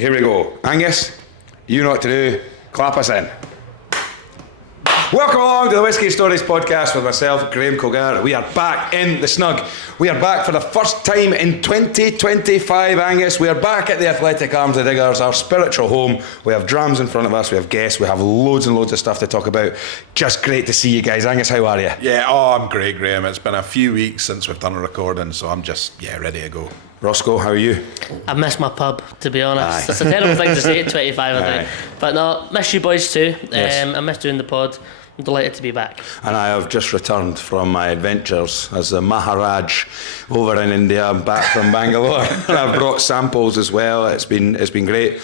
Here we go. Angus, you know what to do. Clap us in. Welcome along to the Whiskey Stories podcast with myself, Graham Cogar. We are back in the snug. We are back for the first time in 2025, Angus. We are back at the Athletic Arms of Diggers, our spiritual home. We have drams in front of us, we have guests, we have loads and loads of stuff to talk about. Just great to see you guys. Angus, how are you? Yeah, I'm great, Graham. It's been a few weeks since we've done a recording, so I'm just, ready to go. Roscoe, how are you? I miss my pub, to be honest. It's a terrible thing to say at 25, I think. But no, miss you boys too. Yes. I miss doing the pod. I'm delighted to be back. And I have just returned from my adventures as a Maharaj over in India. I'm back from Bangalore. And I've brought samples as well. It's been great.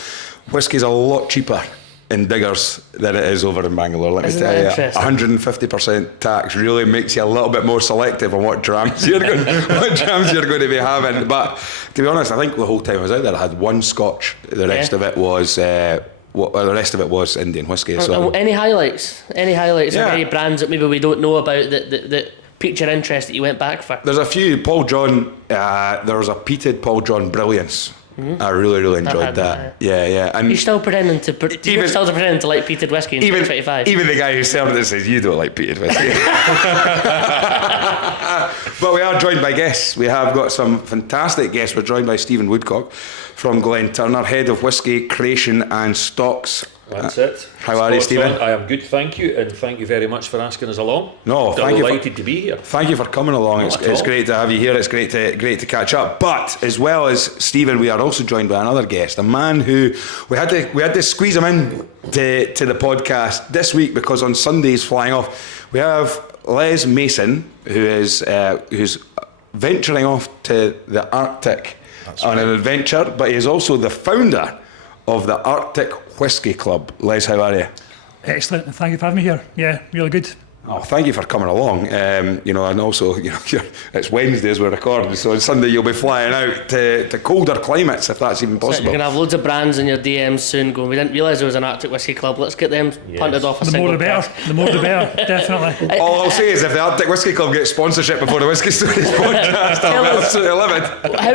Whiskey's a lot cheaper in Diggers than it is over in Bangalore. Let me tell you, 150% tax really makes you a little bit more selective on what drams you're going to be having. But to be honest, I think the whole time I was out there, I had one Scotch. The rest of it was. The rest of it was Indian whiskey. So. Any highlights? Any highlights of any brands that maybe we don't know about that piqued your interest that you went back for? There's a few. Paul John. There was a peated Paul John Brilliance. Mm-hmm. I really enjoyed that. Yeah. And you're still pretending to like peated whiskey in 2025. Even the guy who served it says you don't like peated whiskey. But we are joined by guests. We have got some fantastic guests. We're joined by Stephen Woodcock from Glen Turner, head of whiskey creation and stocks. That's it. How are you, Stephen? I am good, thank you, and thank you very much for asking us along. No, thank you. Delighted to be here. Thank you for coming along. It's great to have you here. It's great to catch up. But as well as Stephen, we are also joined by another guest, a man who we had to squeeze him in to the podcast this week because on Sunday he's flying off. We have Les Mason, who's venturing off to the Arctic on an adventure, but he is also the founder of the Arctic Whisky Club. Les, how are you? Excellent, thank you for having me here. Yeah, really good. Oh, thank you for coming along. And also, it's Wednesday as we're recording, so on Sunday you'll be flying out to colder climates, if that's even possible. You're going to have loads of brands in your DMs soon going, we didn't realise there was an Arctic Whisky Club, let's get them punted off a single cask. The more the better, definitely. All I'll say is if the Arctic Whisky Club gets sponsorship before the Whiskey Stories podcast, I'll absolutely love it.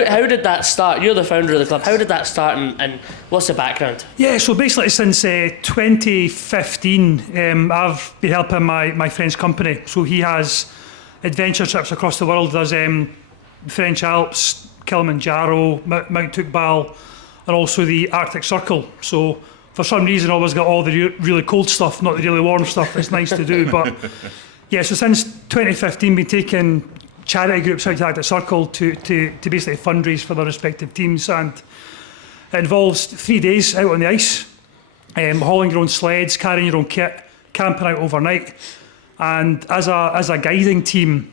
How did that start? You're the founder of the club. How did that start and what's the background? Yeah, so basically since 2015, I've been helping my friend's company. So he has adventure trips across the world. There's French Alps, Kilimanjaro, Mount Tukbal, and also the Arctic Circle. So for some reason I always got all the really cold stuff, not the really warm stuff. It's nice to do. But yeah, so since 2015 been taking charity groups out to the Arctic Circle to basically fundraise for their respective teams, and it involves 3 days out on the ice, hauling your own sleds, carrying your own kit, camping out overnight. And as a guiding team,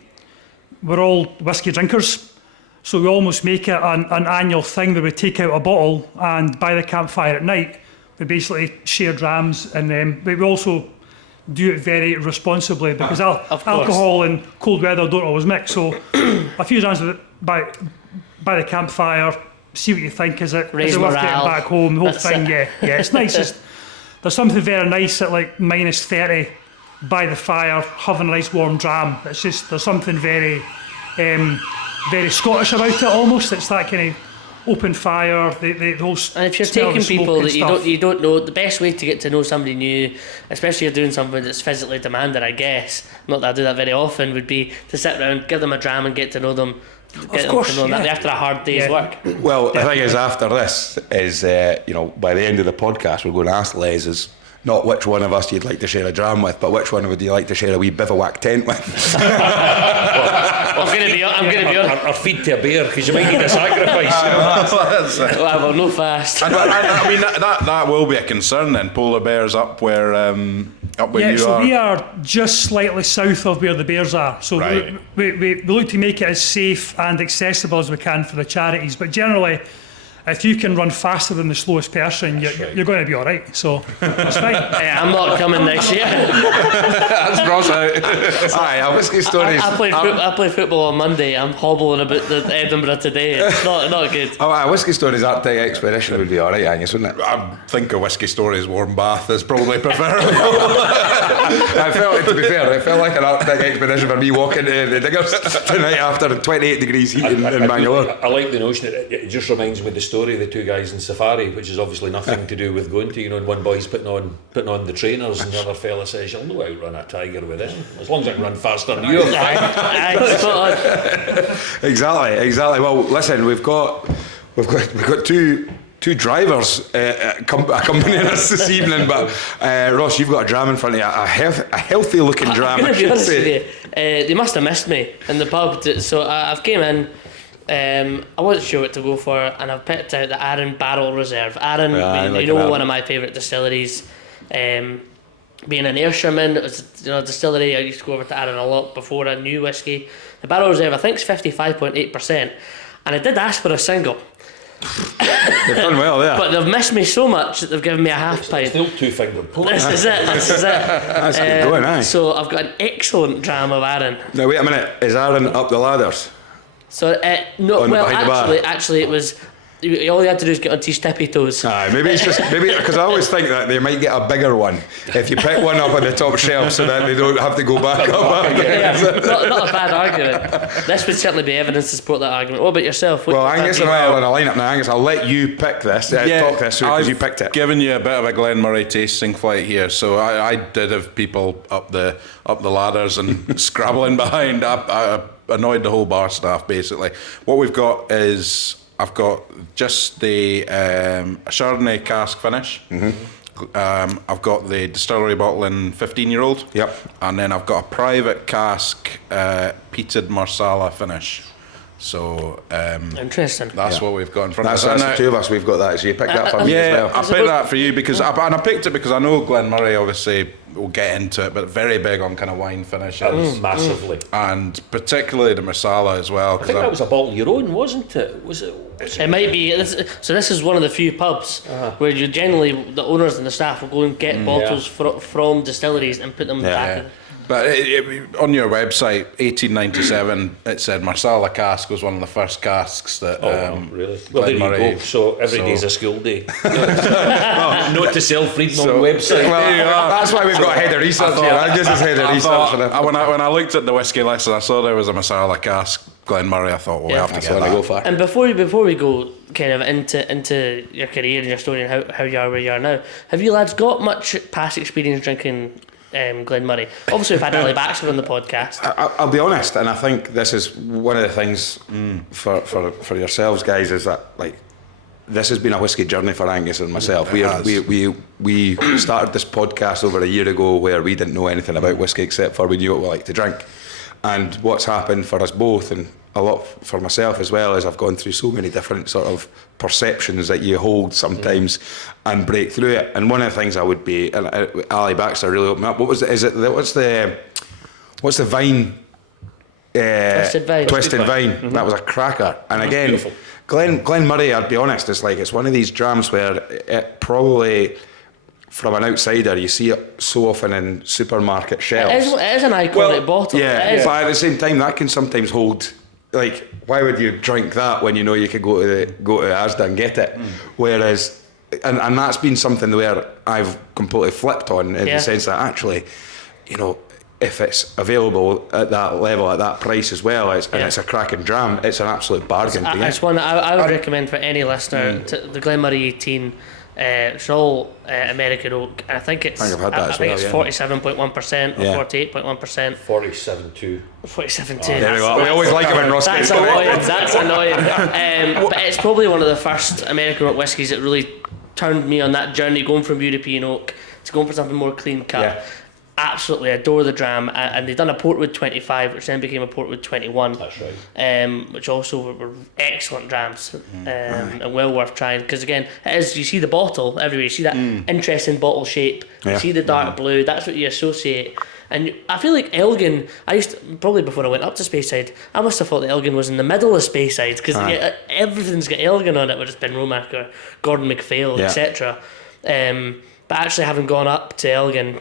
we're all whiskey drinkers, so we almost make it an annual thing where we take out a bottle and by the campfire at night, we basically share drams, and we also do it very responsibly because alcohol and cold weather don't always mix. So a few drams by the campfire, see what you think. Is it worth getting back home? The whole thing, yeah, it's nice. There's something very nice at like -30. By the fire, having a nice warm dram. It's just, there's something very Scottish about it almost. It's that kind of open fire, the whole. And if you're taking people that you don't know, the best way to get to know somebody new, especially if you're doing something that's physically demanding, I guess, not that I do that very often, would be to sit around, give them a dram and get to know them. After a hard day's work. Well, the thing is, after this is, by the end of the podcast, we're going to ask Les is not which one of us you'd like to share a dram with, but which one would you like to share a wee bivouac tent with? I'm going to be on. Or feed to a bear, because you might need a sacrifice. Well, no fast. I mean, that will be a concern then, polar bears up where you are. We are just slightly south of where the bears are. So right. we look to make it as safe and accessible as we can for the charities. But generally, if you can run faster than the slowest person, you're going to be all right. So that's fine. I'm not coming next year. That's gross out. Aye, Whiskey Stories. I play football on Monday. I'm hobbling about the Edinburgh today. It's not good. Whiskey Stories Arctic Expedition would be all right, Angus, wouldn't it? I think a Whiskey Stories warm bath is probably preferable. To be fair, it felt like an Arctic expedition for me walking to the Diggers tonight after 28 degrees heat in Bangalore. I like the notion that it just reminds me of the story story of the two guys in safari, which is obviously nothing to do with going to, and one boy's putting on the trainers, and the other fella says, "You'll know how to run a tiger with them, as long as I can run faster than you." Exactly. Well, listen, we've got two drivers accompanying us this evening, but Ross, you've got a dram in front of you, a healthy looking dram. I'm going to be honest with you, they must have missed me in the pub, so I've came in. I wasn't sure what to go for, and I've picked out the Arran Barrel Reserve. Arran, one of my favourite distilleries. Being an Ayrshireman, it was a distillery. I used to go over to Arran a lot before I knew whiskey. The Barrel Reserve, I think, is 55.8%, and I did ask for a single. They've done well there. But they've missed me so much that they've given me a half pint. Still two-fingered pull. This is it. That's good going, aye. So I've got an excellent dram of Arran. Now wait a minute, is Arran up the ladders? So actually it was. All you had to do is get onto his tippy toes. Aye, maybe because I always think that they might get a bigger one if you pick one up on the top shelf, so that they don't have to go back up again. Not a bad argument. This would certainly be evidence to support that argument. What about yourself? Well, Angus and I are in a lineup now. Angus, I'll let you pick this. Talk this through because you picked it. Given you a bit of a Glen Moray tasting flight here, so I did have people up the ladders and scrabbling behind. I annoyed the whole bar staff basically. What we've got is, I've got just the Chardonnay cask finish. Mm-hmm. I've got the distillery bottle in 15-year-old. Yep. And then I've got a private cask peated Marsala finish. So interesting. That's what we've got in front of us. That's the two of us. We've got that. So you picked that for me as well. I picked that for you because I picked it because I know Glen Moray obviously will get into it, but very big on kind of wine finishes. Massively. And particularly the Marsala as well. I think that was a bottle of your own, wasn't it? Was it? It might be. So this is one of the few pubs where you generally, the owners and the staff will go and get bottles from distilleries and put them back. But on your website, 1897, it said Marsala cask was one of the first casks that. Really? Well, there you go. So every day's a school day. Note to self, read on the website. Well, that's why we've got a head of research here. I guess it's head of research. When I looked at the whiskey list and I saw there was a Marsala cask Glen Moray, I thought, we have to get that. Go for. And before we go kind of into your career and your story and how you are where you are now, have you lads got much past experience drinking Glen Moray? Obviously we've had Ali Baxter on the podcast. I'll be honest, and I think this is one of the things for yourselves guys, is that like this has been a whiskey journey for Angus and myself. We started this podcast over a year ago where we didn't know anything about whiskey except for we knew what we like to drink. And what's happened for us both, and a lot for myself as well, is I've gone through so many different sort of perceptions that you hold sometimes and break through it. And one of the things I would be, and Ali Baxter really opened me up. What's the vine? Twisted Vine. Twisted Vine. Mm-hmm. That was a cracker. And again, Glen Moray, I'd be honest, it's one of these drams where it probably, from an outsider, you see it so often in supermarket shelves. It is an iconic bottle. Yeah, but at the same time, that can sometimes hold. Like, why would you drink that when you know you could go to Asda and get it? Whereas, and that's been something where I've completely flipped on in the sense that actually, if it's available at that level, at that price as well, and it's a cracking dram, it's an absolute bargain to get. It's one that I would recommend for any listener. The Glen Moray 18. It's all American oak, and I think it's 47.1% or 48.1%. 47.2. 47.2. There we go. We always like it when Ross gets it. That's annoying. But it's probably one of the first American oak whiskies that really turned me on that journey, going from European oak to going for something more clean cut. Yeah. Absolutely adore the dram, and they've done a Portwood 25, which then became a Portwood 21. That's right. Which also were excellent drams, and well worth trying, because again, it is, you see the bottle everywhere, you see that interesting bottle shape, you see the dark blue, that's what you associate. And I feel like Elgin, probably before I went up to Speyside, I must have thought that Elgin was in the middle of Speyside, because everything's got Elgin on it, whether it's Ben Romack or Gordon MacPhail, etc. But actually having gone up to Elgin,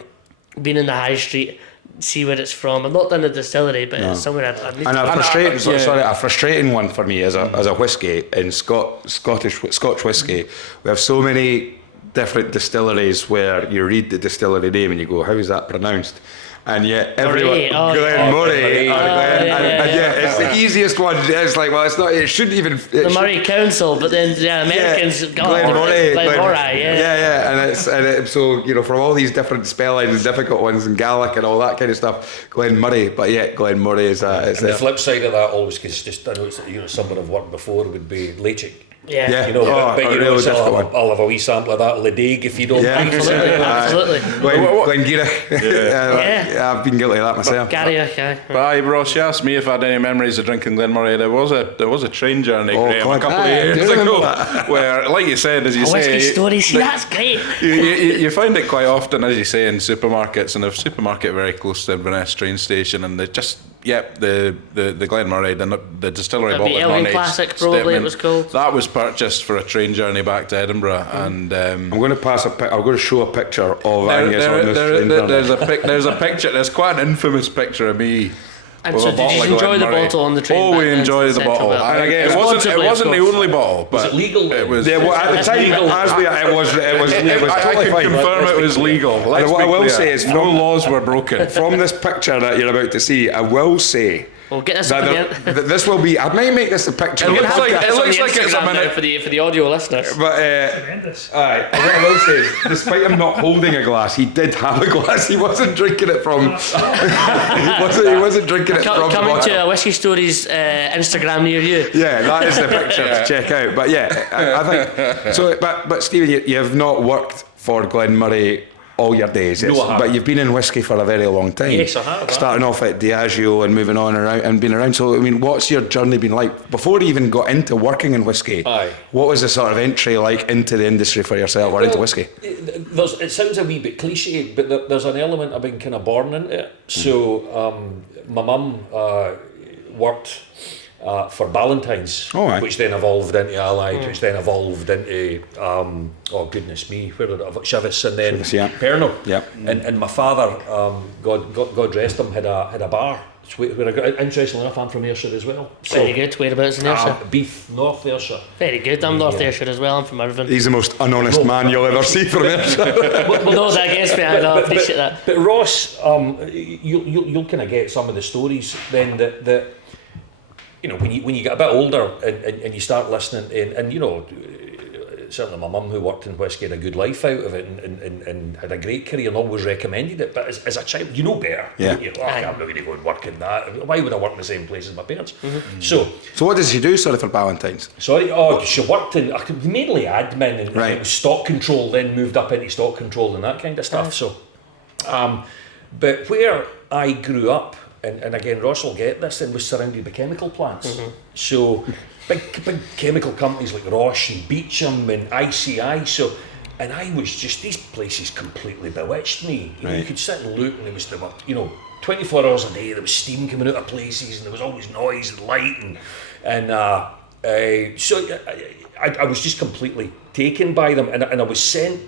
been in the high street, see where it's from. I've not done the distillery, but it's somewhere I'd need to. A frustrating one for me as a whiskey in Scotch whisky. We have so many different distilleries where you read the distillery name and you go, how is that pronounced? and yet everyone Glen Moray and it's the easiest one. It's like, well, it's not. It shouldn't even. The Moray Council, but then Americans Glen Moray, and it's so from all these different spellings, difficult ones, and Gaelic and all that kind of stuff. Glen Moray, but Glen Moray is. And the flip side of that always, because just I know it's someone I've worked before would be Leitchik. Yeah. I'll have a wee sample of that Ledaig if you don't mind. Absolutely. Glen Gearach. I've been guilty of that myself. But aye, Ross, you asked me if I had any memories of drinking Glen Moray. There was a train journey, Graham, a couple of years ago, where, like you said, as you say, whiskey stories. That's great. You find it quite often, as you say, in supermarkets, and there's a supermarket very close to Inverness train station, and they just. The Glen Moray, the distillery bottle. Elgin Classic, probably it was called. That was purchased for a train journey back to Edinburgh, and I'm going to show a picture of Angus on this train journey. There's a picture. There's quite an infamous picture of me. And so did you enjoy the bottle on the train? Oh, we enjoyed the bottle. And again, it wasn't the only bottle, but was it legal? It was. At the time, it was totally fine. I can confirm it was legal. What I will say is, no laws were broken. From this picture that you're about to see, I will say. We'll get this this will be. I might make this a picture. It looks like it's a minute for the audio listeners. But what I will say is, despite him not holding a glass, he did have a glass. He wasn't drinking it from. he wasn't drinking it from. Coming to a Whiskey Stories Instagram near you. Yeah, that is the picture to check out. But I think so. But Stephen, you have not worked for Glen Moray all your days, but you've been in whiskey for a very long time. Yes, I have. Starting off at Diageo and moving on around and been around. So, I mean, what's your journey been like before you even got into working in whiskey? Aye. What was the sort of entry like into the industry for yourself or into whiskey? It sounds a wee bit cliched, but there's an element of being kind of born into it. So, my mum worked for Ballantyne's, which then evolved into Allied, which then evolved into Chivas, and then Pernod. Yeah. And my father, God rest him, had a bar. Interestingly enough, I'm from Ayrshire as well. Very good. Whereabouts in Ayrshire? Beef, North Ayrshire. Very good. I'm North Ayrshire as well. I'm from Irvine. He's the most unhonest man you'll ever see from Ayrshire. No, that against me. I appreciate that. But Ross, you'll kind of get some of the stories then that when you get a bit older and you start listening and certainly my mum, who worked in whiskey, had a good life out of it and had a great career and always recommended it, but as a child you know better. I'm not going to go and work in that. Why would I work in the same place as my parents? Mm-hmm. So what does she do for Ballantyne's? She worked in mainly admin and it was stock control, then moved up into stock control and that kind of stuff. So but where I grew up, and again, Ross will get this, and was surrounded by chemical plants. Mm-hmm. So big chemical companies like Roche and Beecham and ICI. So, and I was just, these places completely bewitched me. You could sit and look, and there was 24 hours a day. There was steam coming out of places, and there was always noise and light, so I was just completely taken by them, and I was sent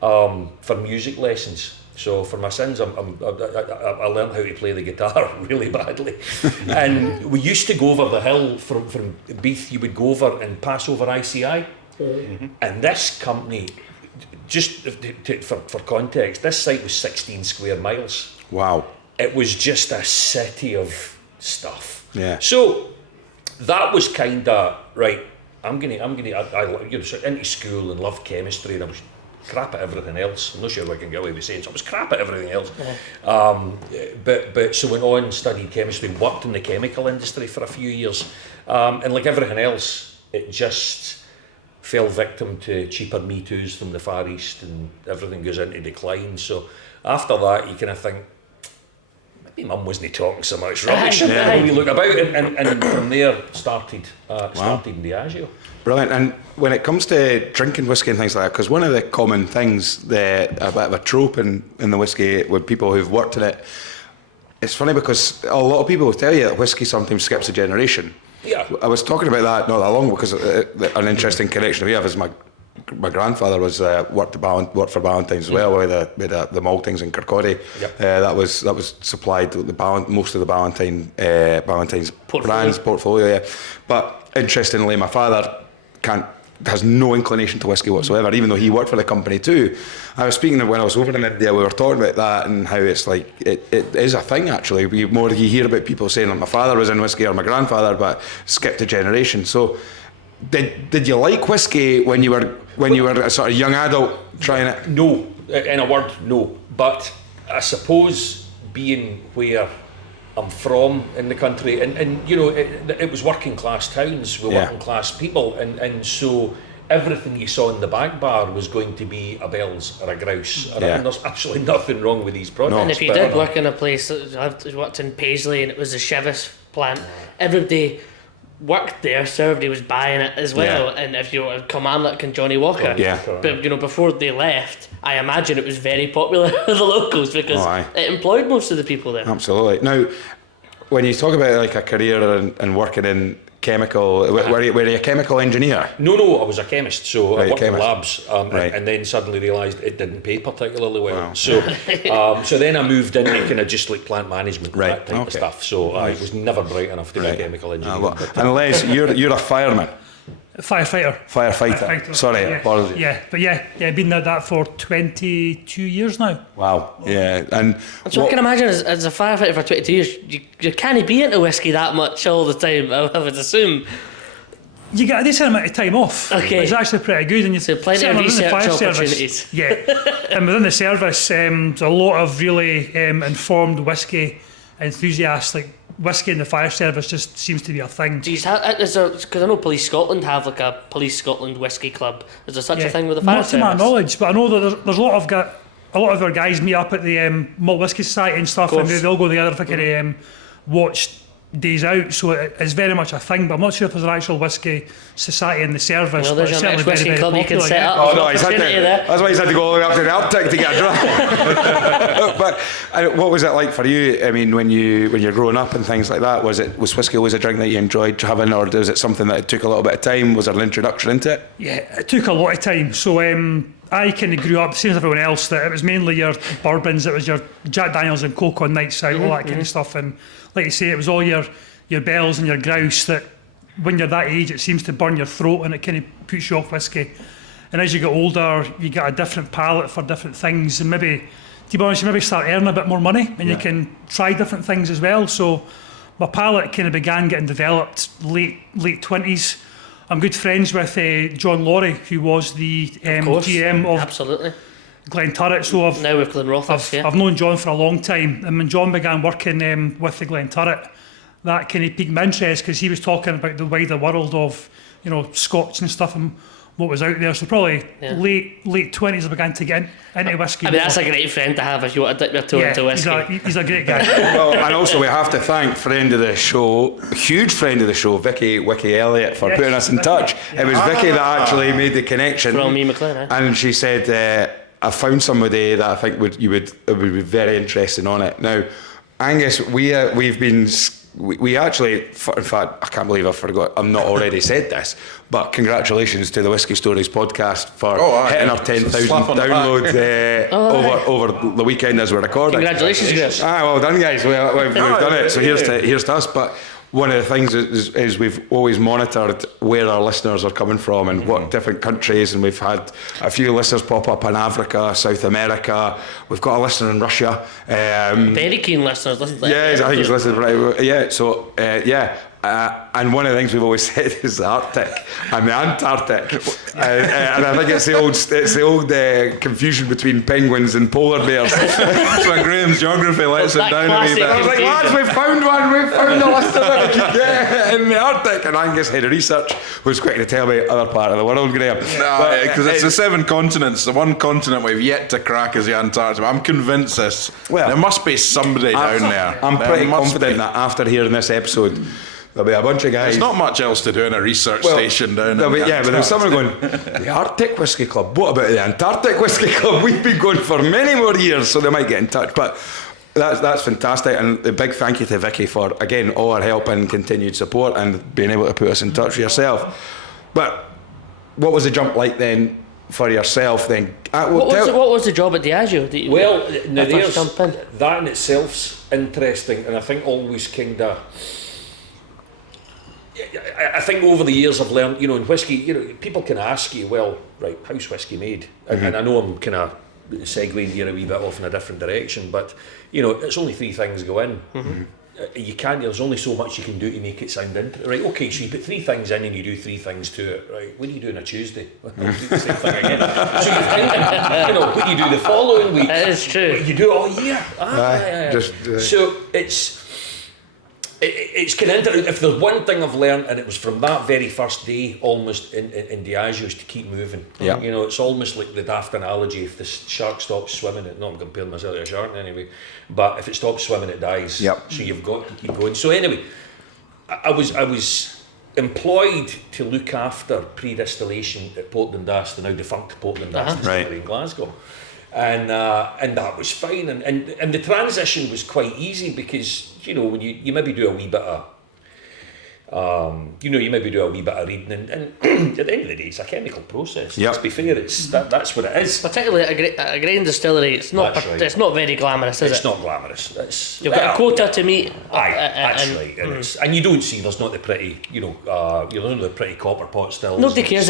for music lessons. So for my sins, I learned how to play the guitar really badly. And we used to go over the hill from Beath. You would go over and pass over ICI. Mm-hmm. And this company, just for context, this site was 16 square miles. Wow. It was just a city of stuff. Yeah. So that was kind of, right, I into school and loved chemistry, and I was crap at everything else. I'm not sure what I can get away with saying, so I was crap at everything else. But so went on, studied chemistry, worked in the chemical industry for a few years, and like everything else, it just fell victim to cheaper Me Toos from the Far East, and everything goes into decline. So after that, you kind of think, maybe Mum wasn't talking so much rubbish. When you look about, and from there started in Diageo. Brilliant. And when it comes to drinking whiskey and things like that, because one of the common things, a bit of a trope in the whiskey with people who've worked in it, it's funny because a lot of people will tell you that whiskey sometimes skips a generation. Yeah. I was talking about that not that long ago because an interesting connection we have is my grandfather was worked for Ballantyne's as well, with the maltings in Kirkcaldy. Yep. That was supplied most of the Ballantyne's portfolio. brands portfolio. Yeah. But interestingly, my father can't has no inclination to whiskey whatsoever, even though he worked for the company too. I was speaking when I was over in India, we were talking about that and how it's like it is a thing actually. You hear about people saying like my father was in whiskey or my grandfather, but skipped a generation. So did you like whiskey when you were a sort of young adult trying it? No, in a word, no. But I suppose being where I'm from in the country, and you know, it was working class towns with working class people, and so everything you saw in the back bar was going to be a Bell's or a Grouse, and there's absolutely nothing wrong with these products. No. And if you did work in a place, I worked in Paisley and it was a Chevis plant, everybody worked there, so everybody was buying it as well. And if you were Kilmarnock and Johnny Walker, but you know, before they left, I imagine it was very popular with the locals because it employed most of the people there. Absolutely. Now, when you talk about like a career and working in chemical, were you a chemical engineer? No, I was a chemist, so I worked in labs, and then suddenly realised it didn't pay particularly well. Wow. So then I moved into kind of just like plant management and that type of stuff. So I was never bright enough to be a chemical engineer. And Les, you're a fireman. Firefighter. Sorry, apologies. I've been at that for 22 years now. Wow. Yeah, and so I can imagine as a firefighter for 22 years, you can't be into whiskey that much all the time. I would assume. You get a decent amount of time off. Okay. It's actually pretty good, and so plenty of research opportunities. Service, and within the service, there's a lot of really informed whiskey enthusiasts. Like whiskey in the fire service just seems to be a thing. Because I know Police Scotland have like a Police Scotland Whisky Club. Is there such a thing with the fire service? Not to my knowledge, but I know that there's a lot of our guys meet up at the Malt Whisky Society and stuff, and they all go together for kind of watch days out. So it's very much a thing, but I'm not sure if there's an actual whiskey society in the service. Well, there's your next whiskey club you can set up. Oh no, that's why he's had to go all the way up to the Arctic to get a dram. But what was it like for you? I mean, when you're growing up and things like that, was whiskey always a drink that you enjoyed having, or was it something that it took a little bit of time? Was there an introduction into it? Yeah, it took a lot of time. So I kind of grew up, same as everyone else, that it was mainly your bourbons, it was your Jack Daniels and Coke on nights out, all that kind of stuff. And like you say, it was all your Bells and your Grouse that when you're that age, it seems to burn your throat and it kind of puts you off whiskey. And as you get older, you get a different palate for different things, and maybe, to be honest, you maybe start earning a bit more money and you can try different things as well. So my palate kind of began getting developed late 20s. I'm good friends with John Laurie, who was the GM of Glen Turner. So now with Glenrothes, I've known John for a long time, and when John began working with the Glen Turner, that kind of piqued my interest because he was talking about the wider world of, you know, Scotch and stuff and what was out there. So probably late 20s I began to get into whiskey. I mean, that's a great friend to have if you want to dip your toe into whiskey. He's a great guy. Well, and also we have to thank friend of the show, huge friend of the show, Vicky Elliott, for putting us in touch. It was Vicky that actually made the connection. From me, McLean, and she said, I found somebody that I think would be very interesting on it. Now, Angus, we actually, in fact, I can't believe I forgot, I'm not already said this, but congratulations to the Whiskey Stories podcast for hitting our 10,000 downloads over the weekend as we're recording. Congratulations, guys. Well done, guys. We've done it, so here's to us. But one of the things is we've always monitored where our listeners are coming from and what different countries, and we've had a few listeners pop up in Africa, South America. We've got a listener in Russia. Very keen listeners. I think he's listening right. Yeah, so and one of the things we've always said is the Arctic and the Antarctic, and I think it's the old confusion between penguins and polar bears. That's when Graham's geography lets him down a wee bit. I was like, lads, we've found a list of it you can get in the Arctic, and Angus head of research was quick to tell me other part of the world, Graham. No, because it's the 7 continents. The one continent we've yet to crack is the Antarctic. I'm convinced there must be somebody down there. I'm pretty confident that after hearing this episode, there'll be a bunch of guys. There's not much else to do in a research station down there. But there's someone going, the Arctic Whisky Club, what about the Antarctic Whisky Club? We've been going for many more years, so they might get in touch. But that's fantastic, and a big thank you to Vicky for, again, all her help and continued support and being able to put us in touch with yourself. But what was the jump like then for yourself then? What was the job at Diageo? That in itself's interesting, and I think always kind of... I think over the years I've learned, in whiskey, people can ask you, well, right, how's whiskey made? And I know I'm kind of segueing here a wee bit off in a different direction, but it's only 3 things go in. You can't. There's only so much you can do to make it sound right. Okay, so you put 3 things in and you do 3 things to it. Right. What do you do on a Tuesday? Well, do the same thing again. So you're thinking, what do you do the following week? That is true. You do it all year. So it's kind of interesting. If there's one thing I've learned, and it was from that very first day, almost in Diageo, is to keep moving. Yeah. It's almost like the daft analogy: if the shark stops swimming, I'm comparing myself to a shark anyway. But if it stops swimming, it dies. Yep. So you've got to keep going. So anyway, I was employed to look after pre-distillation at Port Dundass, the now defunct Port Dundass Distillery in Glasgow. And that was fine, and the transition was quite easy because when you maybe do a wee bit of you maybe do a wee bit of reading, and at the end of the day, it's a chemical process. Yep. Let's be fair, that's what it is. Particularly at a grain distillery, it's not it's not very glamorous, is it? It's not glamorous. You've got a quota to meet. And you don't see there's not the pretty the pretty copper pot stills. Nobody cares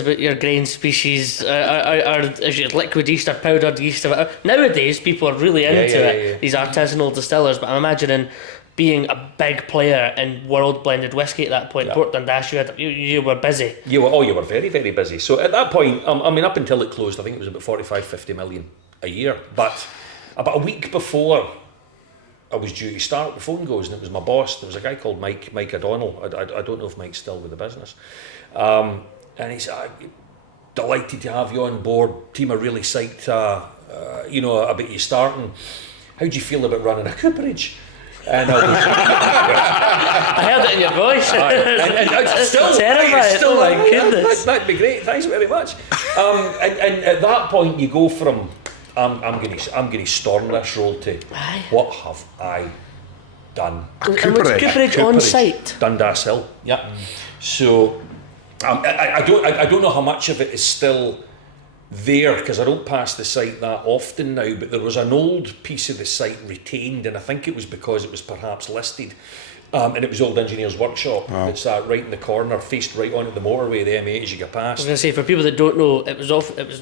about your grain species, or if you're liquid yeast or powdered yeast. Nowadays, people are really into it. These artisanal distillers, but I'm imagining, being a big player in world blended whiskey at that point, Port Dundass, you were busy. You were very, very busy. So at that point, up until it closed, I think it was about 45-50 million a year. But about a week before I was due to start, the phone goes, and it was my boss. There was a guy called Mike O'Donnell. I don't know if Mike's still with the business. And he said, delighted to have you on board. Team are really psyched, about you starting. How do you feel about running a cooperage? And I heard it in your voice. And still terrified. Oh my goodness. That'd be great. Thanks very much. And at that point, you go from I'm going to storm this role to what have I done? Cooperage on site. Dundass Hill. Yeah. So I don't know how much of it is still there, because I don't pass the site that often now, but there was an old piece of the site retained, and I think it was because it was perhaps listed, and it was Old Engineers Workshop. It's right in the corner, faced right onto the motorway, the M8 as you get past. I was going to say, for people that don't know, it was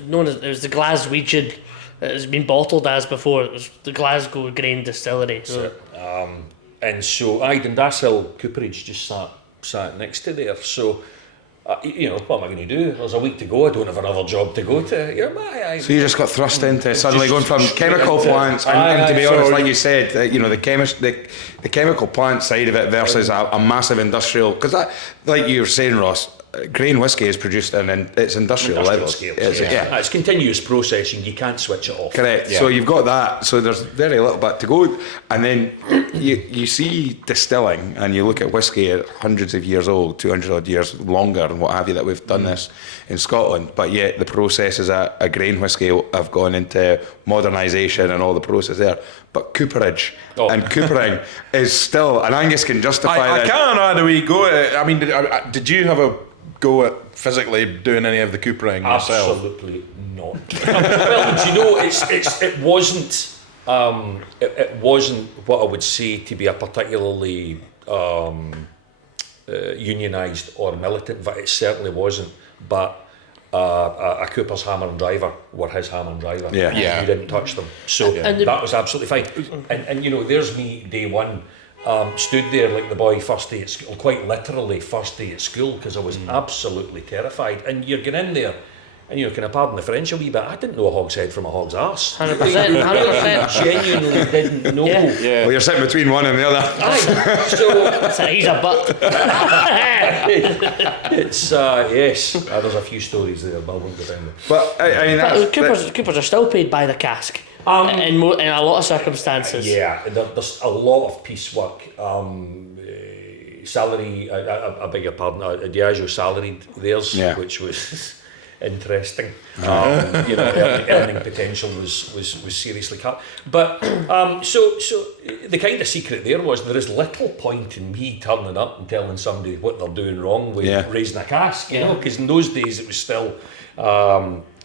known as the Glaswegian. It has been bottled as before. It was the Glasgow Grain Distillery. So. And so Dundass Hill Cooperage just sat next to there. So what am I going to do? There's a week to go. I don't have another job to go to. So you just got thrust into suddenly going from chemical plants, and to be honest, like you said, the chemical plant side of it versus a massive industrial. Because that, like you were saying, Ross, grain whiskey is produced in its industrial levels. Scales. It's continuous processing. You can't switch it off. Correct. Yeah. So you've got that. So there's very little bit to go, and then you see distilling, and you look at whiskey at hundreds of years old, 200 odd years longer, and what have you. That we've done this in Scotland, but yet the processes at a grain whiskey have gone into modernisation and all the process there. But cooperage and coopering is still, and Angus can justify that. I can't add a wee go at it. I mean, did you have a go at physically doing any of the coopering yourself? Absolutely not. Well, it wasn't what I would say to be a particularly unionised or militant, but it certainly wasn't. But a Cooper's hammer and driver were his hammer and driver. You didn't touch them, so that was absolutely fine. And there's me day one. Stood there like the boy first day at school, quite literally first day at school, because I was absolutely terrified. And you're getting in there, and can I pardon the French a wee bit? I didn't know a hog's head from a hog's arse. 100%. Genuinely didn't know. Yeah. Well, you're sitting between one and the other. So he's a butt. It's yes. There's a few stories there, but I won't go down there. But I mean, Coopers are still paid by the cask. In a lot of circumstances. There's a lot of piecework. Salary, I beg your pardon, Diageo salaried theirs, which was interesting. Earning potential was seriously cut. But so the kind of secret there was there is little point in me turning up and telling somebody what they're doing wrong with raising a cask, because in those days it was still.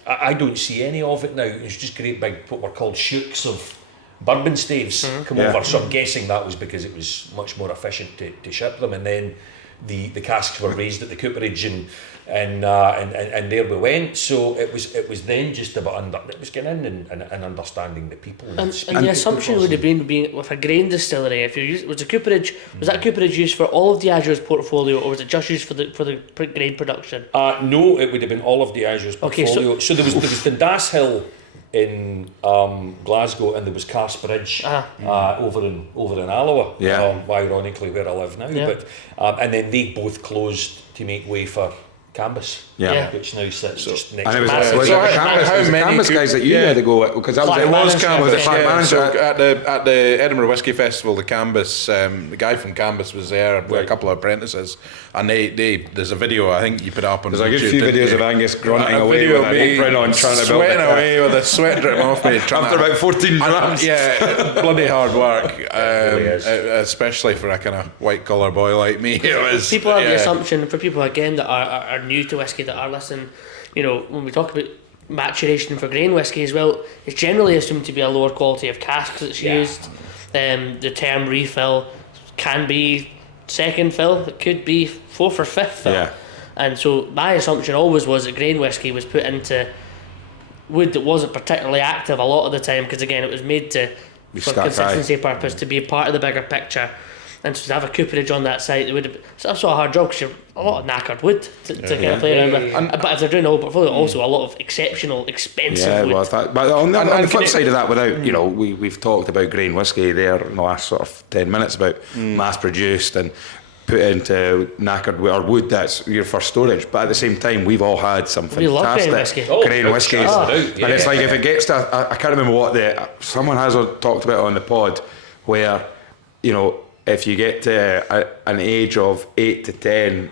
I don't see any of it now. It's just great big, what were called shooks of bourbon staves come over. So I'm guessing that was because it was much more efficient to ship them. And then the casks were raised at the cooperage, and there we went. So it was then just about it was getting in and understanding the people. And the assumption would have been being with a grain distillery. If you was that cooperage used for all of Diageo's portfolio, or was it just used for the grain production? No, it would have been all of Diageo's portfolio. Okay, so there was Dundass Hill in Glasgow, and there was Cast Bridge over in Alloa, ironically where I live now. Yeah. But and then they both closed to make way for Cambus, which now sits just next and to it was, Massive. was So it how Cambus many guys that you had to go with? Because that was Clark it was Manager. Cambus, the Clark Manager. So at the Edinburgh Whisky Festival, the Cambus, the guy from Cambus was there with a couple of apprentices, and they there's a video I think you put up on There's a YouTube, good few didn't videos you? of Angus grunting A away video with of an me apron on, trying to build sweating the away with the sweat dripping off me. after about 14 drams. Bloody hard work, really is. especially for a kind of white collar boy like me. It was, People have the assumption, for people again that are new to whisky, that are listening, you know, when we talk about maturation for grain whisky as well, it's generally assumed to be a lower quality of cask that's used. The term refill can be second fill, it could be fourth or fifth fill. Yeah. And so my assumption always was that grain whisky was put into wood that wasn't particularly active a lot of the time, because again it was made for consistency purpose, to be a part of the bigger picture. And so to have a cooperage on that site, it would have that's a hard job, because you're a lot of knackered wood to kind of play around with. But if they're doing the whole portfolio, also a lot of exceptional, expensive wood. But on the flip side of that, without, you know, we've talked about grain whisky there in the last sort of 10 minutes about mass produced and put into knackered wood, or wood that's used for storage. But at the same time, we've all had some We love grain fantastic whisky. grain whiskies. And it's like if it gets to, I can't remember what someone has talked about on the pod, where, you know, if you get to an age of 8 to 10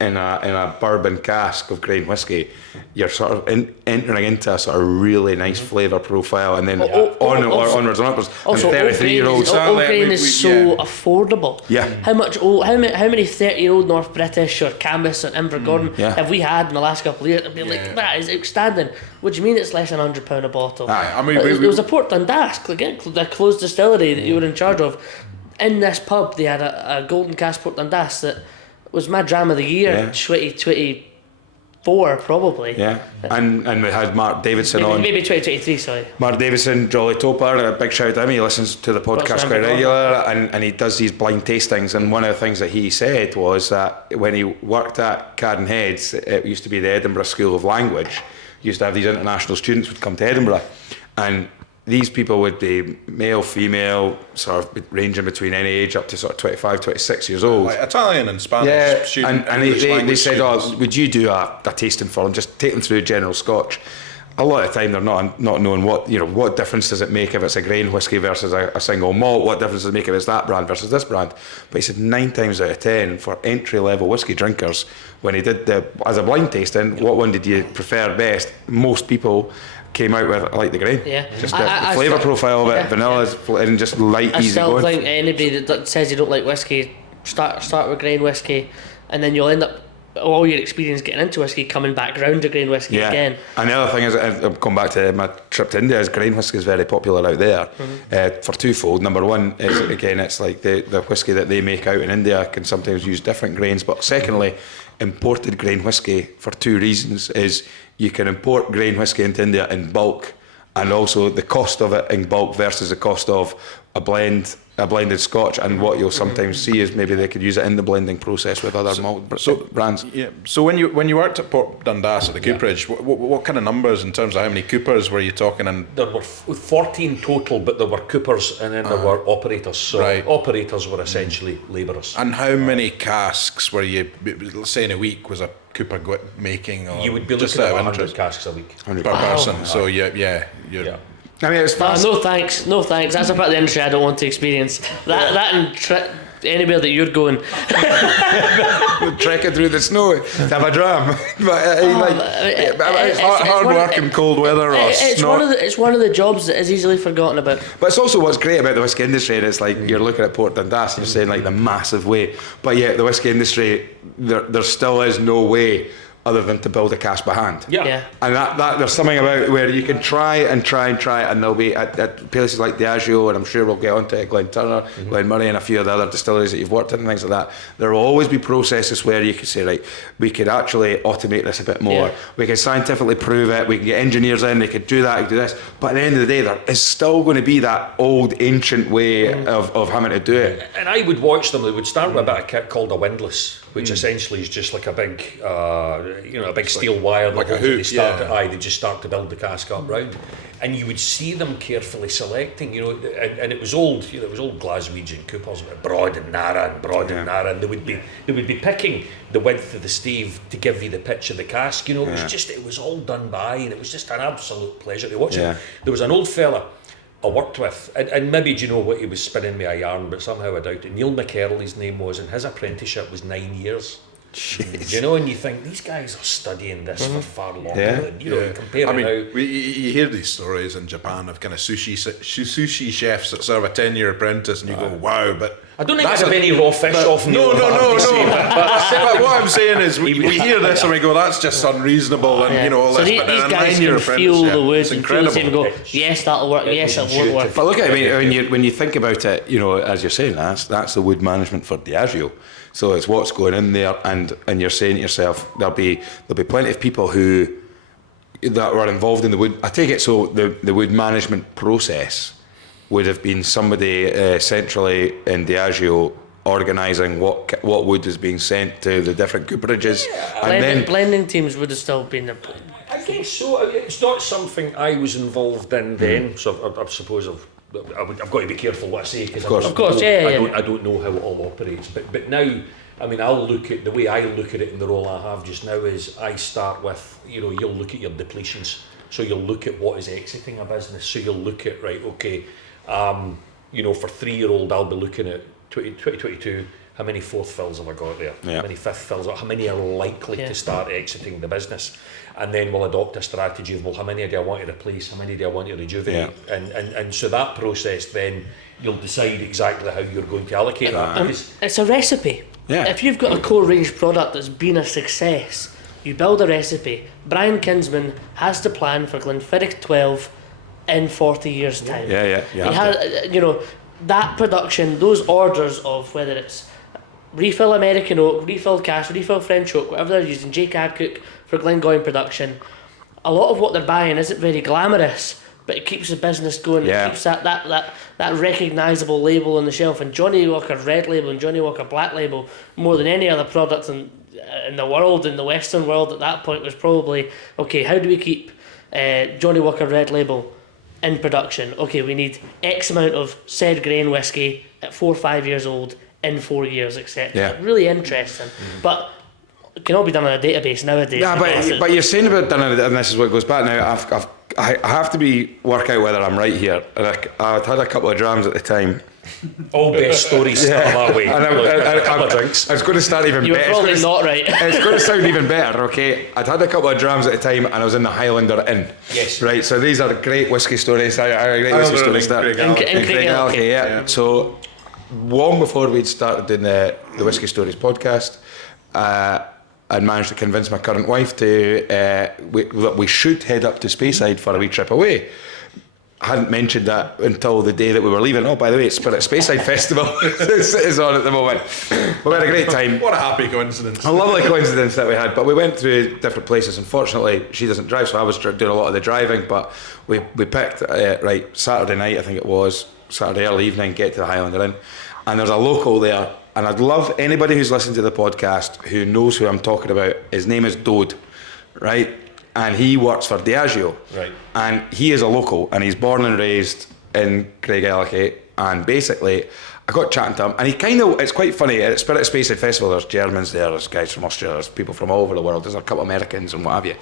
in a bourbon cask of grain whisky, you're sort of entering into a sort of really nice flavour profile, and then onwards and upwards. Also, And 33-year-olds. old grain is so affordable. Yeah. How many 30-year-old North British or Cambus or Invergordon have we had in the last couple of years? I'd be like, that is outstanding. What do you mean it's less than £100 a bottle? Aye, I mean, there was a Port Dundass, the closed distillery that you were in charge of. In this pub, they had a golden cask Port Dundass that was my dram of the year, 2024 probably. Yeah, and we had Mark Davidson on. Maybe 2023, sorry. Mark Davidson, Jolly Toper, a big shout out to him. He listens to the podcast quite regular, and he does these blind tastings. And one of the things that he said was that when he worked at Caden Heads, it used to be the Edinburgh School of Language. Used to have these international students would come to Edinburgh, and these people would be male, female, sort of ranging between any age up to sort of 25, 26 years old. like Italian and Spanish student, and they said, would you do a tasting for them, just take them through general Scotch? A lot of the time they're not knowing what difference does it make if it's a grain whisky versus a single malt, what difference does it make if it's that brand versus this brand. But he said 9 times out of 10 for entry level whisky drinkers, when he did as a blind tasting, what one did you prefer best? Most people came out with like the grain, just the flavour profile of it, vanilla and just light, easy going. I still think anybody that says you don't like whiskey, start with grain whiskey, and then you'll end up all your experience getting into whiskey coming back round to grain whiskey again. And the other thing is, I've come back to my trip to India, is grain whiskey is very popular out there for twofold. Number one is, again, it's like the whiskey that they make out in India can sometimes use different grains, but secondly, imported grain whiskey for 2 reasons is you can import grain whiskey into India in bulk, and also the cost of it in bulk versus the cost of a blended Scotch, and what you'll sometimes see is maybe they could use it in the blending process with other malt brands. Yeah. So when you worked at Port Dundass at the cooperage, what kind of numbers in terms of how many coopers were you talking? And there were 14 total, but there were coopers and then there were operators. So operators were essentially labourers. And how many casks were you, let's say in a week, was a cooper making? Or you would be just looking at 100 casks a week. per person. So you're I mean, it's fast. No thanks. That's a part of the industry I don't want to experience. That and anywhere that you're going. Trekking through the snow to have a dram. But it's hard work in cold weather. It's one of the jobs that is easily forgotten about. But it's also what's great about the whisky industry, and it's like you're looking at Port Dundass and you're saying like the massive way, but yet the whisky industry, there still is no way other than to build a cask by hand. Yeah. And that there's something about where you can try, and there'll be at places like Diageo, and I'm sure we'll get onto it, Glen Turner, Glen Moray, and a few of the other distilleries that you've worked in and things like that. There will always be processes where you can say, right, we could actually automate this a bit more. Yeah. We can scientifically prove it. We can get engineers in. They could do that. They could do this. But at the end of the day, there is still going to be that old ancient way of having to do it. And I would watch them. They would start with a bit of kit called a windlass, which essentially is just like a big, a big steel wire. like a they hook, start yeah. they just start to build the cask up round, and you would see them carefully selecting. And it was old. It was old Glaswegian coopers, broad and narrow, and they would be picking the width of the stave to give you the pitch of the cask. It was all done by, and it was just an absolute pleasure to watch it. There was an old fella I worked with, and maybe do you know what, he was spinning me a yarn, but somehow I doubt it. Neil McKerley, his name was, and his apprenticeship was 9 years. Jeez. And you think these guys are studying this for far longer than comparing now. You hear these stories in Japan of kind of sushi chefs that serve a 10-year apprentice, and you go, wow, but I don't think I'd have any raw fish off Neil. No. But what I'm saying is, we hear this and we go, that's just unreasonable, and all so this. these But in a guys 9-year can feel the wood it's and feel the same and incredible. go, yes, that'll work, yes, it won't work. But look at it, when you think about it, as you're saying, that's the wood management for Diageo. So it's what's going in there, and you're saying to yourself, there'll be plenty of people that were involved in the wood. I take it so the wood management process would have been somebody centrally in Diageo organising what wood is being sent to the different cooperages, and blending teams would have still been there. I guess so. It's not something I was involved in then, so I suppose I've got to be careful what I say, because I don't know how it all operates. But now, I mean, I'll look at the way I look at it in the role I have just now is I start with, you'll look at your depletions. So you'll look at what is exiting a business. So you'll look at, right, okay, for 3-year-old, I'll be looking at 2022. How many fourth fills have I got there? Yeah. How many fifth fills? How many are likely to start exiting the business? And then we'll adopt a strategy of, well, how many do I want to replace? How many do I want to rejuvenate? Yeah. And so that process, then you'll decide exactly how you're going to allocate that. It's a recipe. Yeah. If you've got a core range product that's been a success, you build a recipe. Brian Kinsman has to plan for Glenfiddich 12 in 40 years' time. Yeah. He has, that production, those orders of whether it's refill American oak, refill cask, refill French oak, whatever they're using, J. Cadcock for Glengoyne production, a lot of what they're buying isn't very glamorous, but it keeps the business going. Yeah. It keeps that recognisable label on the shelf. And Johnny Walker Red Label and Johnny Walker Black Label, more than any other product in the world, in the Western world at that point, was probably, okay, how do we keep Johnny Walker Red Label in production? Okay, we need X amount of said grain whiskey at 4 or 5 years old in 4 years, etc. Yeah. Really interesting. But it can all be done on a database nowadays. Yeah, but you're saying about done it, and this is what goes back now. I have to work out whether I'm right here. And I'd had a couple of drams at the time. All best stories start that way. And a couple of drinks. It's going to start even You're better. probably not right. It's going to sound even better, okay? I'd had a couple of drams at the time, and I was in the Highlander Inn. Yes. Right, so these are great whiskey stories. I great whiskey stories there. Yeah. So, long before we'd started doing the Whiskey Stories podcast, I'd managed to convince my current wife that we should head up to Speyside for a wee trip away. I hadn't mentioned that until the day that we were leaving. Oh, by the way, Spirit Speyside Festival is on at the moment. We had a great time. What a happy coincidence. A lovely coincidence that we had. But we went through different places. Unfortunately, she doesn't drive, so I was doing a lot of the driving. But we picked, Saturday night, I think it was, Saturday early evening, get to the Highlander Inn. And there's a local there. And I'd love anybody who's listened to the podcast who knows who I'm talking about. His name is Dode, right? And he works for Diageo. Right. And he is a local, and he's born and raised in Craigellachie. And basically, I got chatting to him, and it's quite funny. At Spirit Speyside Festival, there's Germans there, there's guys from Australia, there's people from all over the world, there's a couple of Americans and what have you.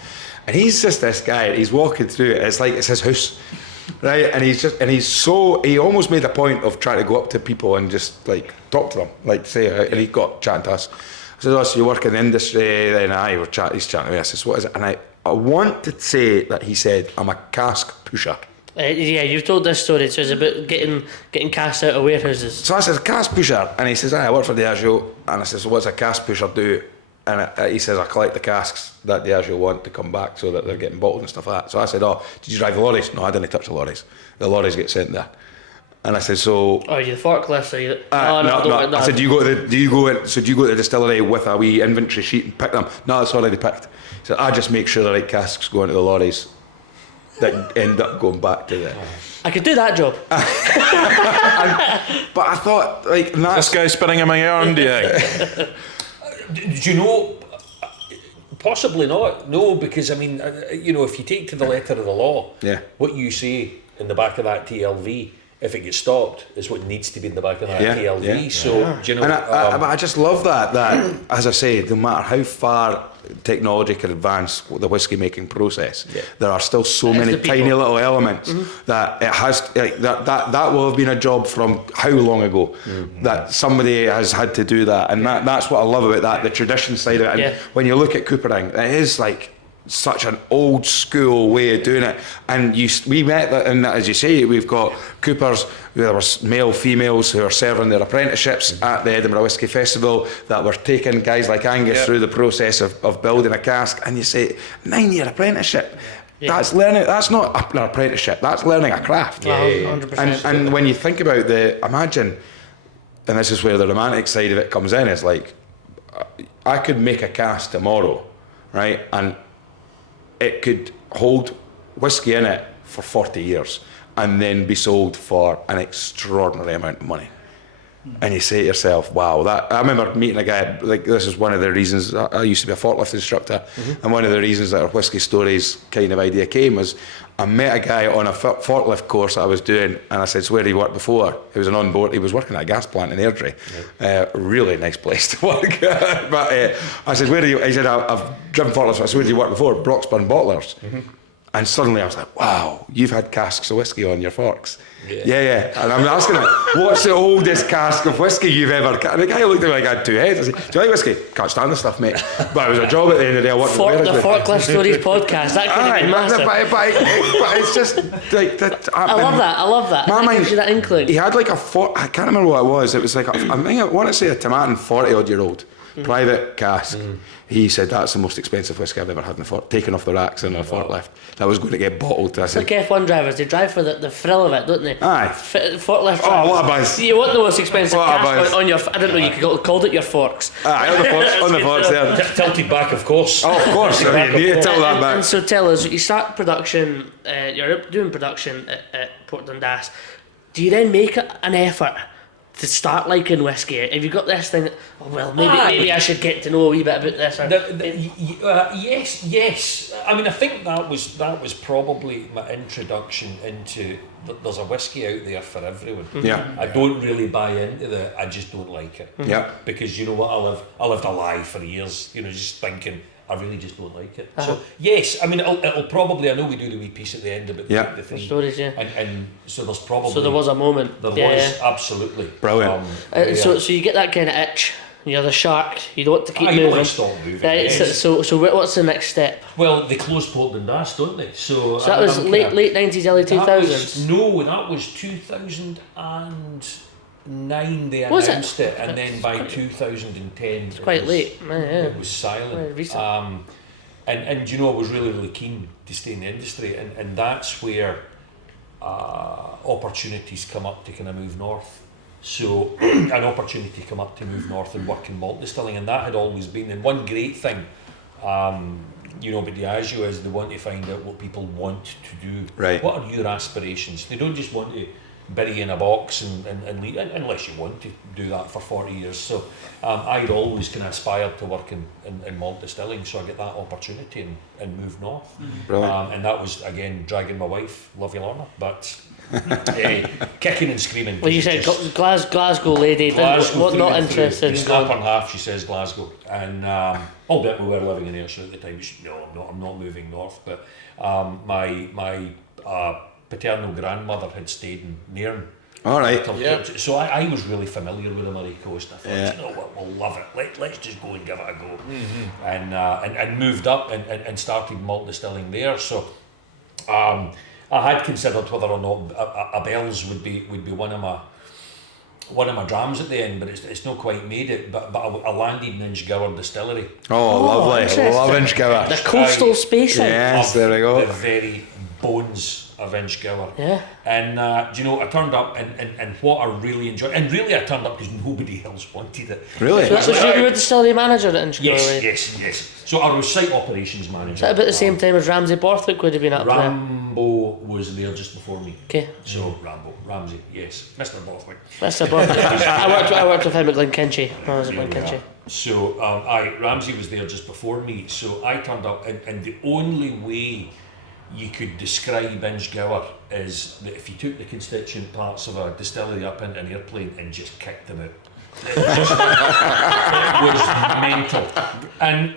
And he's just this guy, he's walking through it, it's like it's his house. Right, and he almost made a point of trying to go up to people and just like talk to them, like say, and he got chatting to us. I said, "Oh, so you work in the industry?" Then he's chatting to me. I said, "What is it?" And I want to say that he said, "I'm a cask pusher." Yeah, you've told this story. So it's about getting casks out of warehouses. So I said, "Cask pusher," and he says, "I work for Diageo." And I said, "So what's a cask pusher do?" And he says, I collect the casks that the Azure want to come back so that they're getting bottled and stuff like that. So I said, oh, did you drive the lorries? No, I didn't touch the lorries. The lorries get sent there. And I said, so... Oh, you the forklift? Or you... no. I said, do you go to the distillery with a wee inventory sheet and pick them? No, it's already picked. He said, I just make sure the right casks go into the lorries that end up going back to the... I could do that job. But I thought, like... This guy's spinning a my yarn, do you? Do you know? Possibly not. No, because I mean, if you take to the letter of the law, what you say in the back of that TLV, if it gets stopped, is what needs to be in the back of that TLV. Yeah. So, do you know? And I just love that as I say, no matter how far technology can advance the whiskey making process, there are still so many tiny little elements that it has that will have been a job from how long ago that somebody has had to do that, and that's what I love about that, the tradition side of it. And when you look at coopering, it is like such an old school way of doing it, and we met that, and as you say, we've got coopers, there were male, females who are serving their apprenticeships at the Edinburgh Whisky Festival that were taking guys like Angus through the process of building a cask, and you say 9-year apprenticeship. That's learning. That's not an apprenticeship. That's learning a craft. 100%. And when you think about imagine, and this is where the romantic side of it comes in, is like, I could make a cask tomorrow, right, and it could hold whiskey in it for 40 years and then be sold for an extraordinary amount of money. And you say to yourself, wow, I remember meeting a guy, like this is one of the reasons, I used to be a forklift instructor, and one of the reasons that our Whiskey Stories kind of idea came was I met a guy on a forklift course I was doing, and I said, so where did he work before? He was an on-board, he was working at a gas plant in Airdrie. Really nice place to work. But I said, where do you, he said, I've driven forklifts. I said, where did you work before? Broxburn Bottlers. And suddenly I was like, wow, you've had casks of whiskey on your forks. Yeah. And I'm asking him, what's the oldest cask of whiskey you've ever... And the guy looked at me like I had two heads. I said, do you like whiskey? Can't stand the stuff, mate. But it was a job at the end of the day. I worked the Forklift Stories podcast, that could have been massive. But it's just like... I love that. My mind, gives you that inkling. He had like I can't remember what it was. It was like, I want to say a Tomatin 40-odd-year-old private cask. He said, that's the most expensive whiskey I've ever had in taken off the racks in a forklift. That was going to get bottled. It's like F1 drivers, they drive for the thrill of it, don't they? Aye. Forklift drivers. Oh, what a buzz. You want the most expensive cask on your... I don't know, you called it your forks. Aye, on the forks there. Tilted back, of course. Oh, of course. You need to tilt that back. And so tell us, you start production, you're doing production at Port Dundass. Do you then make an effort to start liking whiskey? Have you got this thing that, maybe I should get to know a wee bit about this? Yes. I mean, I think that was probably my introduction into there's a whiskey out there for everyone. I don't really buy into I just don't like it. Because you know what, I lived a lie for years, just thinking I really just don't like it. So yes, I mean it'll probably, I know we do the wee piece at the end about the three stories, and so there's probably, so there was a moment. There was absolutely brilliant. So you get that kind of itch. You're the shark. You don't want to keep moving. You don't want to stop moving. Right. Yes. So what's the next step? Well, they closed Port Dundas, don't they? So that was late 90s, early 2000s. That was 2009. They announced it, and then by 2010, it's quite late. It was silent. And I was really, really keen to stay in the industry, and that's where opportunities come up to kind of move north. So an opportunity come up to move north and work in malt distilling, and that had always been. And one great thing, but Diageo is they want to find out what people want to do. Right. What are your aspirations? They don't just want to bury you in a box and leave, unless you want to do that for 40 years. So I'd always kind of aspired to work in malt distilling, so I get that opportunity and move north. And that was, again, dragging my wife, love you Lorna, but kicking and screaming. Well, you said Glasgow lady, not interested in snap her in half, she says Glasgow. And albeit we were living in Ayrshire at the time, no, I'm not moving north. But my paternal grandmother had stayed in Nairn. All right. So I was really familiar with the Moray Coast. I thought, you know what, we'll love it. Let's just go and give it a go. And moved up and started malt distilling there. So I had considered whether or not a Bell's would be one of one of my drams at the end, but it's not quite made it. But I landed in Inchgower Distillery. Oh, lovely. interesting. Love Inchgower. The coastal space. Yes, there we go. The very bones of Inchgower. Yeah. And do you know, I turned up, and what I really enjoyed, and really I turned up because nobody else wanted it. Really? So you were the distillery manager at Inchgower? Yes. So I was site operations manager. Is that about the same time as Ramsay Borthwick would have been up there? Rambo was there just before me. Okay. So Ramsay, yes, Mr. Borthwick. Mr. Borthwick. I worked with him at Glenkinchie. I was at Glenkinchie. So Ramsay was there just before me. So I turned up, and the only way you could describe Inchgower is that if you took the constituent parts of a distillery up into an airplane and just kicked them out. It was mental. And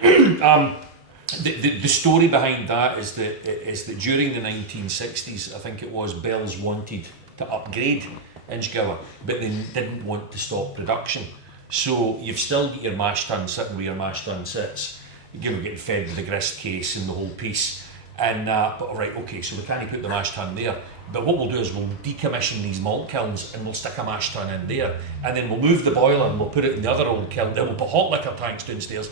the story behind that is that during the 1960s, I think it was, Bell's wanted to upgrade Inchgower, but they didn't want to stop production. So you've still got your mash tun sitting where your mash tun sits. You're getting fed with the grist case and the whole piece. And but right, okay, so we can't put the mash tun there. But what we'll do is we'll decommission these malt kilns and we'll stick a mash tun in there, and then we'll move the boiler and we'll put it in the other old kiln. Then we'll put hot liquor tanks downstairs.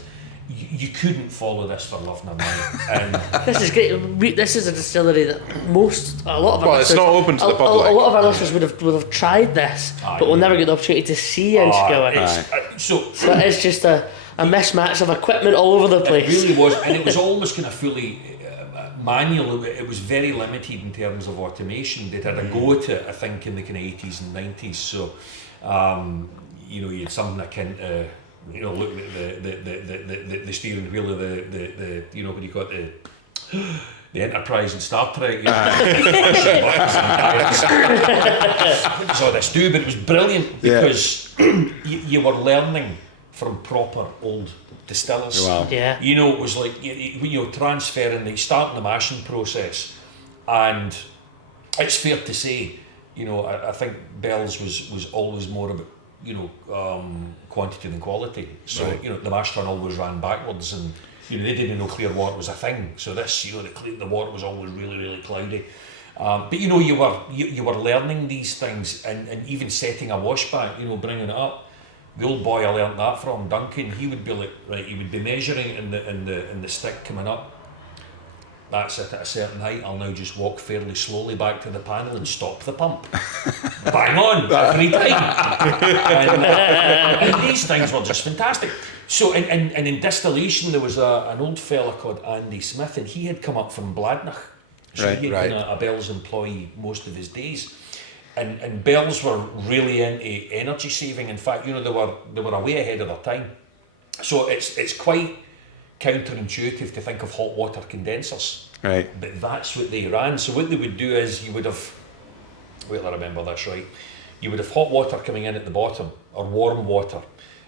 You couldn't follow this for love nor money. And this is great. This is a distillery that a lot of our Well, it's not open to the public. A lot of our listeners would have tried this, but we'll never get the opportunity to see Inchgower. So it is just a mismatch of equipment all over the place. It really was, and it was almost kind of fully manual. It was very limited in terms of automation. They'd had a go at it, I think, in the kind of 80s and 90s. So, you had something akin to, look at the steering wheel of the what do you call it, the Enterprise in Star Trek. So this do, but it was brilliant because you were learning from proper old distillers. Wow. Yeah. It was like transferring, starting the mashing process, and it's fair to say, I think Bell's was always more about quantity than quality. So the mash tun always ran backwards, and they didn't know clear water was a thing. So this, the water was always really, really cloudy. But you were learning these things, and even setting a wash back, bringing it up. The old boy I learnt that from, Duncan, he would be like, right, he would be measuring in the stick coming up. That's it at a certain height. I'll now just walk fairly slowly back to the panel and stop the pump. Bang on, every time. And these things were just fantastic. So, and in distillation, there was an old fella called Andy Smith, and he had come up from Bladnoch. So he had been a Bell's employee most of his days. And Bell's were really into energy saving. In fact, they were way ahead of their time. So it's quite counterintuitive to think of hot water condensers. Right. But that's what they ran. So what they would do is you would have, wait till I remember this right, you would have hot water coming in at the bottom, or warm water.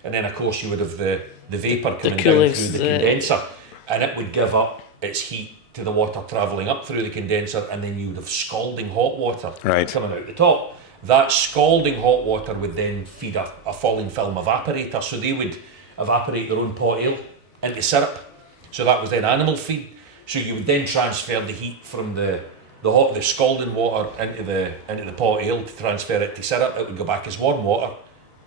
And then of course you would have the vapour coming down through the condenser, and it would give up its heat to the water travelling up through the condenser, and then you would have scalding hot water coming out the top. That scalding hot water would then feed a falling film evaporator, so they would evaporate their own pot ale into syrup. So that was then animal feed. So you would then transfer the heat from the scalding water into the pot ale to transfer it to syrup. It would go back as warm water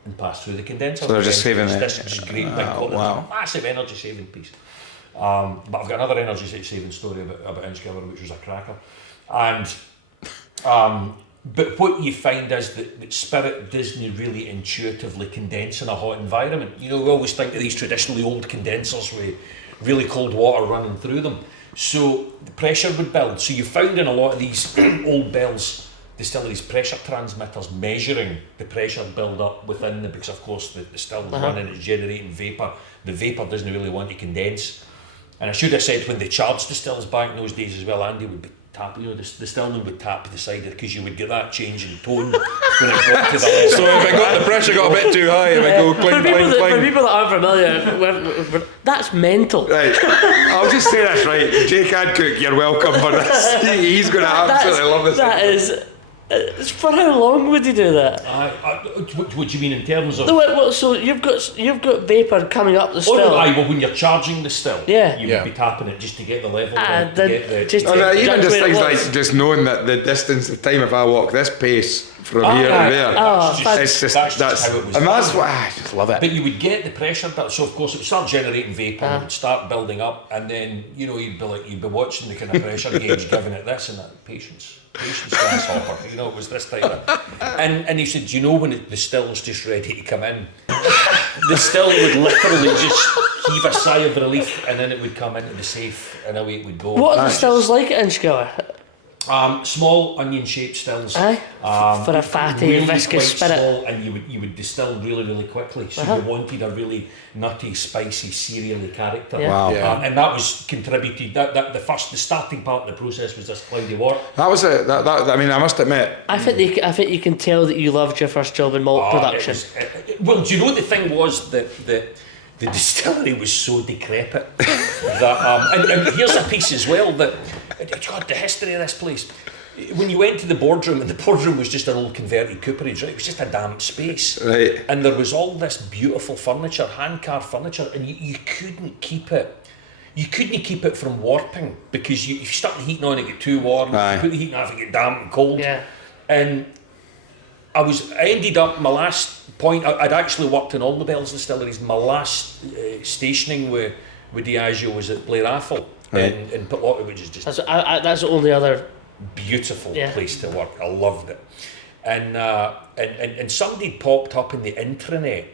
and pass through the condenser. So they're just saving it. This great big massive energy saving piece. But I've got another energy saving story about Inchgower, which was a cracker. And but what you find is that spirit doesn't really intuitively condense in a hot environment. We always think of these traditionally old condensers with really cold water running through them. So the pressure would build. So you found in a lot of these old Bell's distilleries pressure transmitters measuring the pressure build up within them, because of course the distill's running, it's generating vapour. The vapour doesn't really want to condense. And I should have said, when they charged distills back in those days as well, Andy would be tapping, the distillman would tap the cider, because you would get that change in tone when it got to the level. So if the pressure got a bit too high, it would go cling, cling, cling. For people that aren't familiar, that's mental. Right, I'll just say this, right, Jake Adcock, you're welcome for this. He's going to absolutely love this. That is... For how long would you do that? What do you mean in terms of? No, so you've got vapour coming up the still. Well, when you're charging the still, you would be tapping it just to get the level. Even just things like just knowing that the distance, the time, if I walk this pace from here to there. That's just how it was. And that's what I just love it. But you would get the pressure built, so of course it would start generating vapour, it would start building up, and then you'd be watching the kind of pressure gauge, giving it this and that. Patience, grasshopper. It was this type of. And he said, when the still's just ready to come in, the still would literally just heave a sigh of relief, and then it would come into the safe, and away it would go. What are the stills like at Inchgower? Small onion-shaped stills. For a fatty, really viscous quite spirit. Small, and you would distill really, really quickly. So you wanted a really nutty, spicy, cereally character. Yeah. Wow. Yeah. And that was contributed. The starting part of the process was this cloudy wort. That was it. I mean, I must admit. I think you can tell that you loved your first job in malt production. Well, do you know the thing was that the distillery was so decrepit that and here's a piece as well that God, the history of this place. When you went to the boardroom, and the boardroom was just an old converted cooperage, right? It was just a damp space, Right. and there was all this beautiful furniture, hand carved furniture, and you couldn't keep it. You couldn't keep it from warping because if you start the heating on, it get too warm. Aye. You put the heating off, it get damp and cold. Yeah. And I ended up my last point. I'd actually worked in all the Bell's distilleries. My last stationing with Diageo was at Blair Athol in Pitlochry, which is just That's the only other beautiful place to work. I loved it. And somebody popped up in the intranet.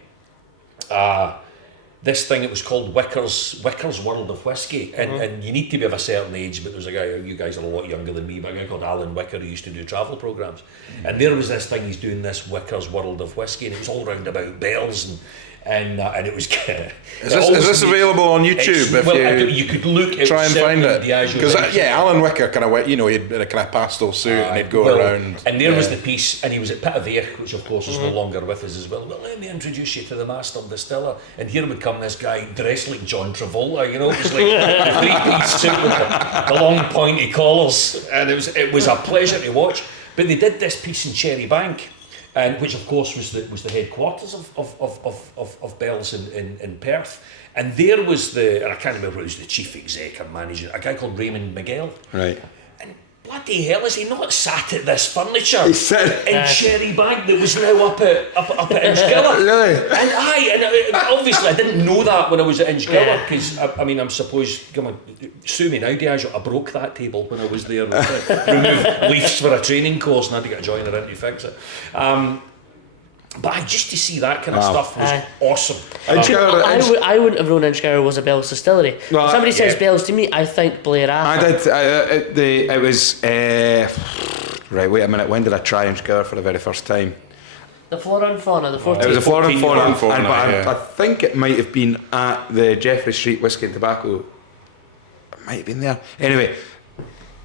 This thing, it was called Wicker's World of Whisky, and you need to be of a certain age, but there was a guy, you guys are a lot younger than me, but a guy called Alan Wicker who used to do travel programmes, and there was this thing, he's doing this Wicker's World of Whisky, and it was all round about bells, and it was Is this available on YouTube? You could look at try and find it, because Alan Wicker kind of he had a kind of pastel suit and he'd go around. And there was the piece, and he was at Pitlochry, which of course is no longer with us as well. Well, let me introduce you to the master distiller, and here would come this guy dressed like John Travolta. It was like a three-piece suit with the long pointy collars, and it was a pleasure to watch. But they did this piece in Cherry Bank. And which of course was the headquarters of Bell's in Perth, and there was and I can't remember, it was the chief exec or manager, a guy called Raymond Miguel. Right. And bloody hell, is he not sat at this furniture in Cherry Bank that was now up at Inchgower? Really? And obviously I didn't know that when I was at Inchgower, because I'm supposed, come on, sue me now, Diageo, I broke that table when I was there. Removed leaves for a training course and I had to get a joiner in to fix it. But just to see that kind of stuff was awesome. I wouldn't have known Inchgower was a Bell's distillery. Well, if somebody says Bell's to me, I think Blair Athol. I did. It was right. Wait a minute. When did I try Inchgower for the very first time? The Flora and Fauna, the 14. It was a Flora and Fauna, Fauna, I think it might have been at the Jeffrey Street Whisky and Tobacco. It might have been there. Anyway,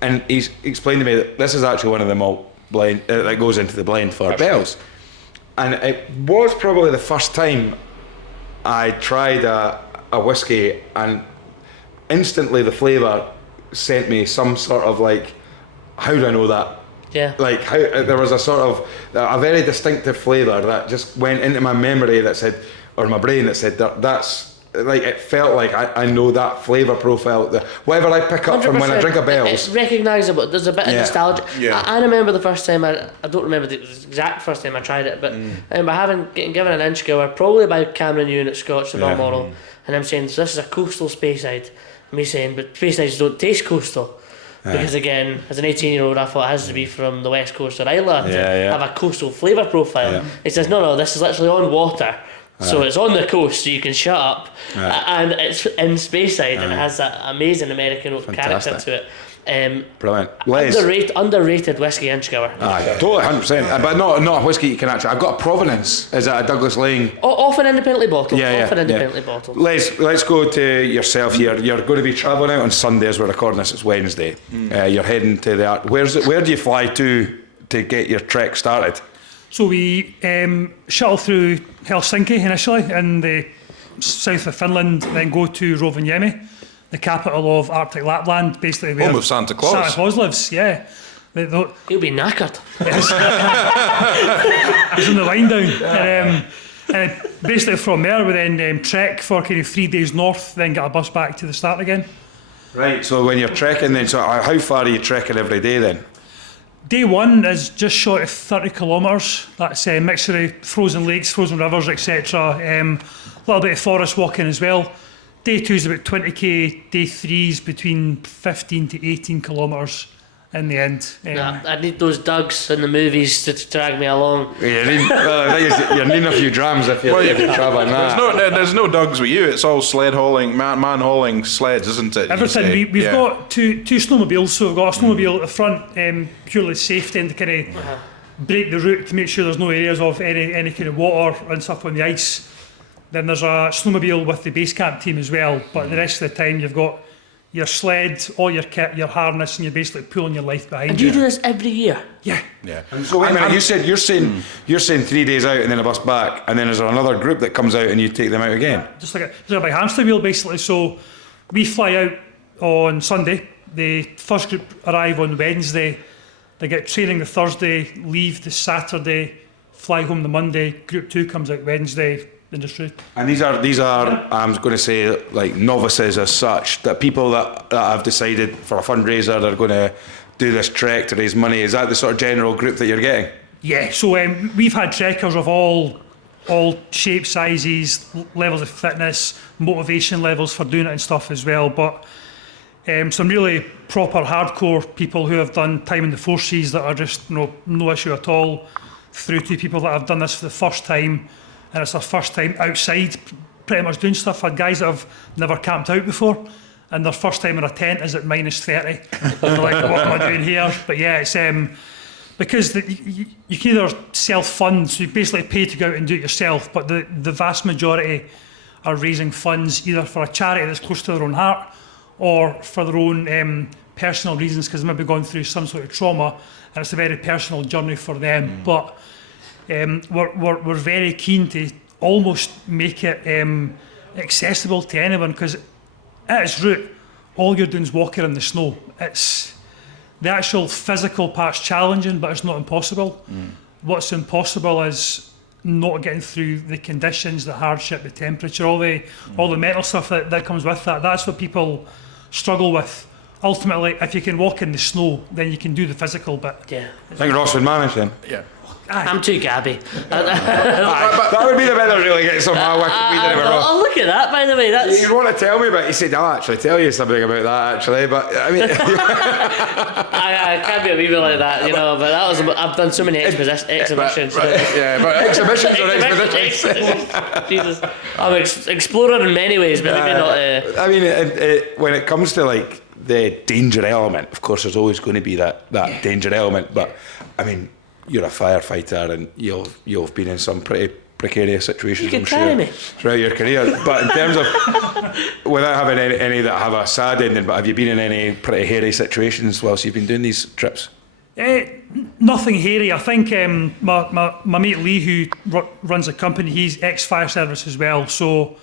and he's explained to me that this is actually one of the malt blend that goes into the blend for Bell's. And it was probably the first time I tried a whiskey, and instantly the flavour sent me some sort of like, how do I know that? Yeah. Like how there was a sort of a very distinctive flavour that just went into my memory that said, or my brain that said that's like, it felt like I know that flavour profile. Whatever I pick up from when I drink a Bell's. It's recognisable. There's a bit of nostalgia. Yeah. I remember the first time, I don't remember the exact first time I tried it, but I remember getting given an Inchgower, probably by Cameron Ewan at Scotch and Balmoral, and I'm saying, so this is a coastal Speyside. Me saying, but Speysides don't taste coastal. Because again, as an 18-year-old, I thought it has to be from the west coast or Islay to have a coastal flavour profile. He says, no, this is literally on water. So it's on the coast, so you can shut up, and it's in Speyside, and it has that amazing American oak character to it. Brilliant. Les. Underrated whiskey, Inchgower. Totally, 100%. But not a whiskey you can actually. I've got a Provenance. Is that a Douglas Lane? Often independently bottled. Often bottled. Let's go to yourself here. You're going to be travelling out on Sunday as we're recording this. It's Wednesday. You're heading to the. Where do you fly to get your trek started? So we shuttle through Helsinki initially in the south of Finland, then go to Rovaniemi, the capital of Arctic Lapland, basically where home of Santa Claus. Santa Claus lives, yeah. He'll be knackered. He's on the wind down. And basically from there we then trek for kind of 3 days north, then get a bus back to the start again. Right, so when you're trekking then, so how far are you trekking every day then? Day one is just short of 30 kilometres. That's a mixture of frozen lakes, frozen rivers, etc. A little bit of forest walking as well. Day two is about 20k. Day three is between 15 to 18 kilometres in the end. I need those Dougs in the movies to drag me along. Yeah, you're needing a few drams if you're travelling that. There's no Dougs with you. It's all sled hauling, man hauling sleds, isn't it? Everything. We've got two snowmobiles, so we've got a snowmobile at the front, purely safety and to kind of break the route to make sure there's no areas of any kind of water and stuff on the ice. Then there's a snowmobile with the base camp team as well, but the rest of the time you've got your sled, all your kit, your harness, and you're basically pulling your life behind and you. And you do this every year? Yeah. And so wait a minute, you're saying 3 days out and then a bus back, and then there's another group that comes out and you take them out again? Just like a big hamster wheel, basically. So we fly out on Sunday. The first group arrive on Wednesday. They get training the Thursday, leave the Saturday, fly home the Monday. Group 2 comes out Wednesday. Industry. And these are I'm going to say like novices as such, that people that have decided for a fundraiser they're going to do this trek to raise money. Is that the sort of general group that you're getting? Yeah, so we've had trekkers of all shapes, sizes, levels of fitness, motivation levels for doing it and stuff as well, but some really proper hardcore people who have done time in the forces that are just no issue at all, through to people that have done this for the first time and it's their first time outside pretty much doing stuff. I've had guys that have never camped out before and their first time in a tent is at -30 and they're like, what am I doing here? But yeah, it's because you can either self-fund, so you basically pay to go out and do it yourself, but the vast majority are raising funds either for a charity that's close to their own heart or for their own personal reasons, because they might be going through some sort of trauma and it's a very personal journey for them. But we're very keen to almost make it accessible to anyone, because at its root, all you're doing is walking in the snow. It's the actual physical part's challenging, but it's not impossible. What's impossible is not getting through the conditions, the hardship, the temperature, all the mental stuff that comes with that. That's what people struggle with. Ultimately, if you can walk in the snow, then you can do the physical bit. Yeah. I think Ross would manage then. Yeah. I'm too gabby. That would be the bit that really gets on my Wikipedia. Oh, look at that, by the way. That's... You want to tell me about it? He said, I'll actually tell you something about that, actually. But, I mean... I can't be a wee bit like that, you know, but that was... I've done so many exhibitions. But exhibitions or expeditions. Jesus. I'm explorer in many ways, but maybe not... I mean, when it comes to, like, the danger element, of course, there's always going to be that danger element. But, I mean... You're a firefighter and you've been in some pretty precarious situations, I'm sure, throughout your career. But in terms of, without having any that have a sad ending, but have you been in any pretty hairy situations whilst you've been doing these trips? Nothing hairy. I think my mate Lee, who runs a company, he's ex-fire service as well. So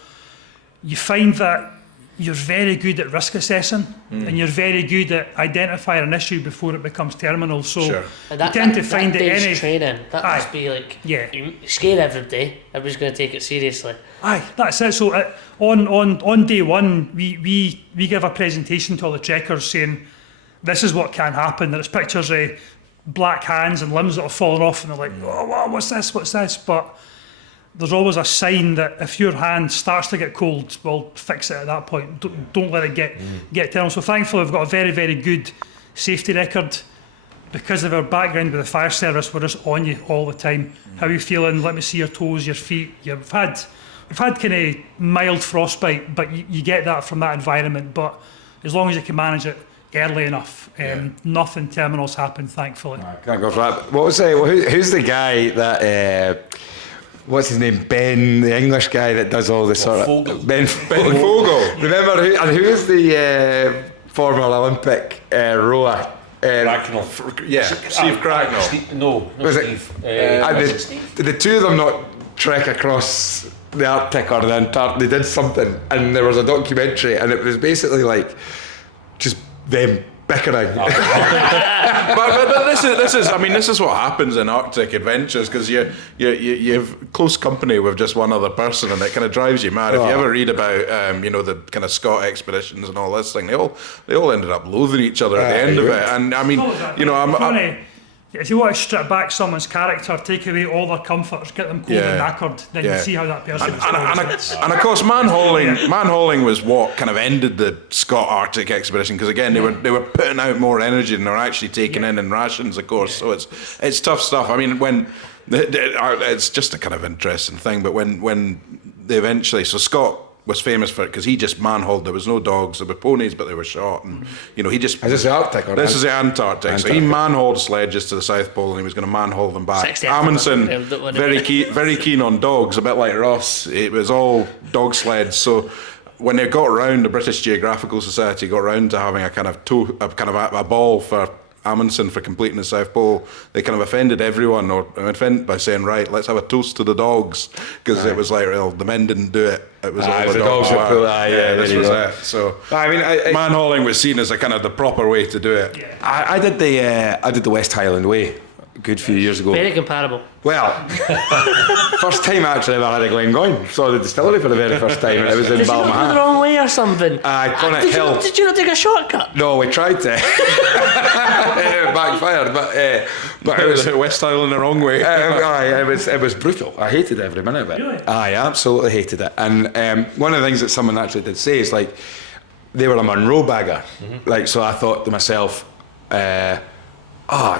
you find that you're very good at risk assessing and you're very good at identifying an issue before it becomes terminal. So you tend to find that any training, that must be like, you scare everybody. Everybody's going to take it seriously. Aye, that's it. So on day one, we give a presentation to all the trekkers saying, this is what can happen. There's pictures of black hands and limbs that have fallen off and they're like, oh, what's this? But there's always a sign that if your hand starts to get cold, we'll fix it at that point. Don't let it get terminal. So thankfully we've got a very, very good safety record. Because of our background with the fire service, we're just on you all the time. How are you feeling? Let me see your toes, your feet. Yeah, we've had kind of mild frostbite, but you get that from that environment. But as long as you can manage it early enough, nothing terminal's happened, thankfully. I can't go for that. What was who's the guy that... what's his name? Ben, the English guy that does all this sort of... Ben Fogle. Remember, who is the former Olympic rower? Cracknell. Steve Cracknell. No, Steve. The two of them not trek across the Arctic or the Antarctic. They did something, and there was a documentary, and it was basically like just them bickering. but this is what happens in Arctic adventures, because you've close company with just one other person, and it kind of drives you mad. If you ever read about the kind of Scott expeditions and all this thing, they all ended up loathing each other at the end of it. And I mean, if you want to strip back someone's character, take away all their comforts, get them cold and knackered, then you see how that person and of course, man-hauling was what kind of ended the Scott Arctic expedition, because again, they were putting out more energy than they were actually taking in rations, of course. So it's tough stuff. I mean, when it's just a kind of interesting thing, but when they eventually, so Scott was famous for it because he just man-hauled. There was no dogs, there were ponies, but they were shot, and he just. Is this the Arctic? This is the Antarctic. So he man-hauled sledges to the South Pole, and he was going to man-haul them back. Amundsen, very keen on dogs, a bit like Ross. It was all dog sleds. So when they got round, the British Geographical Society got round to having a kind of a ball for Amundsen for completing the South Pole, they kind of offended everyone, by saying, right, let's have a toast to the dogs, because it was like, well, the men didn't do it. It was all the dogs. This was it. So I mean, man-hauling was seen as a kind of the proper way to do it. Yeah. I did the West Highland Way a good few years ago. Very comparable. Well, first time actually ever had a Glengoyne. Saw the distillery for the very first time, and it was in Did you not go the wrong way or something? Clonic Hill. Did you not take a shortcut? No, we tried to. It backfired, but it was West Highland the wrong way. It was brutal. I hated every minute of it. Really? I absolutely hated it. And one of the things that someone actually did say is like they were a Munro bagger. Like, so I thought to myself,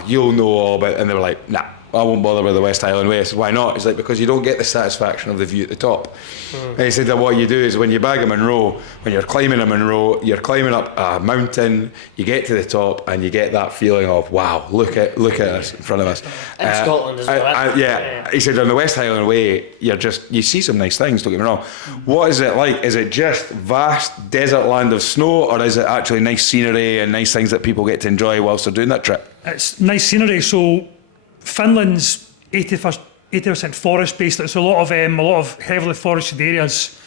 you'll know all about it. And they were like, nah, I won't bother with the West Highland Way. I said, why not? He's like, because you don't get the satisfaction of the view at the top. And he said that what you do is when you bag a Munro, when you're climbing a Munro, you're climbing up a mountain, you get to the top and you get that feeling of, wow, look at us in front of us. In Scotland as well. Yeah. He said on the West Highland Way, you see some nice things, don't get me wrong. What is it like? Is it just vast desert land of snow, or is it actually nice scenery and nice things that people get to enjoy whilst they're doing that trip? It's nice scenery. So Finland's 80% forest based. It's a lot of heavily forested areas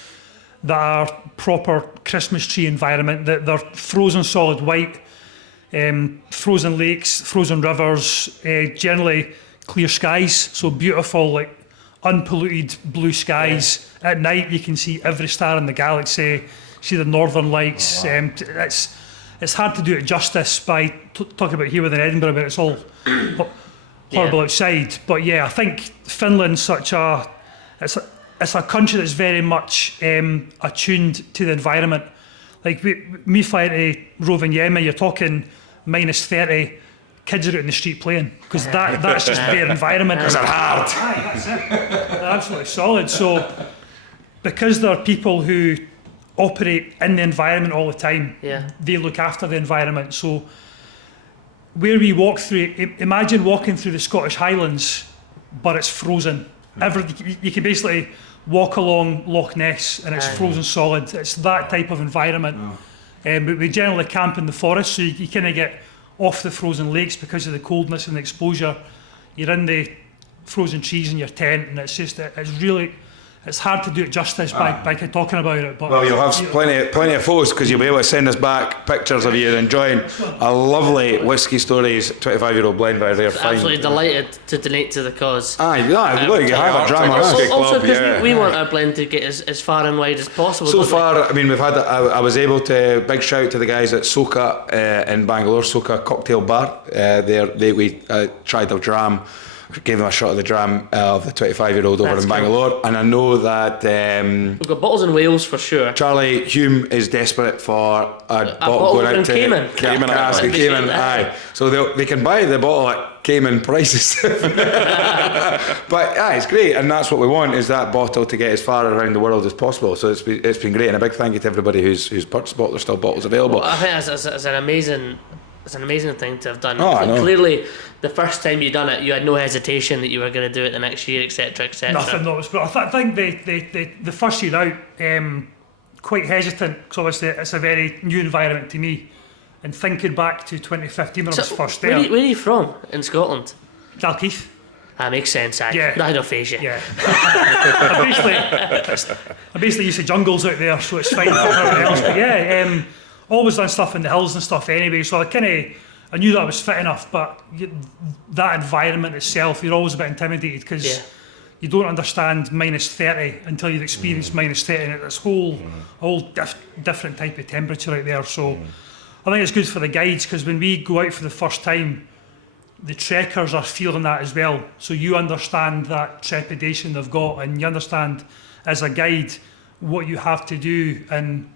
that are proper Christmas tree environment. That they're frozen solid white, frozen lakes, frozen rivers, generally clear skies. So beautiful, like unpolluted blue skies. Yeah. At night you can see every star in the galaxy. See the northern lights. Oh, wow. It's hard to do it justice by talking about here within Edinburgh, but it's all horrible outside. But yeah, I think Finland's it's a country that's very much attuned to the environment. Like me flying to Rovaniemi, you're talking minus 30, kids are out in the street playing, because that's just their environment. Because they're hard. Aye, that's it. They're absolutely solid. So because there are people who operate in the environment all the time, they look after the environment. So where we walk through, imagine walking through the Scottish Highlands, but it's frozen. You can basically walk along Loch Ness and it's frozen solid. It's that type of environment. But we generally camp in the forest, so you kind of get off the frozen lakes because of the coldness and the exposure. You're in the frozen trees in your tent, and it's hard to do it justice by talking about it. But well, you'll have plenty of photos, because you'll be able to send us back pictures of you enjoying a lovely Whisky Stories 25-year-old blend by their fine. Absolutely delighted to donate to the cause. We've got to have a dram. Also, because we want our blend to get as far and wide as possible. So far, I mean, we've had. I was able to big shout out to the guys at Soka in Bangalore, Soka Cocktail Bar. We tried the dram. Gave him a shot of the dram of the 25-year-old over in Bangalore, and I know that we've got bottles in Wales for sure. Charlie Hume is desperate for a bottle going out to Cayman. Cask in Cayman. Aye, so they can buy the bottle at Cayman prices. But it's great, and that's what we want, is that bottle to get as far around the world as possible. So it's been great, and a big thank you to everybody who's purchased a bottle. There's still bottles available. Well, I think it's an amazing. It's an amazing thing to have done. Clearly, the first time you done it, you had no hesitation that you were going to do it the next year, etc., etc. Nothing, but I think the first year out, quite hesitant, because obviously it's a very new environment to me. And thinking back to 2015 when I was first there. Where are you from in Scotland? Dalkeith. That makes sense, Yeah. Not aphasia. Yeah. I basically used to jungles out there, so it's fine for everyone else. But yeah, always done stuff in the hills and stuff anyway, so I knew that I was fit enough, but that environment itself, you're always a bit intimidated, because you don't understand minus 30 until you've experienced minus 30, and it's a whole different type of temperature out there. So I think it's good for the guides, because when we go out for the first time, the trekkers are feeling that as well. So you understand that trepidation they've got, and you understand as a guide what you have to do, and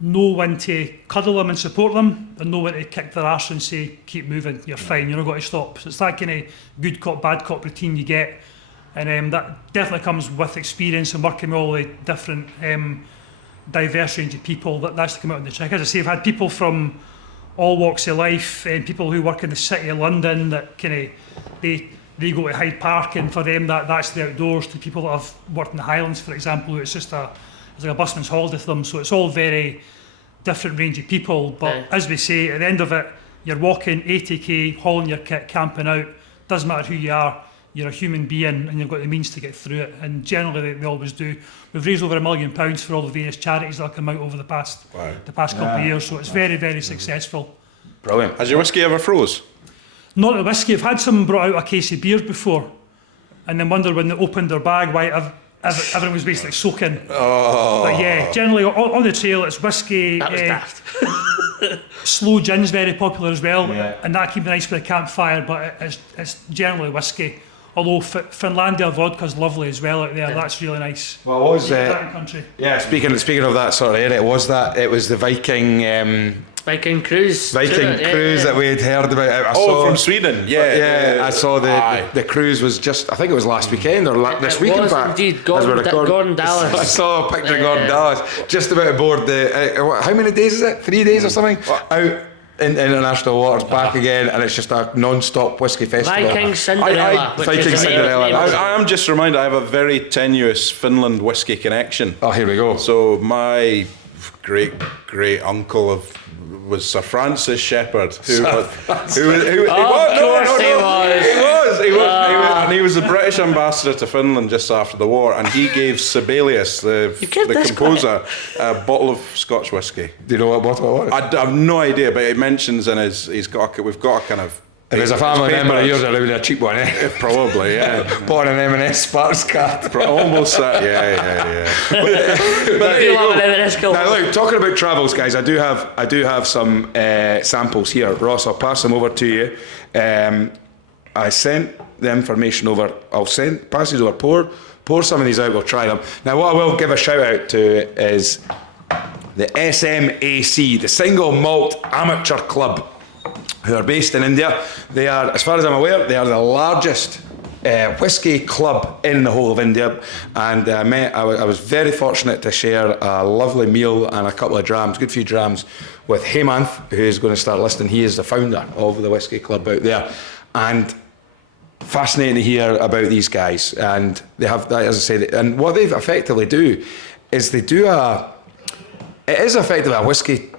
know when to cuddle them and support them, and know when to kick their arse and say, keep moving, you're fine, you're not going to stop. So it's that kind of good cop, bad cop routine you get, and that definitely comes with experience and working with all the different diverse range of people that actually come out on the trek. As I say, I've had people from all walks of life, and people who work in the city of London that kind of they go to Hyde Park, and for them that's the outdoors, to people that have worked in the Highlands, for example, it's like a busman's holiday for them. So it's all very different range of people, but as we say, at the end of it, you're walking 80k, hauling your kit, camping out, doesn't matter who you are, you're a human being and you've got the means to get through it, and generally they always do. We've raised over £1 million for all the various charities that have come out over the past couple of years, so it's very, very successful. Brilliant. Has your whiskey ever froze? Not the whiskey. I've had someone brought out a case of beers before, and then wonder when they opened their bag why everyone was basically soaking. But yeah, generally on the trail it's whiskey. That was daft. Slow gin's very popular as well, and that can be nice for a campfire, but it's generally whiskey. Although Finlandia vodka's lovely as well out there, that's really nice. Well, what was country? Yeah, speaking of that sort of area, it was the Viking Viking cruise. That we had heard about. I saw, from Sweden. I saw the cruise was just, I think it was last weekend or this week, in fact. Indeed, Gordon Dallas. I saw a picture of Gordon Dallas just about aboard how many days is it? 3 days or something? Out in international waters, back again, and it's just a non-stop whiskey festival. Viking Cinderella. Viking Cinderella. I am just reminded I have a very tenuous Finland whiskey connection. Oh, here we go. So my great uncle was Sir Francis Shepherd, he was, and he was the British ambassador to Finland just after the war, and he gave Sibelius, the composer, a bottle of Scotch whisky. Do you know what bottle it was? I have no idea, but it mentions in we've got a kind of. If it's a family member of yours, it would be a cheap one, eh? Probably, yeah. Bought an M&S Sparks card. Almost that, yeah. Now, look, talking about travels, guys, I do have some samples here. Ross, I'll pass them over to you. I sent the information over. Pass these over. Pour some of these out. We'll try them. Now, what I will give a shout out to is the SMAC, the Single Malt Amateur Club, who are based in India. They are, as far as I'm aware, they are the largest whisky club in the whole of India, and I was very fortunate to share a lovely meal and a couple of drams, good few drams, with Hemant, who's going to start listening. He is the founder of the whisky club out there, and fascinating to hear about these guys. And they have, as I say, and what they effectively do is it is effectively a whisky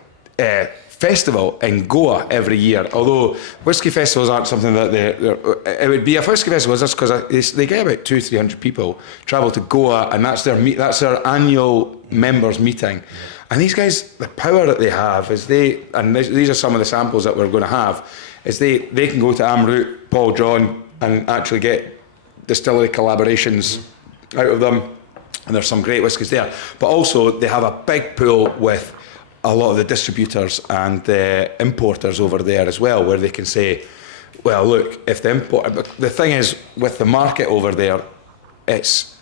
festival in Goa every year. Although whisky festivals aren't something that it would be a whisky festival just because they get about 200-300 people travel to Goa, and that's their annual members meeting. And these guys, the power that they have is these are some of the samples that we're going to have, is they can go to Amrut, Paul John, and actually get distillery collaborations out of them, and there's some great whiskies there. But also they have a big pool with a lot of the distributors and the importers over there as well, where they can say, well, look, if the thing is with the market over there, it's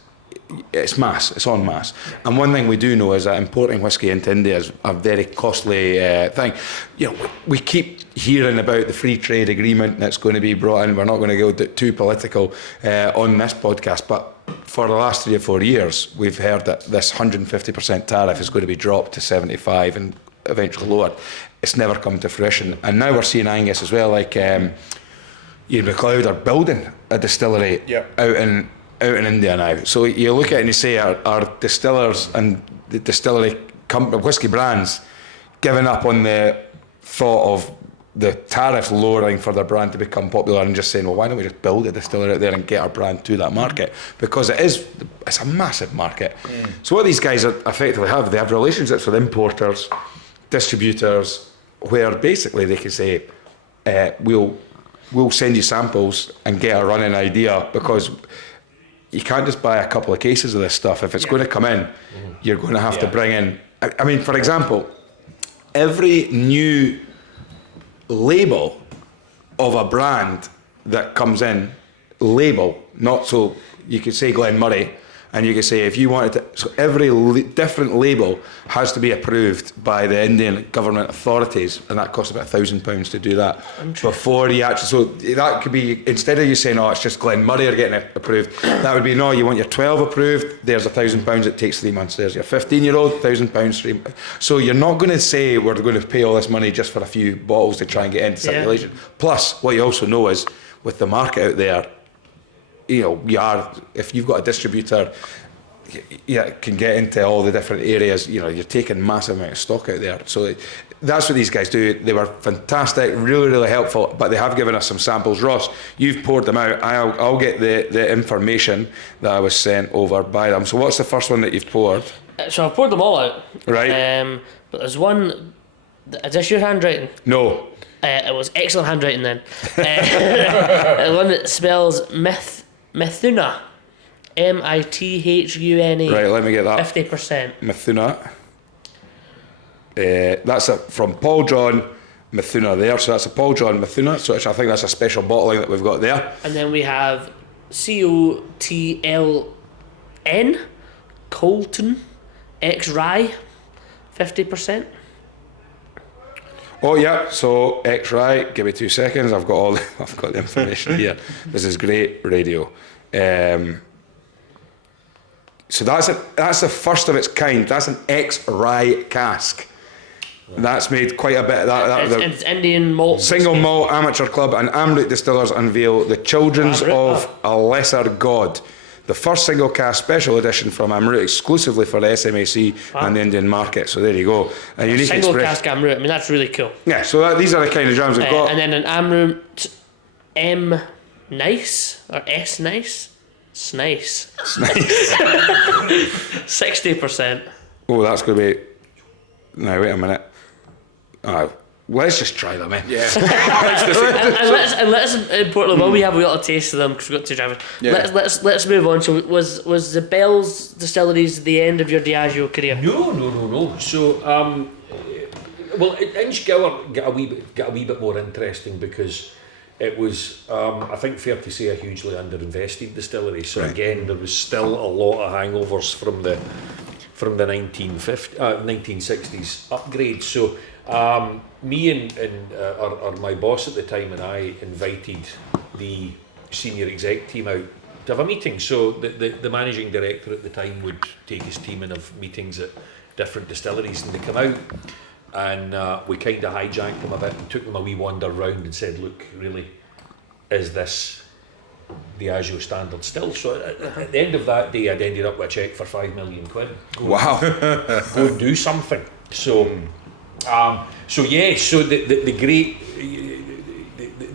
mass, it's en masse. And one thing we do know is that importing whiskey into India is a very costly thing. You know, we keep hearing about the free trade agreement that's going to be brought in. We're not going to go too political on this podcast, but for the last 3 or 4 years, we've heard that this 150% tariff is going to be dropped to 75 and eventually lowered. It's never come to fruition. And now we're seeing Angus as well, like Ian McLeod are building a distillery out in India now. So you look at it and you say, are distillers and the distillery whiskey brands giving up on the thought of the tariff lowering for their brand to become popular and just saying, well, why don't we just build a distillery out there and get our brand to that market? Because it's a massive market. So what these guys effectively have, they have relationships with importers, distributors, where basically they can say, we'll send you samples and get a running idea, because you can't just buy a couple of cases of this stuff. If it's going to come in, you're going to have to bring in, I mean, for example, every new label of a brand that comes in, label, not so you could say Glen Moray, and you could say if you wanted to, so every different label has to be approved by the Indian government authorities, and that costs about £1,000 to do that before you actually. So that could be, instead of you saying, oh, it's just Glen Moray are getting it approved, that would be, no, you want your 12 approved, there's £1,000, it takes 3 months. There's your 15-year-old, £1,000, 3 months. So you're not going to say we're going to pay all this money just for a few bottles to try and get into circulation. Plus, what you also know is, with the market out there, if you've got a distributor, can get into all the different areas. You're taking massive amount of stock out there. So that's what these guys do. They were fantastic, really, really helpful. But they have given us some samples. Ross, you've poured them out. I'll get the information that I was sent over by them. So what's the first one that you've poured? So I've poured them all out. Right. But there's one. Is this your handwriting? No. It was excellent handwriting then. One that spells Mithuna. Mithuna. Right, let me get that. 50%. Mithuna. That's from Paul John Mithuna there. So that's a Paul John Mithuna. So I think that's a special bottling that we've got there. And then we have COTLN. Colton. X Rye. 50%. Oh yeah, so X-Ray, give me 2 seconds, I've got the information here. This is great radio. So that's the first of its kind. That's an X-Rye cask. That's made quite a bit. It's Indian malt. Single malt amateur club and Amrit distillers unveil the Children's of a Lesser God. The first single cask special edition from Amrut exclusively for the SMAC and the Indian market. So there you go. A unique single cask Amrut. I mean, that's really cool. Yeah. So these are the kind of drams we've got. And then an Amrut M Nice or S Nice. Snice. 60%. Oh, that's going to be. Now wait a minute. Let's just try them, Yeah. and let's importantly, while we got a taste of them because we've got 2 drivers. Yeah. Let's move on. So was the Bell's Distilleries the end of your Diageo career? No. So Inchgower got a wee bit more interesting because it was I think fair to say a hugely underinvested distillery. So again, there was still a lot of hangovers from the 1960s upgrade. So me and my boss at the time and I invited the senior exec team out to have a meeting. So the managing director at the time would take his team and have meetings at different distilleries, and they come out and we kind of hijacked them a bit and took them a wee wander round and said, look, really, is this Diageo standard still? So at the end of that day, I'd ended up with a cheque for £5 million. Wow. Go and do something. So the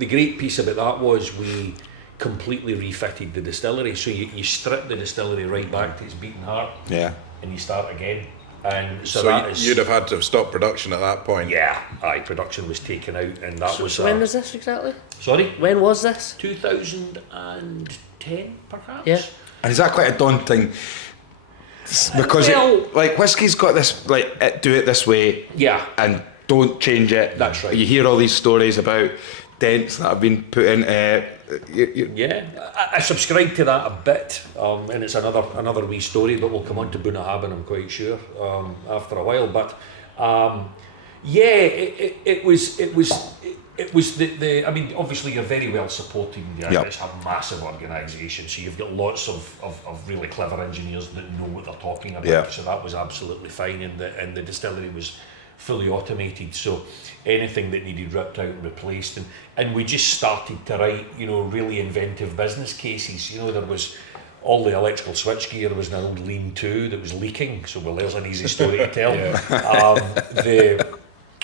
great piece about that was we completely refitted the distillery. So you strip the distillery right back to its beating heart. Yeah. And you start again. And so you'd have had to stop production at that point. Yeah, production was taken out, and that was. So when was this exactly? Sorry, when was this? 2010, perhaps. Yeah. And is that quite a daunting? Because whiskey's got this do it this way. Yeah. And don't change it. That's right. You hear all these stories about dents that have been put in. Yeah, I subscribe to that a bit, and it's another wee story, but we'll come on to Bunnahabhain, I'm quite sure, after a while. But it was the. I mean, obviously you're very well supported. It's a massive organisation, so you've got lots of really clever engineers that know what they're talking about. Yeah. So that was absolutely fine, and the distillery was fully automated, so anything that needed ripped out and replaced, and we just started to write really inventive business cases. There was all the electrical switchgear was an old lean-to that was leaking, so there's an easy story to tell. The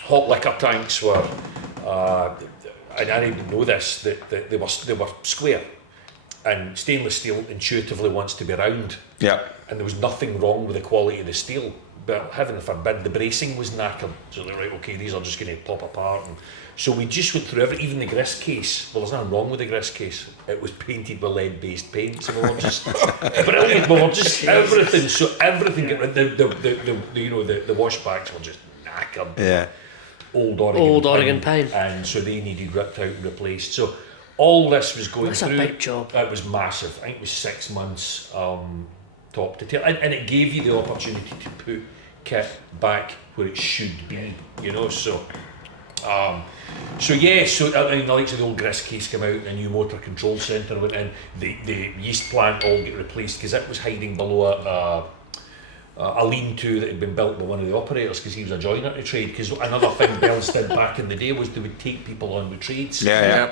hot liquor tanks were and I didn't know this, that they were square, and stainless steel intuitively wants to be round, and there was nothing wrong with the quality of the steel. But heaven forbid, the bracing was knackered. So they're right, okay, these are just going to pop apart. And so we just went through even the grist case. Well, there's nothing wrong with the grist case. It was painted with lead-based paint. So we were just brilliant. We were just everything. So everything, the washbacks were just knackered. Yeah. old Oregon pine, and so they needed ripped out and replaced. So all this was going through. That's a big job. It was massive. I think it was 6 months top to tail, and it gave you the opportunity to put kit back where it should be, you know. So I mean, the likes of the old grist case came out, the new motor control centre went in, the yeast plant all get replaced because it was hiding below a lean-to that had been built by one of the operators because he was a joiner to trade. Because another thing Bells did back in the day was they would take people on with trades,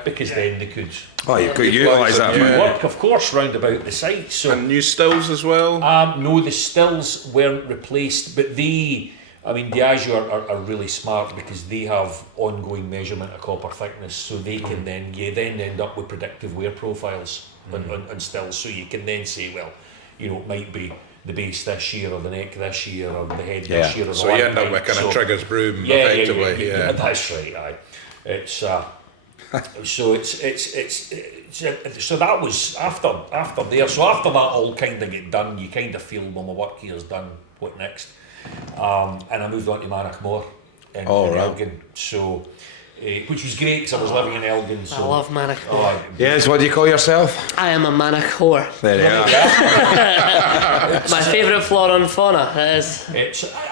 because then they could. Oh, you could utilise that. Work, of course, round about the site. So And new stills as well? no, the stills weren't replaced, but Diageo are really smart because they have ongoing measurement of copper thickness, so they can then end up with predictive wear profiles on stills. So you can then say, well, you know, it might be the base this year or the neck this year or the head this year. Or so you end up with kind of Trigger's broom, effectively. Yeah, that's right. Aye, it's so so that was after there. So after that all kind of get done, you kind of feel, well, my work here's done. What next? And I moved on to Monachmore in Elgin. So. Which was great because I was living in Elgin. So I love Monachmore. Yes, what do you call yourself? I am a Manach whore. There you are. My favourite flora and fauna is.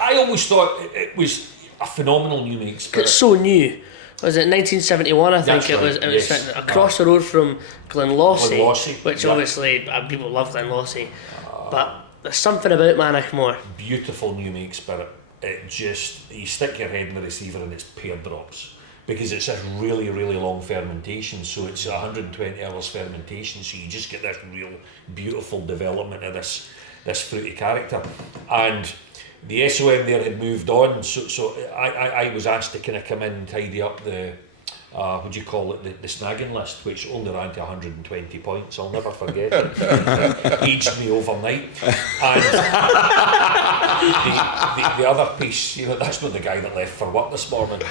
I always thought it was a phenomenal new make spirit. It's so new. Was it 1971? I think That's it right, was. It was yes. across the road from Glenlossie, which yeah. obviously people love Glenlossie, but there's something about Monachmore. Beautiful new make spirit. It just, you stick your head in the receiver and it's pear drops. Because it's a really, really long fermentation, so it's 120 hours fermentation, so you just get this real beautiful development of this fruity character. And the SOM there had moved on, so I was asked to kind of come in and tidy up the what do you call it, the snagging list, which only ran to 120 points. I'll never forget it. It aged me overnight. And the other piece, you know, that's not the guy that left for work this morning.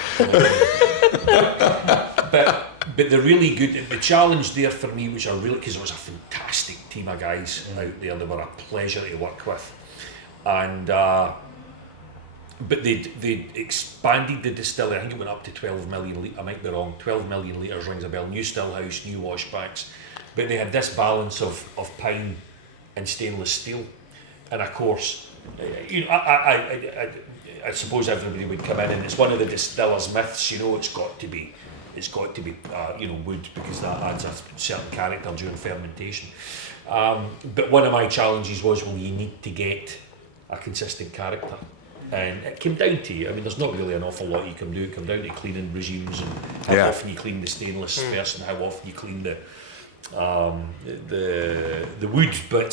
But the really good, the challenge there for me, which I really, because it was a fantastic team of guys out there, they were a pleasure to work with. And but they expanded the distillery. I think it went up to 12 million. I might be wrong. 12 million litres rings a bell. New still house, new washbacks, but they had this balance of pine and stainless steel. And of course, you know, I suppose everybody would come in, and it's one of the distillers' myths. You know, it's got to be you know, wood, because that adds a certain character during fermentation. But one of my challenges was, well, you need to get a consistent character. And it came down to, I mean, there's not really an awful lot you can do. It came down to cleaning regimes and how often you clean the stainless first and how often you clean the wood. But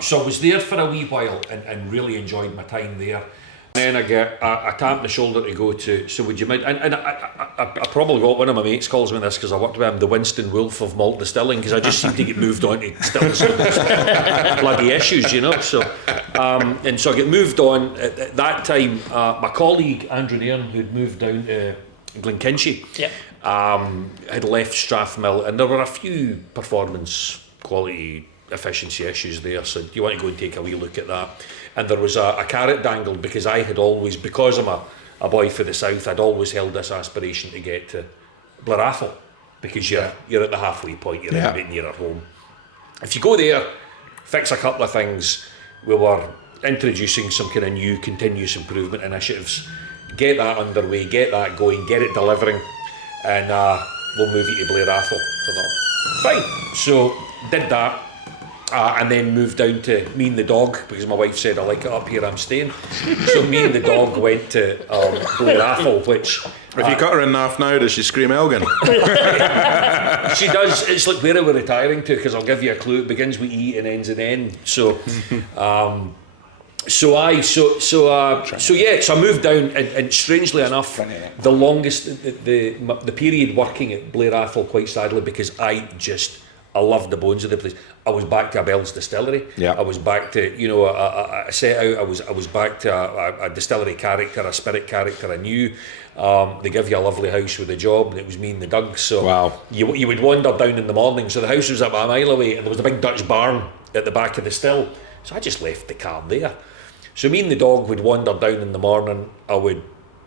so I was there for a wee while and really enjoyed my time there. And then I get a tap on the shoulder to go to, so would you mind, and I probably got one of my mates calls me this because I worked with him, the Winston Wolfe of malt distilling, because I just seem to get moved on to distilling some bloody issues, you know. So and so I get moved on. At that time, my colleague Andrew Nairn, who'd moved down to Glenkinchie, had left Strathmill, and there were a few performance, quality, efficiency issues there. So do you want to go and take a wee look at that? And there was a carrot dangled, because I had always, because I'm a boy for the south, I'd always held this aspiration to get to Blair Athol, because you're at the halfway point, you're a bit near at home. If you go there, fix a couple of things, we were introducing some kind of new continuous improvement initiatives, get that underway, get that going, get it delivering, and we'll move you to Blair Athol for that. Fine. So did that. And then moved down to me and the dog, because my wife said, I like it up here, I'm staying. So me and the dog went to Blair Athol, which... If you cut her in half now, does she scream Elgin? She does. It's like, where are we retiring to? Because I'll give you a clue, it begins with E and ends in N. So... So I moved down, and strangely enough, the longest, the period working at Blair Athol, quite sadly, because I loved the bones of the place. I was back to a Bell's distillery. Yeah. I was back to, you know, a set out. I was back to a distillery character, a spirit character I knew. They give you a lovely house with a job, and it was me and the Dougs. So you would wander down in the morning. So the house was up a mile away, and there was a big Dutch barn at the back of the still. So I just left the car there. So me and the dog would wander down in the morning. I would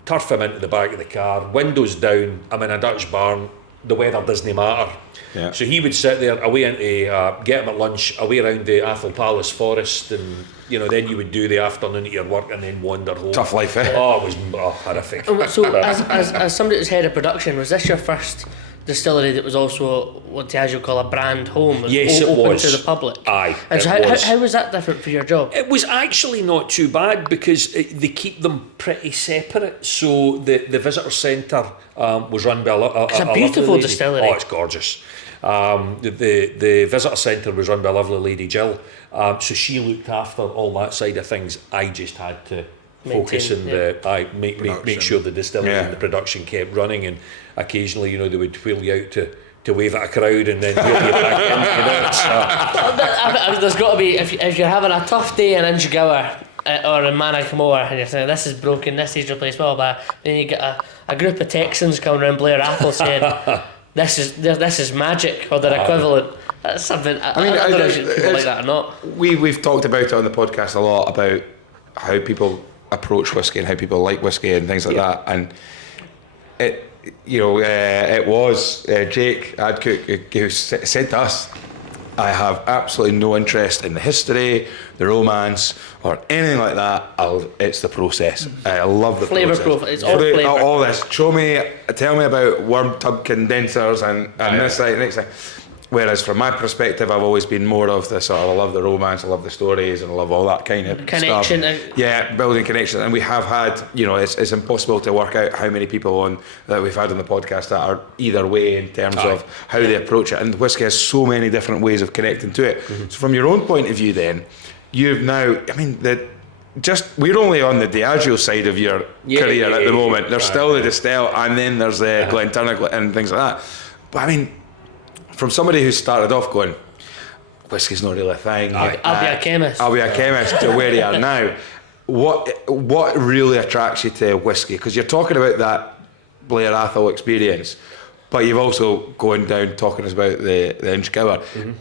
turf him into the back of the car, windows down, I'm in a Dutch barn, the weather doesn't matter. Yeah. So he would sit there away into, get him at lunch, away around the Athol Palace forest, and then you would do the afternoon at your work and then wander home. Tough life, eh? Oh, it was horrific. So as somebody who's head of production, was this your first distillery that was also what Diageo call a brand home? Yes, it open was. to the public? Aye, And so how was that different for your job? It was actually not too bad because they keep them pretty separate. So the visitor centre was run by It's a lovely beautiful lady. distillery. Oh, it's gorgeous. The visitor centre was run by a lovely lady, Jill. So she looked after all that side of things. I just had to focus on make sure the distillery and the production kept running, and occasionally they would wheel you out to wave at a crowd and then wheel you back in. There's got to be, if you're having a tough day in Inchgower or in Bunnahabhain and you're saying this is broken, this is replaced, blah blah blah, then you get a group of Texans coming around Blair Athol saying this is magic or their equivalent. That's something. I don't know if people like that or not. We've talked about it on the podcast a lot about how people approach whiskey and how people like whiskey and things like that, and it was Jake Adcook who said to us, I have absolutely no interest in the history, the romance, or anything like that. It's the process. I love the flavour process. profile. It's all flavour. All this. Tell me about worm tub condensers and this side, next thing. Whereas from my perspective, I've always been more of the sort of, I love the romance, I love the stories, and I love all that kind of connection. Stuff. Building connection. And we have had, it's impossible to work out how many people that we've had on the podcast that are either way in terms of how they approach it. And whiskey has so many different ways of connecting to it. Mm-hmm. So from your own point of view then, you've now, we're only on the Diageo side of your career at the moment. There's still the Distill, and then there's the Glen Turner and things like that. But from somebody who started off going, whiskey's not really a thing. I'll be a chemist. I'll be a chemist to where you are now. What really attracts you to whiskey? Because you're talking about that Blair Athol experience, but you've also going down talking about the Inchgower. Mm-hmm.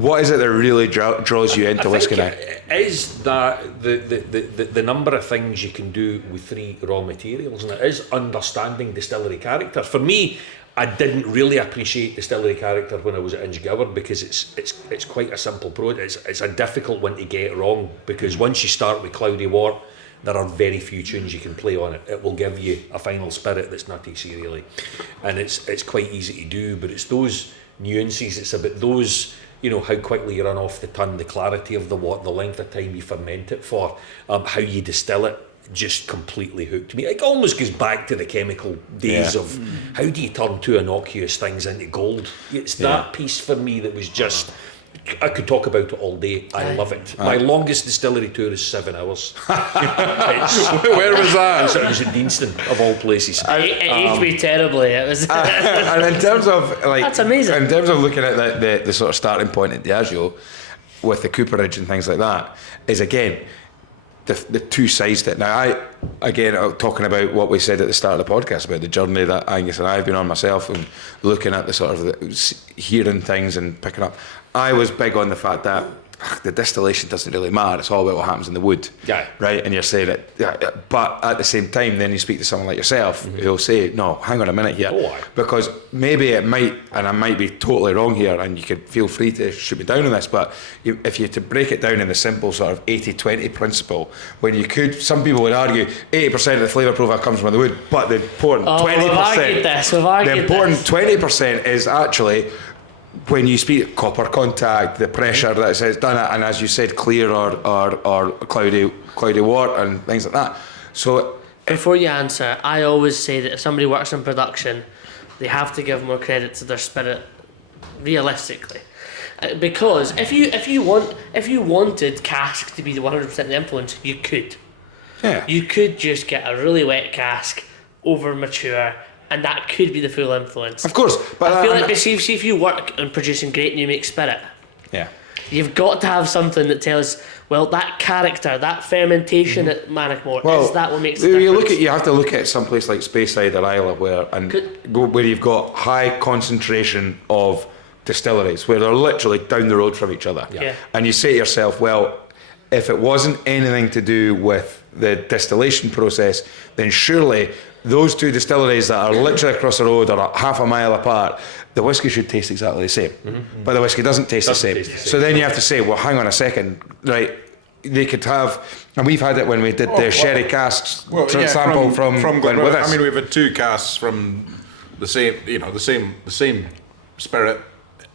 What is it that really draws you into whiskey now? Is that the number of things you can do with 3 raw materials, and it is understanding distillery character. For me, I didn't really appreciate distillery character when I was at Inchgower because it's quite a simple process. It's a difficult one to get wrong because once you start with Cloudy Wort, there are very few tunes you can play on it. It will give you a final spirit that's nutty serially, and it's quite easy to do. But it's those nuances. It's about those. How quickly you run off the ton, the clarity of the wort, the length of time you ferment it for, how you distill it, just completely hooked me. It almost goes back to the chemical days of how do you turn two innocuous things into gold. It's that piece for me that was just, I could talk about it all day. I love it. My longest distillery tour is 7 hours. Where was that? It was in Deanston, of all places. It aged me terribly. It was. And in terms of that's amazing. In terms of looking at the sort of starting point at Diageo with the cooperage and things like that, is again the two sides to it. Now, talking about what we said at the start of the podcast about the journey that Angus and I have been on myself and looking at the sort of hearing things and picking up. I was big on the fact that the distillation doesn't really matter. It's all about what happens in the wood, right? And you're saying it, but at the same time, then you speak to someone like yourself who'll say, "No, hang on a minute here," because maybe it might, and I might be totally wrong here, and you could feel free to shoot me down on this. But if you to break it down in the simple sort of 80-20 principle, when you could, some people would argue 80% of the flavour profile comes from the wood, but the important 20%, the important 20% is actually. When you speak copper contact, the pressure that it's done it, and as you said, clear or cloudy wort and things like that. So before you answer, I always say that if somebody works in production, they have to give more credit to their spirit, realistically, because if you wanted cask to be the 100% the influence, you could. Yeah. You could just get a really wet cask, over mature. And that could be the full influence. Of course, but I feel like see if you work on producing great new make spirit, you've got to have something that tells, well, that character, that fermentation at Bunnahabhain, is that what makes the difference? You have to look at some place like Speyside or Isla where you've got high concentration of distilleries where they're literally down the road from each other, and you say to yourself, well, if it wasn't anything to do with the distillation process, then surely those two distilleries that are literally across the road or half a mile apart, the whiskey should taste exactly the same. But the whiskey doesn't taste the same. So then you have to say, well, hang on a second, right? They could have, and we've had it when we did the sherry casks sample from Glen with us. I mean, we've had 2 casks from the same, the same spirit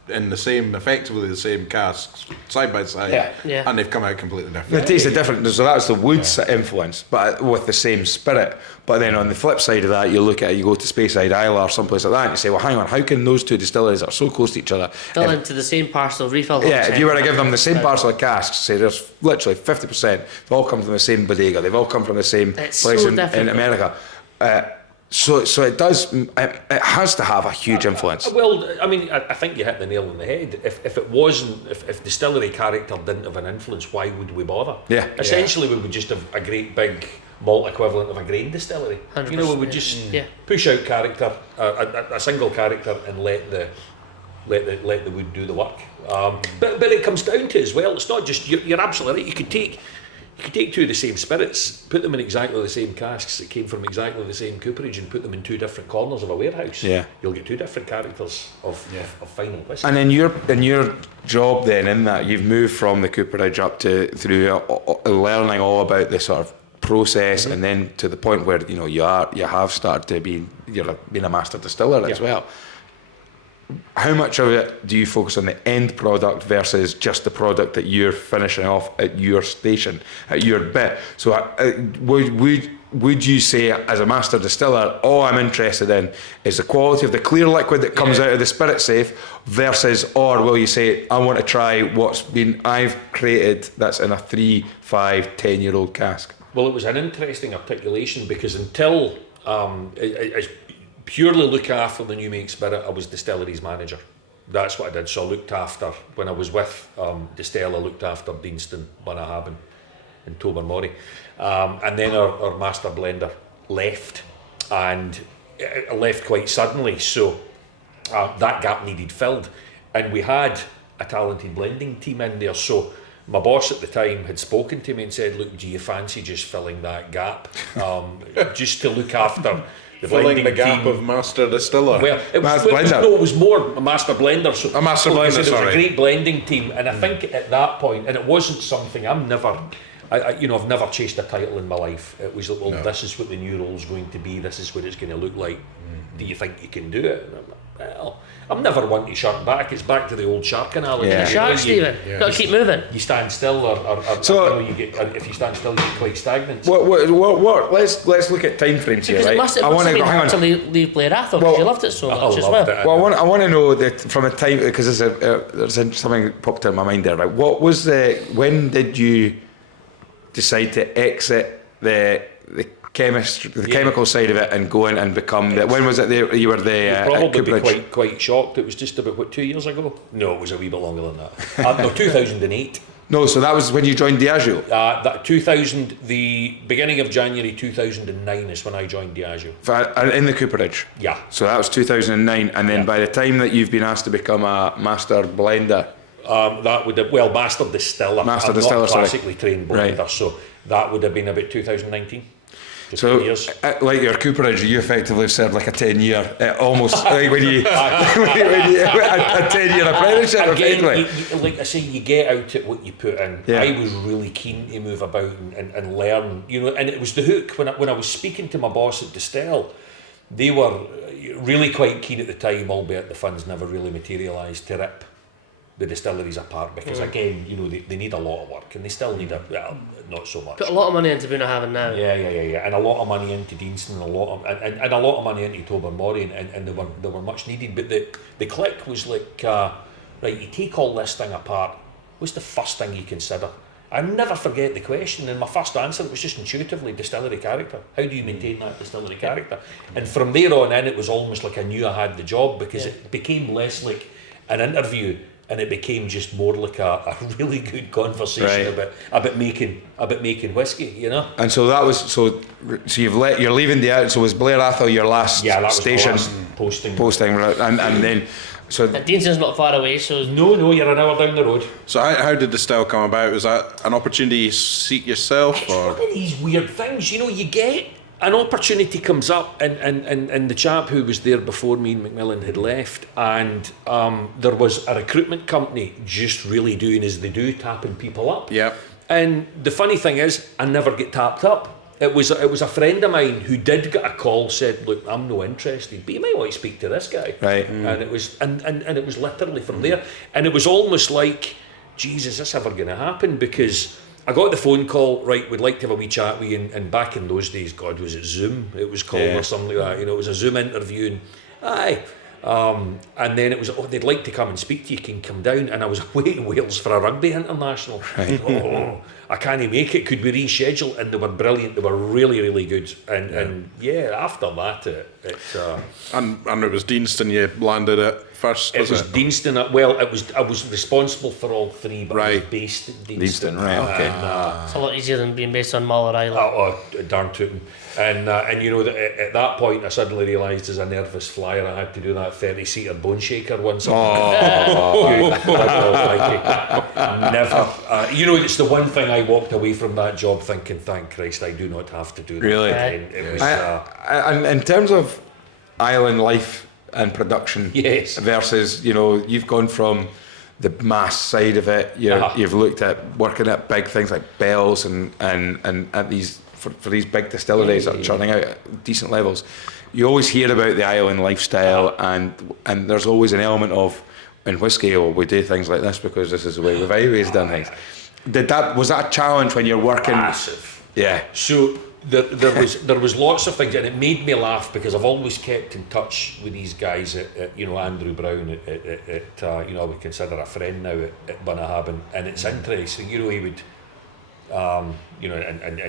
in effectively the same casks, side by side, and they've come out completely different. They taste different, so that's the wood's influence, but with the same spirit. But then on the flip side of that, you look at it, you go to Speyside Isle or someplace like that, and you say, well, hang on, how can those two distilleries that are so close to each other fill into the same parcel, refill? If you were to give them the same parcel of casks, say there's literally 50%, they've all come from the same bodega, they've all come from the same place in America. So it does. It has to have a huge influence. Well, I mean, I think you hit the nail on the head. If it wasn't, if distillery character didn't have an influence, why would we bother? Yeah. Essentially, we would just have a great big malt equivalent of a grain distillery. You know, we would just push out character, a single character, and let the wood do the work. But it comes down to as well. It's not just you're absolutely right. You could take 2 of the same spirits, put them in exactly the same casks that came from exactly the same cooperage, and put them in 2 different corners of a warehouse. Yeah. You'll get 2 different characters of final whisky. And in your job then, in that you've moved from the cooperage up through learning all about this sort of process, and then to the point where you have started to being a master distiller as well. How much of it do you focus on the end product versus just the product that you're finishing off at your station, at your bit? So would you say, as a master distiller, all I'm interested in is the quality of the clear liquid that comes out of the spirit safe versus, or will you say, I want to try I've created that's in a 3, 5, 10-year-old cask? Well, it was an interesting articulation, because until I purely look after the new make spirit, I was distilleries manager. That's what I did. So I looked after, when I was with Distell, I looked after Deanston, Bunnahabhain and Tbermory. And then our master blender left, and left quite suddenly. So that gap needed filled. And we had a talented blending team in there. So my boss at the time had spoken to me and said, look, do you fancy just filling that gap? Just to look after filling the gap team of master distiller. Well, it was more a master blender. So, a master blender, it was a great blending team, and I think at that point, and it wasn't something I've never chased a title in my life. It was like, this is what the new role's going to be. This is what it's going to look like. Do you think you can do it? And I'm like, well, I'm never one to shark back. It's back to the old shark analogy. Yeah. Shark, Stephen. Got to keep moving. You stand still, or if you stand still, you get quite stagnant. Let's look at time frames here, right? I want to leave Blair Athol because you loved it so much as well. Well, I want to know that from a time, because there's something popped in my mind there. Right? What was when did you decide to exit the chemical side of it and go in and become when was it you were there? You'd probably be quite shocked. It was just about 2 years ago? No, it was a wee bit longer than that. No, 2008. No, so that was when you joined Diageo? The beginning of January 2009 is when I joined Diageo. In the cooperage? Yeah. So that was 2009, and then by the time that you've been asked to become a master blender? That would have, master distiller. I'm not classically trained blender, right. So that would have been about 2019. So, like your cooperage, you effectively served like a 10-year, almost like when you a 10-year apprenticeship. Again, like I say, you get out at what you put in. Yeah. I was really keen to move about and learn, and it was the hook when I was speaking to my boss at Distell. They were really quite keen at the time, albeit the funds never really materialised, to rip the distilleries apart, because again, they need a lot of work, and they still need not so much. Put a lot of money into Bunnahabhain now. Yeah, and a lot of money into Deanston, and a lot of money into Tbermory, and they were much needed. But the click was like, right, you take all this thing apart. What's the first thing you consider? I never forget the question, and my first answer was just intuitively distillery character. How do you maintain that distillery character? And from there on in, it was almost like I knew I had the job, because it became less like an interview, and it became just more like a really good conversation about making whiskey, And so that was you're leaving the so was Blair Athol your last station? posting. And then so And Deanston's not far away, so No, you're an hour down the road. So how did the style come about? Was that an opportunity you seek yourself, It's or? one of these weird things, you get an opportunity comes up, and the chap who was there before me, Macmillan, had left, and there was a recruitment company just really doing as they do, tapping people up. Yeah. And the funny thing is, I never get tapped up. It was a friend of mine who did get a call, said, "Look, I'm no interested, but you might want to speak to this guy." Right. And it was and it was literally from there, and it was almost like, Jesus, is this ever going to happen? Because I got the phone call, right, we'd like to have a wee chat with you, and back in those days, God, was it Zoom? It was called or something like that. It was a Zoom interview, and aye. And then it was, they'd like to come and speak to you, can come down. And I was away in Wales for a rugby international. Right. I can't make it, could we reschedule? And they were brilliant, they were really, really good. And after that, And it was Deanston you landed at first, it was Deanston. Well, I was responsible for all three, but I was based at Deanston. Right, okay. it's a lot easier than being based on Muller Island. Darn tootin'. And at that point I suddenly realised as a nervous flyer I had to do that 30-seater bone shaker once. Never. It's the one thing I walked away from that job thinking, thank Christ I do not have to do that. Really? It was, and in terms of island life and production, yes, versus you've gone from the mass side of it. You've looked at working at big things like Bells and at these for these big distilleries that are churning out at decent levels. You always hear about the island lifestyle, and there's always an element of in whiskey, we do things like this because this is the way we've always done things. Was that a challenge when you're working? Massive. Yeah. So there was lots of things, and it made me laugh because I've always kept in touch with these guys at Andrew Brown at I would consider a friend now at Bunnahabhain, and it's interesting. He would. And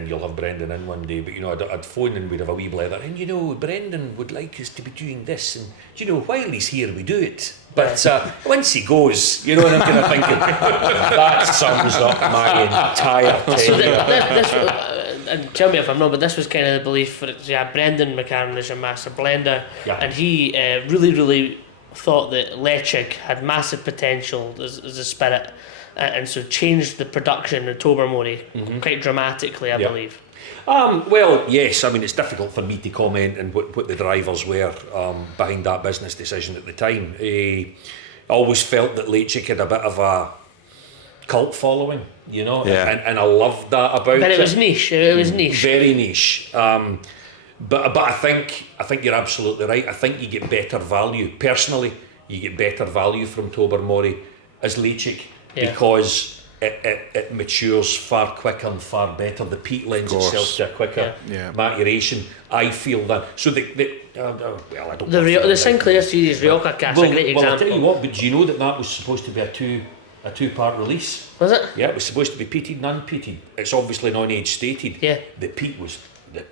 you'll have Brendan in one day, but I'd phone and we'd have a wee blether, and Brendan would like us to be doing this, and while he's here we do it, but once he goes, and I'm kind of thinking that sums up my entire tenure. So and tell me if I'm wrong, but this was kind of the belief for it. Brendan McCarran is a master blender, and he really, really thought that Lechig had massive potential as a spirit. And so changed the production in Tbermory quite dramatically, I believe. Well, yes. I mean, it's difficult for me to comment on what the drivers were behind that business decision at the time. I always felt that Lechig had a bit of a cult following, and I loved that about it. But it was niche. It was niche. Very niche. But I think you're absolutely right. I think you get better value. Personally, you get better value from Tbermory as Lechig. Because it matures far quicker and far better. The peat lends itself to a quicker maturation. I feel that. So I don't. The Sinclair series Rioja cask is a great example. I'll tell you what. But do you know that was supposed to be a two-part release? Was it? Yeah, it was supposed to be peated and unpeated. It's obviously non-age stated. Yeah. The peat was. The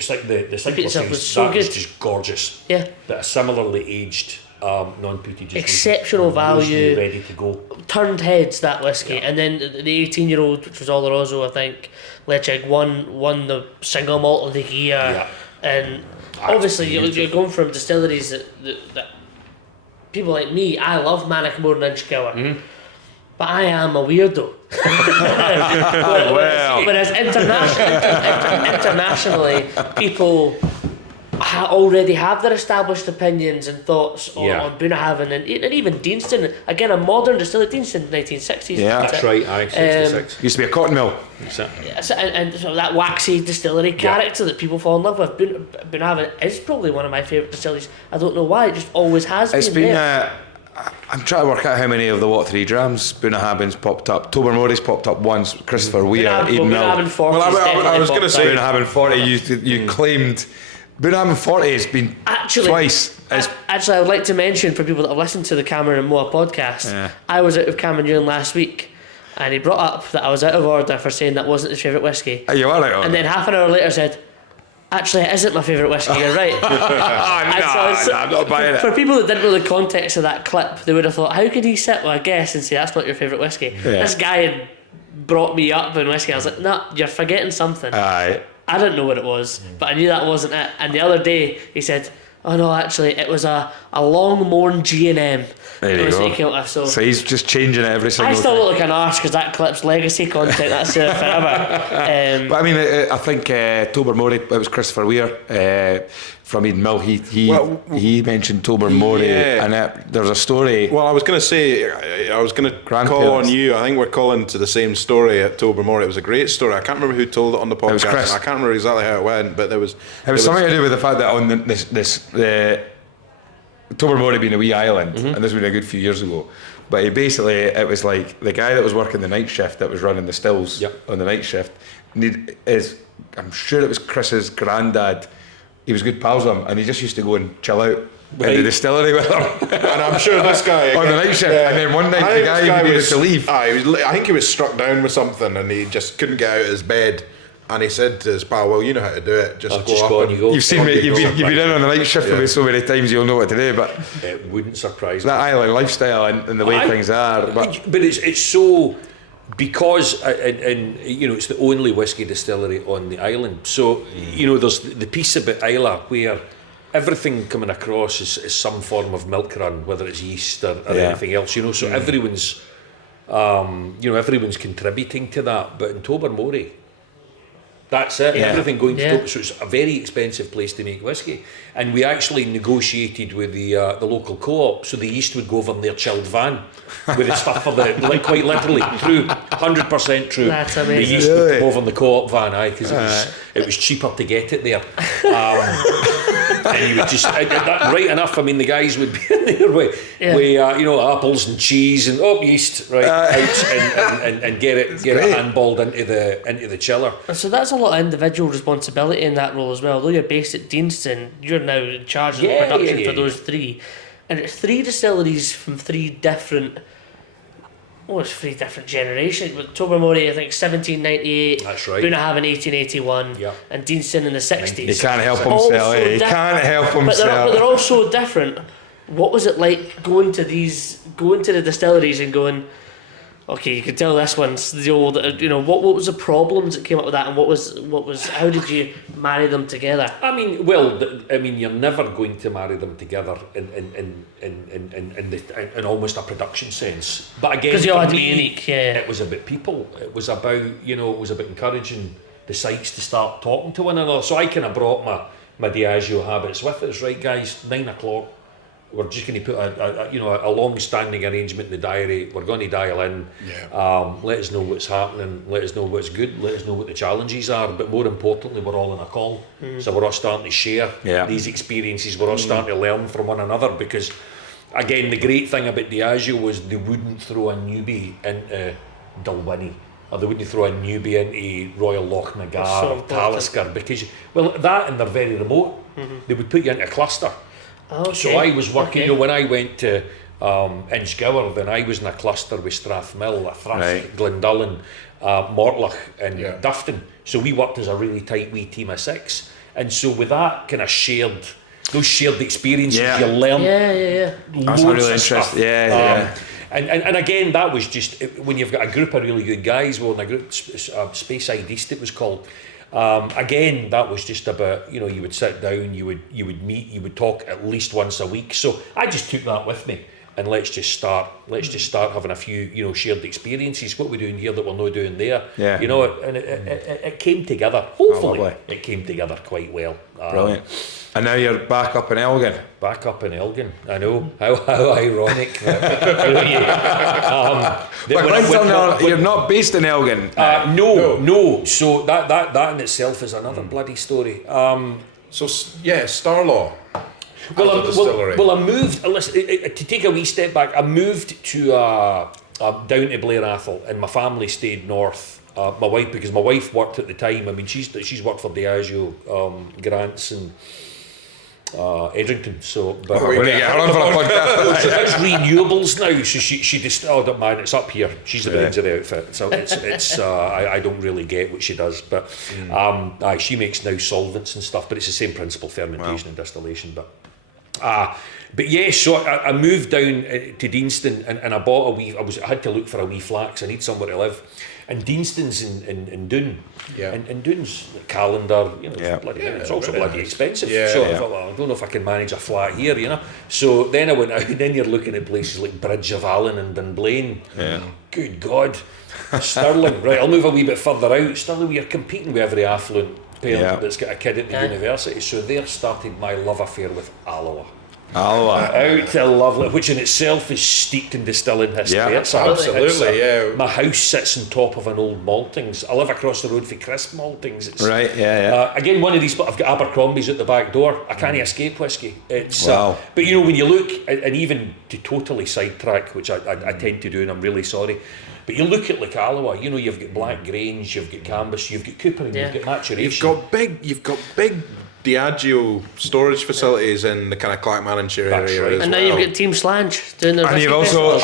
Sinclair itself was series, so that good. was just gorgeous. Yeah. But a similarly aged. Non-peated, exceptional value, ready to go. Turned heads, that whiskey, and then the 18-year-old, which was Oloroso, I think, Lechig won the single malt of the year, and obviously you're going from distilleries that people like me, I love Manic more than Inchgower, but I am a weirdo. Whereas internationally, people already have their established opinions and thoughts on Bunnahabhain and even Deanston. Again, a modern distillery, Deanston, 1960s. Yeah, that's right. 66. Used to be a cotton mill. And so that waxy distillery character that people fall in love with. Bunnahabhain is probably one of my favourite distilleries. I don't know why, it just always has been. It's been. I'm trying to work out how many of the 3 drams Bunnahabhain's popped up. Tobermory's popped up once. Christopher Weir, Eden Mill. Bunnahabhain 40. I was going to say Bunnahabhain 40. You claimed. Bunnahabhain 40 has been twice. Actually, I would like to mention for people that have listened to the Cameron and Moa podcast, I was out of Cameron last week, and he brought up that I was out of order for saying that wasn't his favourite whiskey. You are out of order. And then half an hour later said, actually, it isn't my favourite whiskey, you're right. I'm not buying it. For people that didn't know the context of that clip, they would have thought, how could he sit with a guest and say that's not your favourite whiskey? Yeah. This guy had brought me up in whiskey. I was like, nah, you're forgetting something. Aye. I didn't know what it was, but I knew that wasn't it. And the other day, he said, Oh no, actually, it was a Longmorn G&M. There you go. So he's just changing it every single I still time. look like an arse because that clip's legacy content. That's it forever. But I mean, I think Tbermory, it was Christopher Weir from Eden Mill. He mentioned Tbermory, and there's a story. Well, I was going to say, I was going to call on you. I think we're calling to the same story at Tbermory. It was a great story. I can't remember who told it on the podcast. It was Chris. I can't remember exactly how it went, but there was something to do with the fact that on the Tbermory being a wee island, and this was a good few years ago. But it was like the guy that was working the night shift that was running the stills on the night shift. I'm sure it was Chris's granddad. He was good pals with him, and he just used to go and chill out in the distillery with him. And I'm sure this guy on the night shift. And then one night the guy needed to leave. I think he was struck down with something, and he just couldn't get out of his bed. And he said to his pal, "Well, you know how to do it. Just go up." You've seen me. You've been in on the night shift with me so many times. You'll know what to do. But it wouldn't surprise me. That island lifestyle and the way things are. But it's so, because and it's the only whiskey distillery on the island. So there's the piece about Isla where everything coming across is some form of milk run, whether it's yeast or anything else. So everyone's everyone's contributing to that. But in Tbermory, that's it. Everything going to Tbermory. So it's a very expensive place to make whiskey. And we actually negotiated with the local co-op, so the yeast would go over in their chilled van with the stuff for quite literally true, 100% true. That's amazing. The yeast would go over in the co-op van, because it was cheaper to get it there. And you would just right enough. I mean, the guys would be in there with apples and cheese and yeast out and get it handballed into the chiller. So that's a lot of individual responsibility in that role as well. Although you're based at Deanston, you're now in charge of the production for those three, and it's three distilleries from three different generations. With Tbermory, I think 1798. That's right. Bunnahabhain 1881. Yeah. And Deanston in the 60s. He can't help himself. He can't help himself. But they're all so different. What was it like going to the distilleries and going, okay, you can tell this one's the old. What was the problems that came up with that, and what was how did you marry them together? I mean, you're never going to marry them together in almost a production sense. But again, because you all had to be me, unique. It was about people. It was about encouraging the sites to start talking to one another. So I kind of brought my Diageo habits with us, right, guys? 9 o'clock. We're just going to put a long-standing arrangement in the diary. We're going to dial in. Let us know what's happening. Let us know what's good. Let us know what the challenges are. But more importantly, we're all on a call. So we're all starting to share these experiences. We're all starting to learn from one another, because, again, the great thing about Diageo was they wouldn't throw a newbie into Dalwhinnie, or they wouldn't throw a newbie into Royal Lochnagar or Talisker, because, that and they're very remote. They would put you into a cluster. Okay. So I was working, when I went to Inchgower, then I was in a cluster with Strathmill, Athrath, Glendullen, Mortlach and Dufton. So we worked as a really tight wee team of 6. And so with that kind of those shared experiences, you learn That's really interesting. And again, that was just, when you've got a group of really good guys, in a group, Space East it was called. Again, that was just about, you would sit down, you would meet, you would talk at least once a week. So I just took that with me, and let's just start having a few, shared experiences. What we're doing here that we're not doing there. And it came together. Hopefully, it came together quite well. Brilliant. And now you're back up in Elgin. Back up in Elgin, I know. How ironic. You're not based in Elgin. No. So that in itself is another bloody story. Starlaw. Well, I moved. To take a wee step back, I moved to down to Blair, Athol, and my family stayed north. My wife, because my wife worked at the time. I mean, she's worked for Diageo, Grants and Edrington. So, but we're gonna get her on for a podcast. It's renewables now. So she just man, it's up here. She's the brains of the outfit. So it's I don't really get what she does, but she makes now solvents and stuff. But it's the same principle, fermentation and distillation. But yeah, so I moved down to Deanston and I bought I had to look for a wee flax. I need somewhere to live. And Deanston's in Doon. Yeah. And Doon's calendar, it's bloody it's also bloody expensive. So I thought, well, I don't know if I can manage a flat here, So then I went out, and then you're looking at places like Bridge of Allen and Dunblane. Yeah. Good God. Stirling, right, I'll move a wee bit further out. Stirling, we're competing with every affluent parent that's got a kid at the university. So there started my love affair with Alloa. Out to lovely, which in itself is steeped in distilling history. Yeah, absolutely. My house sits on top of an old maltings. I live across the road for Crisp Maltings. It's, again, one of these, but I've got Abercrombie's at the back door. I can't escape whiskey. It's but when you look, and even to totally sidetrack, which I tend to do, and I'm really sorry. But you look at like Alloa, you've got Black Grange, you've got Cambus, you've got Coopering, you've got Maturation. You've got big Diageo storage facilities in the kind of Clackmannanshire area, right. And now you've got Team Slange doing their and you've also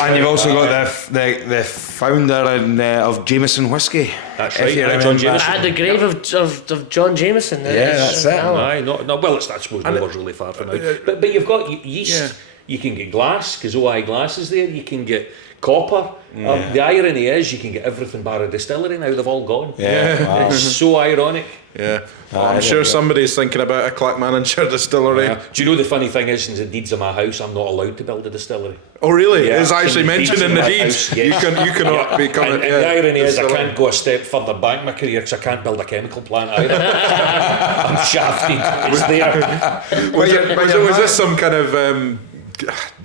got the founder of Jameson Whiskey. That's right. John Jameson. At the grave of John Jameson. That's it. Aye, well, it's I suppose no one's really far from it. But you've got yeast. Yeah. You can get glass because OI glass is there. You can get copper. The irony is you can get everything bar a distillery now. They've all gone. Wow. It's so ironic. Yeah, I'm sure somebody's thinking about a Clackmannanshire distillery. Do you know the funny thing is, in the deeds of my house, I'm not allowed to build a distillery. Oh really? Yeah, It's actually mentioned in the deeds. Yes. You cannot become. And the irony is, I can't go a step further back in my career because I can't build a chemical plant either. I'm shafted. It's there. Was this some kind of?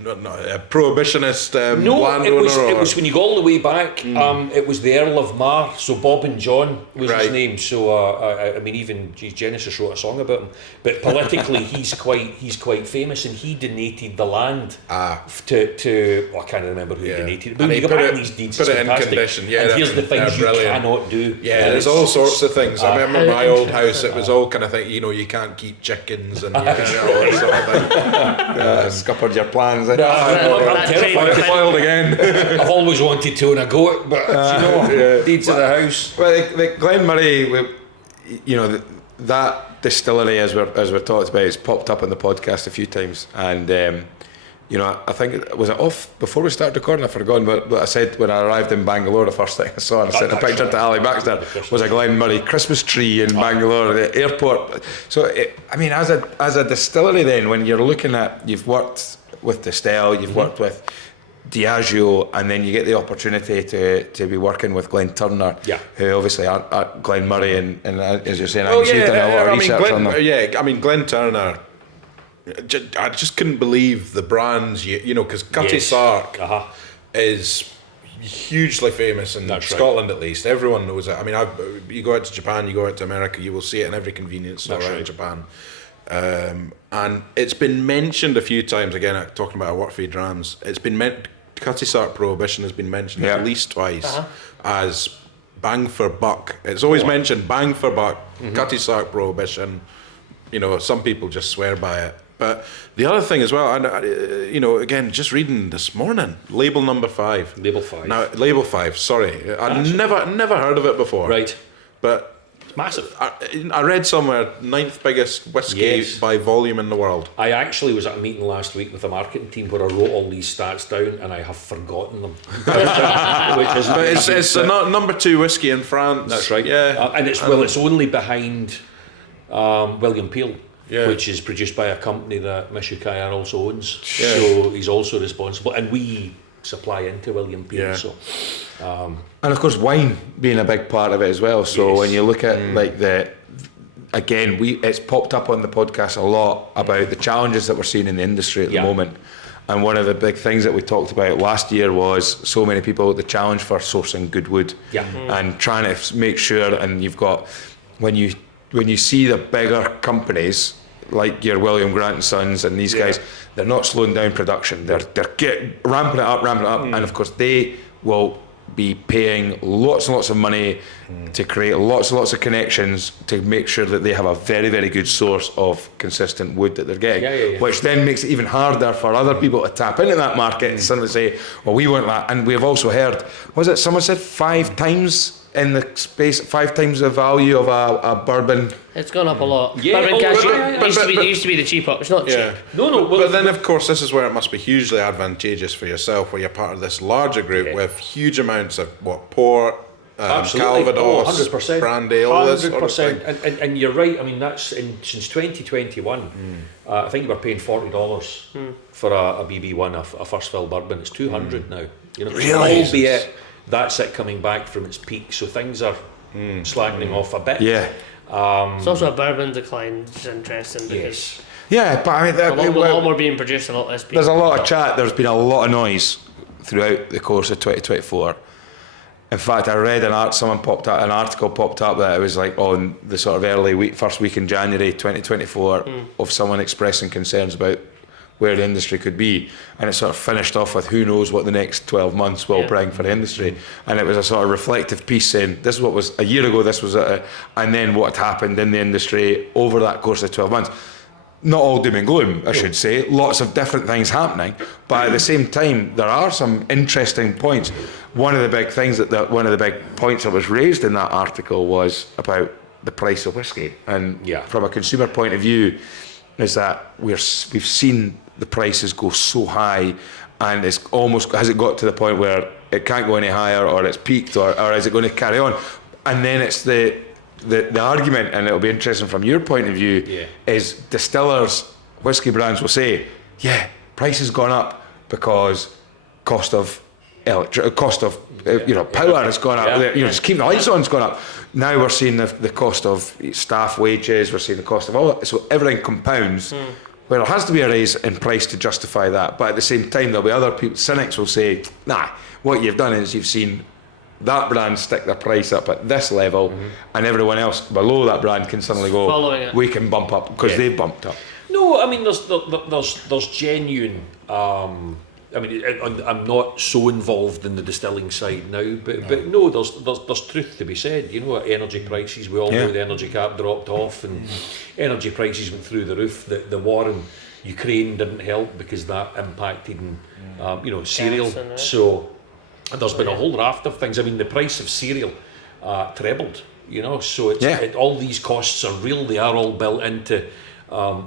Not a prohibitionist landowner? It was when you go all the way back. It was the Earl of Mar, so Bob and John was his name. So even Genesis wrote a song about him. But politically, he's quite famous, and he donated the land to I can't remember who donated it. But you go back in these deeds, put it's it in fantastic. condition. Yeah, and here's the things you brilliant. cannot do. Yeah, there's all sorts of things. I remember my old house. It was all kind of thing. You can't keep chickens and all that sort of thing. Scuppered your plans. I'm terrified. Spoiled again. I've always wanted to own a goat, but deeds of the house. Well, the Glen Moray, that distillery, as we're talked about, it's popped up on the podcast a few times, and I think was it off before we started recording. I've forgotten, but I said when I arrived in Bangalore, the first thing I saw, and I sent a picture to Ali Baxter, was a Glen Moray Christmas tree in Bangalore, the airport. So, as a distillery, then when you're looking at, you've worked with Distell, you've worked with Diageo, and then you get the opportunity to be working with Glen Turner, who obviously aren't Glen Moray, and as you're saying, you've done a lot of research on them. Glen Turner, I just couldn't believe the brands, because Cutty Sark is hugely famous in Scotland, at least. Everyone knows it. You go out to Japan, you go out to America, you will see it in every convenience store in Japan. And it's been mentioned a few times, again, talking about our work for drams, Cutty Sark Prohibition has been mentioned at least twice as bang for buck. It's always mentioned bang for buck, Cutty Sark Prohibition. Some people just swear by it. But the other thing as well, and again, just reading this morning, label number 5. Label 5. Now, label 5, sorry. I'd never heard of it before. Right. But massive. I read somewhere 9th biggest whiskey by volume in the world. I actually was at a meeting last week with the marketing team where I wrote all these stats down and I have forgotten them. It's number 2 whiskey in France. That's right. Yeah, and it's only behind William Peel. Which is produced by a company that Mish Ukiah also owns. So he's also responsible, and we supply into William Peel. So. And of course, wine being a big part of it as well. So when you look at it's popped up on the podcast a lot about the challenges that we're seeing in the industry at the moment. And one of the big things that we talked about last year was so many people, the challenge for sourcing good wood and trying to make sure. And you've got when you see the bigger companies like your William Grant and Sons and these guys, they're not slowing down production. They're ramping it up, and of course they will be paying lots and lots of money to create lots and lots of connections to make sure that they have a very, very good source of consistent wood that they're getting, which then makes it even harder for other people to tap into that market and suddenly say, well, we want that. And we've also heard, someone said 5 times in the space, 5 times the value of a bourbon. It's gone up a lot. Bourbon cask used to be the cheaper. It's not cheap. No. But then, of course, this is where it must be hugely advantageous for yourself, where you're part of this larger group with huge amounts of port, Calvados, oh, 100%, brandy, all this sort of thing. 100%. And you're right. I mean, that's since 2021. I think you were paying $40 for a BB1, a first fill bourbon. It's $200 now. You know, Really? albeit that's it coming back from its peak. So things are slackening off a bit. Yeah. It's also a bourbon decline, which is interesting because Yeah, but I mean, a lot more being produced, a lot less. there's a lot of chat. There's been a lot of noise throughout the course of 2024. In fact, I read an article popped up that it was like on the sort of first week in January 2024 of someone expressing concerns about where the industry could be, and it sort of finished off with who knows what the next 12 months will bring for the industry. And it was a sort of reflective piece saying this is what was a year ago, this was and then what had happened in the industry over that course of 12 months. Not all doom and gloom, I should say. Lots of different things happening, but at the same time, there are some interesting points. One of the big points that was raised in that article was about the price of whiskey, and from a consumer point of view, is that we've seen the prices go so high, and it's almost, has it got to the point where it can't go any higher, or it's peaked, or is it going to carry on? And then it's the argument, and it'll be interesting from your point of view, is distillers, whiskey brands will say, price has gone up because cost of power has gone up. Just keeping the lights on has gone up. Now we're seeing the cost of staff wages. We're seeing the cost of all that. So everything compounds. Well, there has to be a raise in price to justify that. But at the same time, there'll be other people. Cynics will say, nah, what you've done is you've seen that brand stick their price up at this level, and everyone else below that brand can suddenly go, we can bump up because they've bumped up. No, I mean there's genuine. I'm not so involved in the distilling side now, but no, there's truth to be said. You know, energy prices, we all know the energy cap dropped off, and energy prices went through the roof. The war in Ukraine didn't help because that impacted cereal. So there's been a whole raft of things. I mean, the price of cereal trebled. You know, so all these costs are real. They are all built into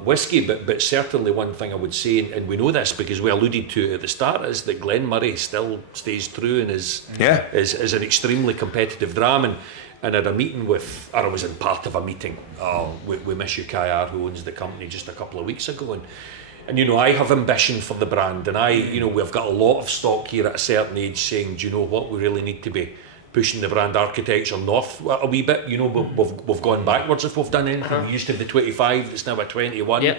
whiskey, but certainly one thing I would say, and we know this because we alluded to it at the start, is that Glen Moray still stays true and is an extremely competitive dram. And at a meeting I was in part of a meeting with Monsieur Kayar, who owns the company, just a couple of weeks ago, and you know, I have ambition for the brand, and we've got a lot of stock here at a certain age saying, do you know what, we really need to be pushing the brand architecture north a wee bit. You know, we've gone backwards if we've done anything. We used to have the 25, it's now a 21.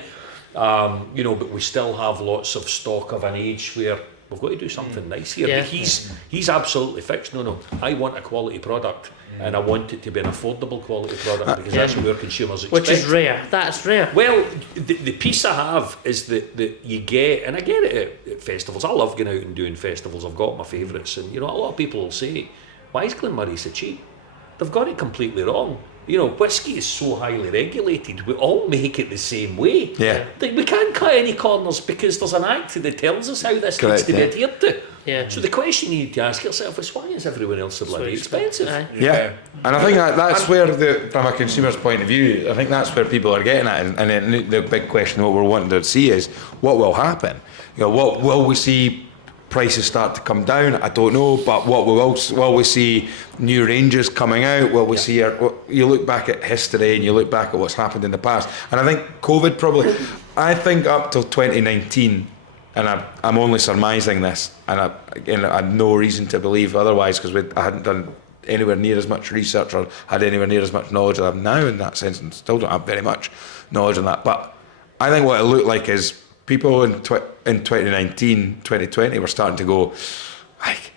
But we still have lots of stock of an age where we've got to do something nice here. But he's absolutely fixed. No, I want a quality product, and I want it to be an affordable quality product, because that's what our consumers expect. Which is rare. That's rare. Well, the piece I have is that you get, and I get it at festivals. I love going out and doing festivals. I've got my favourites, and a lot of people will say, why is Glen Moray so cheap? They've got it completely wrong. You know, whiskey is so highly regulated. We all make it the same way. We can't cut any corners because there's an act that tells us how this needs to be adhered to. So the question you need to ask yourself is, why is everyone else so bloody expensive? And I think that's where, from a consumer's point of view, I think that's where people are getting at. And then the big question, what we're wanting to see is, what will happen? What will we see? Prices start to come down, I don't know, but what will we see new ranges coming out? Will we see? You look back at history and you look back at what's happened in the past, and I think COVID probably. I think up till 2019, and I'm only surmising this, and I had no reason to believe otherwise because I hadn't done anywhere near as much research or had anywhere near as much knowledge as I have now in that sense, and still don't have very much knowledge on that. But I think what it looked like is, people in 2019, 2020 were starting to go, like,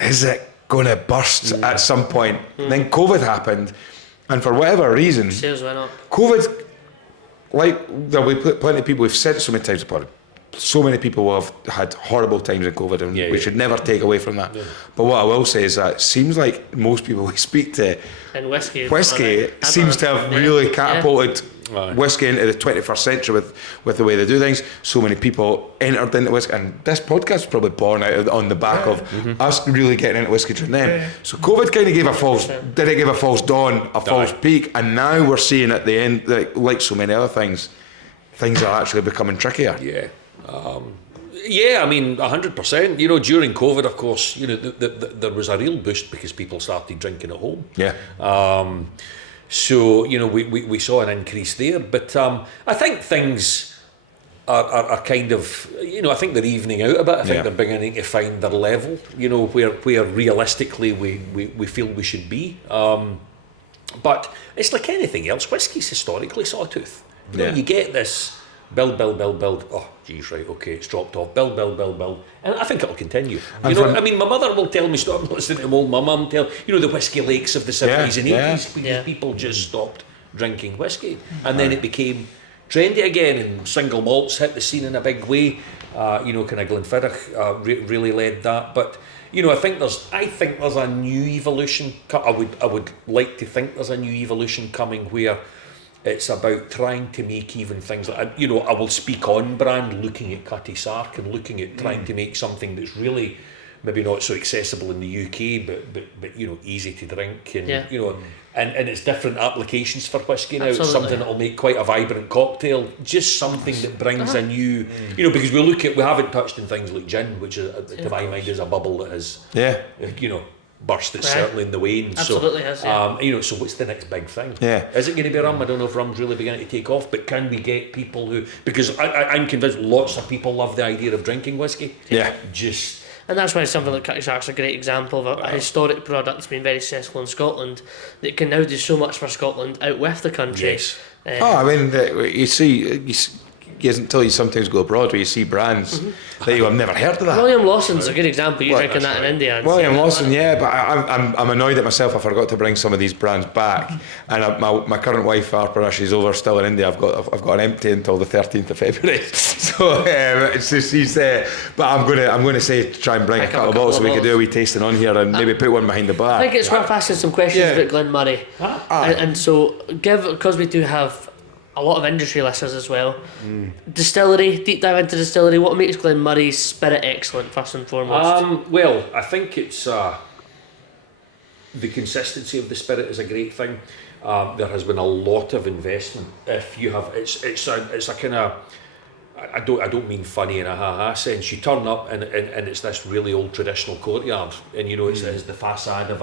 is it going to burst at some point? Then COVID happened, and for whatever reason, sales went up. COVID, like, there'll be plenty of people, we've said so many times about it, so many people will have had horrible times in COVID, and we should never take away from that. But what I will say is that it seems like most people we speak to, and whiskey seems to have really catapulted whiskey into the 21st century with the way they do things. So many people entered into whiskey, and this podcast was probably born out on the back of us really getting into whiskey during then. So COVID kind of gave a false dawn, a false peak, and now we're seeing at the end, like so many other things are actually becoming trickier. Yeah, I mean, 100%. You know, during COVID, of course, you know, there was a real boost because people started drinking at home. Yeah. So, you know, we saw an increase there. But I think things are kind of, you know, I think they're evening out a bit. I think they're beginning to find their level, you know, where realistically we feel we should be. But it's like anything else. Whiskey's historically sawtooth. You know, you get this build. Oh, geez, right, okay, it's dropped off. Build. And I think it'll continue. You know, I mean, my mother will tell me, stop listening to my mum tell, you know, the whiskey lakes of the 70s and 80s, because people just stopped drinking whiskey. And then it became trendy again, and single malts hit the scene in a big way. You know, kind of Glenfiddich really led that. But you know, I think there's a new evolution. I would like to think there's a new evolution coming where it's about trying to make even things like, you know, I will speak on brand, looking at Cutty Sark and looking at trying to make something that's really maybe not so accessible in the UK, but you know, easy to drink, and you know, and it's different applications for whiskey now. Absolutely. It's something that'll make quite a vibrant cocktail, just something that brings a new, you know, because we haven't touched on things like gin, which to my mind is a bubble that has, you know, burst. It's certainly in the wane. Absolutely has, you know, so what's the next big thing? Yeah. Is it going to be rum? I don't know if rum's really beginning to take off, but can we get people who, because I'm convinced lots of people love the idea of drinking whiskey. Yeah. And that's why something like Cutty Sark's a great example of a historic product that's been very successful in Scotland that can now do so much for Scotland out with the country. Yes. I mean, you see, until you sometimes go abroad where you see brands that you have never heard of that. William Lawson's a good example. You're drinking that in India. William Lawson, but I'm annoyed at myself. I forgot to bring some of these brands back, and my current wife Harper, she's over still in India. I've got an empty until the 13th of February. So she's but I'm gonna say try and bring a couple of bottles so we can do a wee tasting on here and maybe put one behind the bar. I think it's worth asking some questions about Glen Moray, and so because we do have a lot of industry listeners as well. Distillery, deep dive into distillery. What makes Glen Moray's spirit excellent, first and foremost? Well, I think it's the consistency of the spirit is a great thing. There has been a lot of investment. If you have, it's a kind of, I don't mean funny in a ha-ha sense. You turn up and it's this really old traditional courtyard, and you know it's the facade of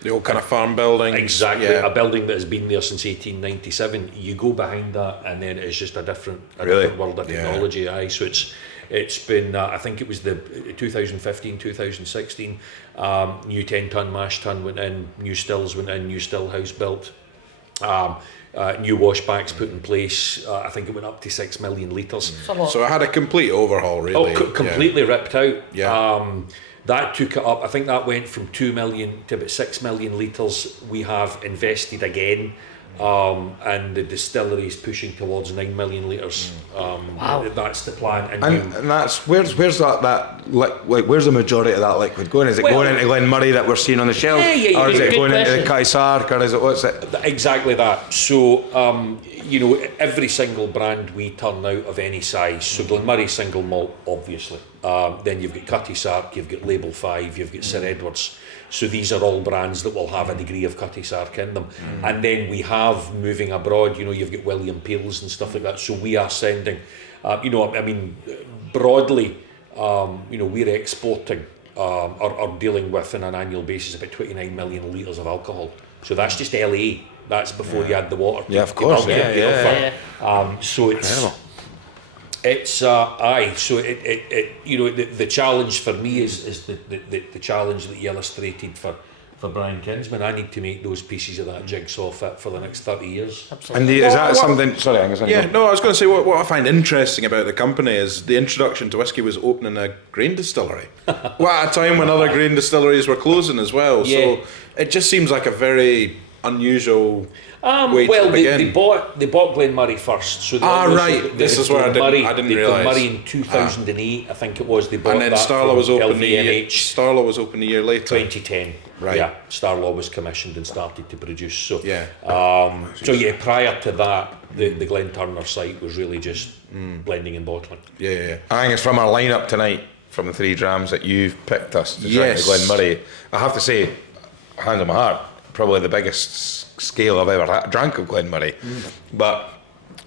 the old kind of farm building. Exactly, a building that has been there since 1897. You go behind that, and then it's just a different world of technology. So it's been. I think it was the 2015, 2016. New 10-ton mash tun went in. New stills went in. New still house built. New washbacks put in place. I think it went up to 6 million litres. So it had a complete overhaul, really. Completely ripped out. That took it up. I think that went from 2 million to about 6 million litres. We have invested again, and the distillery is pushing towards 9 million litres. Wow. That's the plan. And that's where's where's the majority of that liquid going? Is it going into Glen Moray that we're seeing on the shelf, or is it going into the Cutty Sark, or is it what's it? Exactly that. So you know, every single brand we turn out of any size. So Glen Moray single malt, obviously. Then you've got Cutty Sark, you've got Label 5, you've got Sir Edwards. So these are all brands that will have a degree of Cutty Sark in them. And then we have, moving abroad, you know, you've got William Peels and stuff like that. So we are sending, you know, I mean, broadly, you know, we're exporting or dealing with on an annual basis about 29 million litres of alcohol. So that's just LA. That's before you add the water. Yeah, of course. So it's so it you know, the challenge for me is the challenge that you illustrated for Brian Kinsman. I need to make those pieces of that jigsaw fit for the next 30 years. Absolutely. And is that something? Sorry, Angus. I was going to say what I find interesting about the company is the introduction to whiskey was opening a grain distillery. Well, at a time when other grain distilleries were closing as well. So it just seems like a very unusual way to begin. They bought Glen Moray first. So this is where I didn't realise. Glen Moray in 2008, I think it was. They bought, and then that Starlaw was open LVMH. Starlaw was open a year later. 2010. Right. Yeah, Starlaw was commissioned and started to produce. So prior to that, the Glen Turner site was really just blending and bottling. Yeah. I think it's from our lineup tonight, from the 3 drams that you've picked us to drink the Glen Moray. I have to say, hand on my heart, probably the biggest scale I've ever drank of Glen Moray. But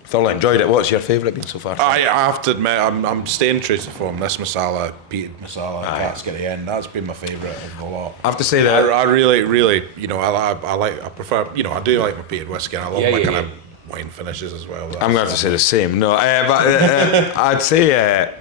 Thoroughly enjoyed it. What's your favourite been so far? I have to admit, I'm staying true to form. This masala, peated masala, cask at the end, that's been my favourite of the lot. I have to say that I really, you know, I prefer, you know, I do like my peated whiskey, and I love my kind of wine finishes as well. I'm going to have to say the same. No, but I'd say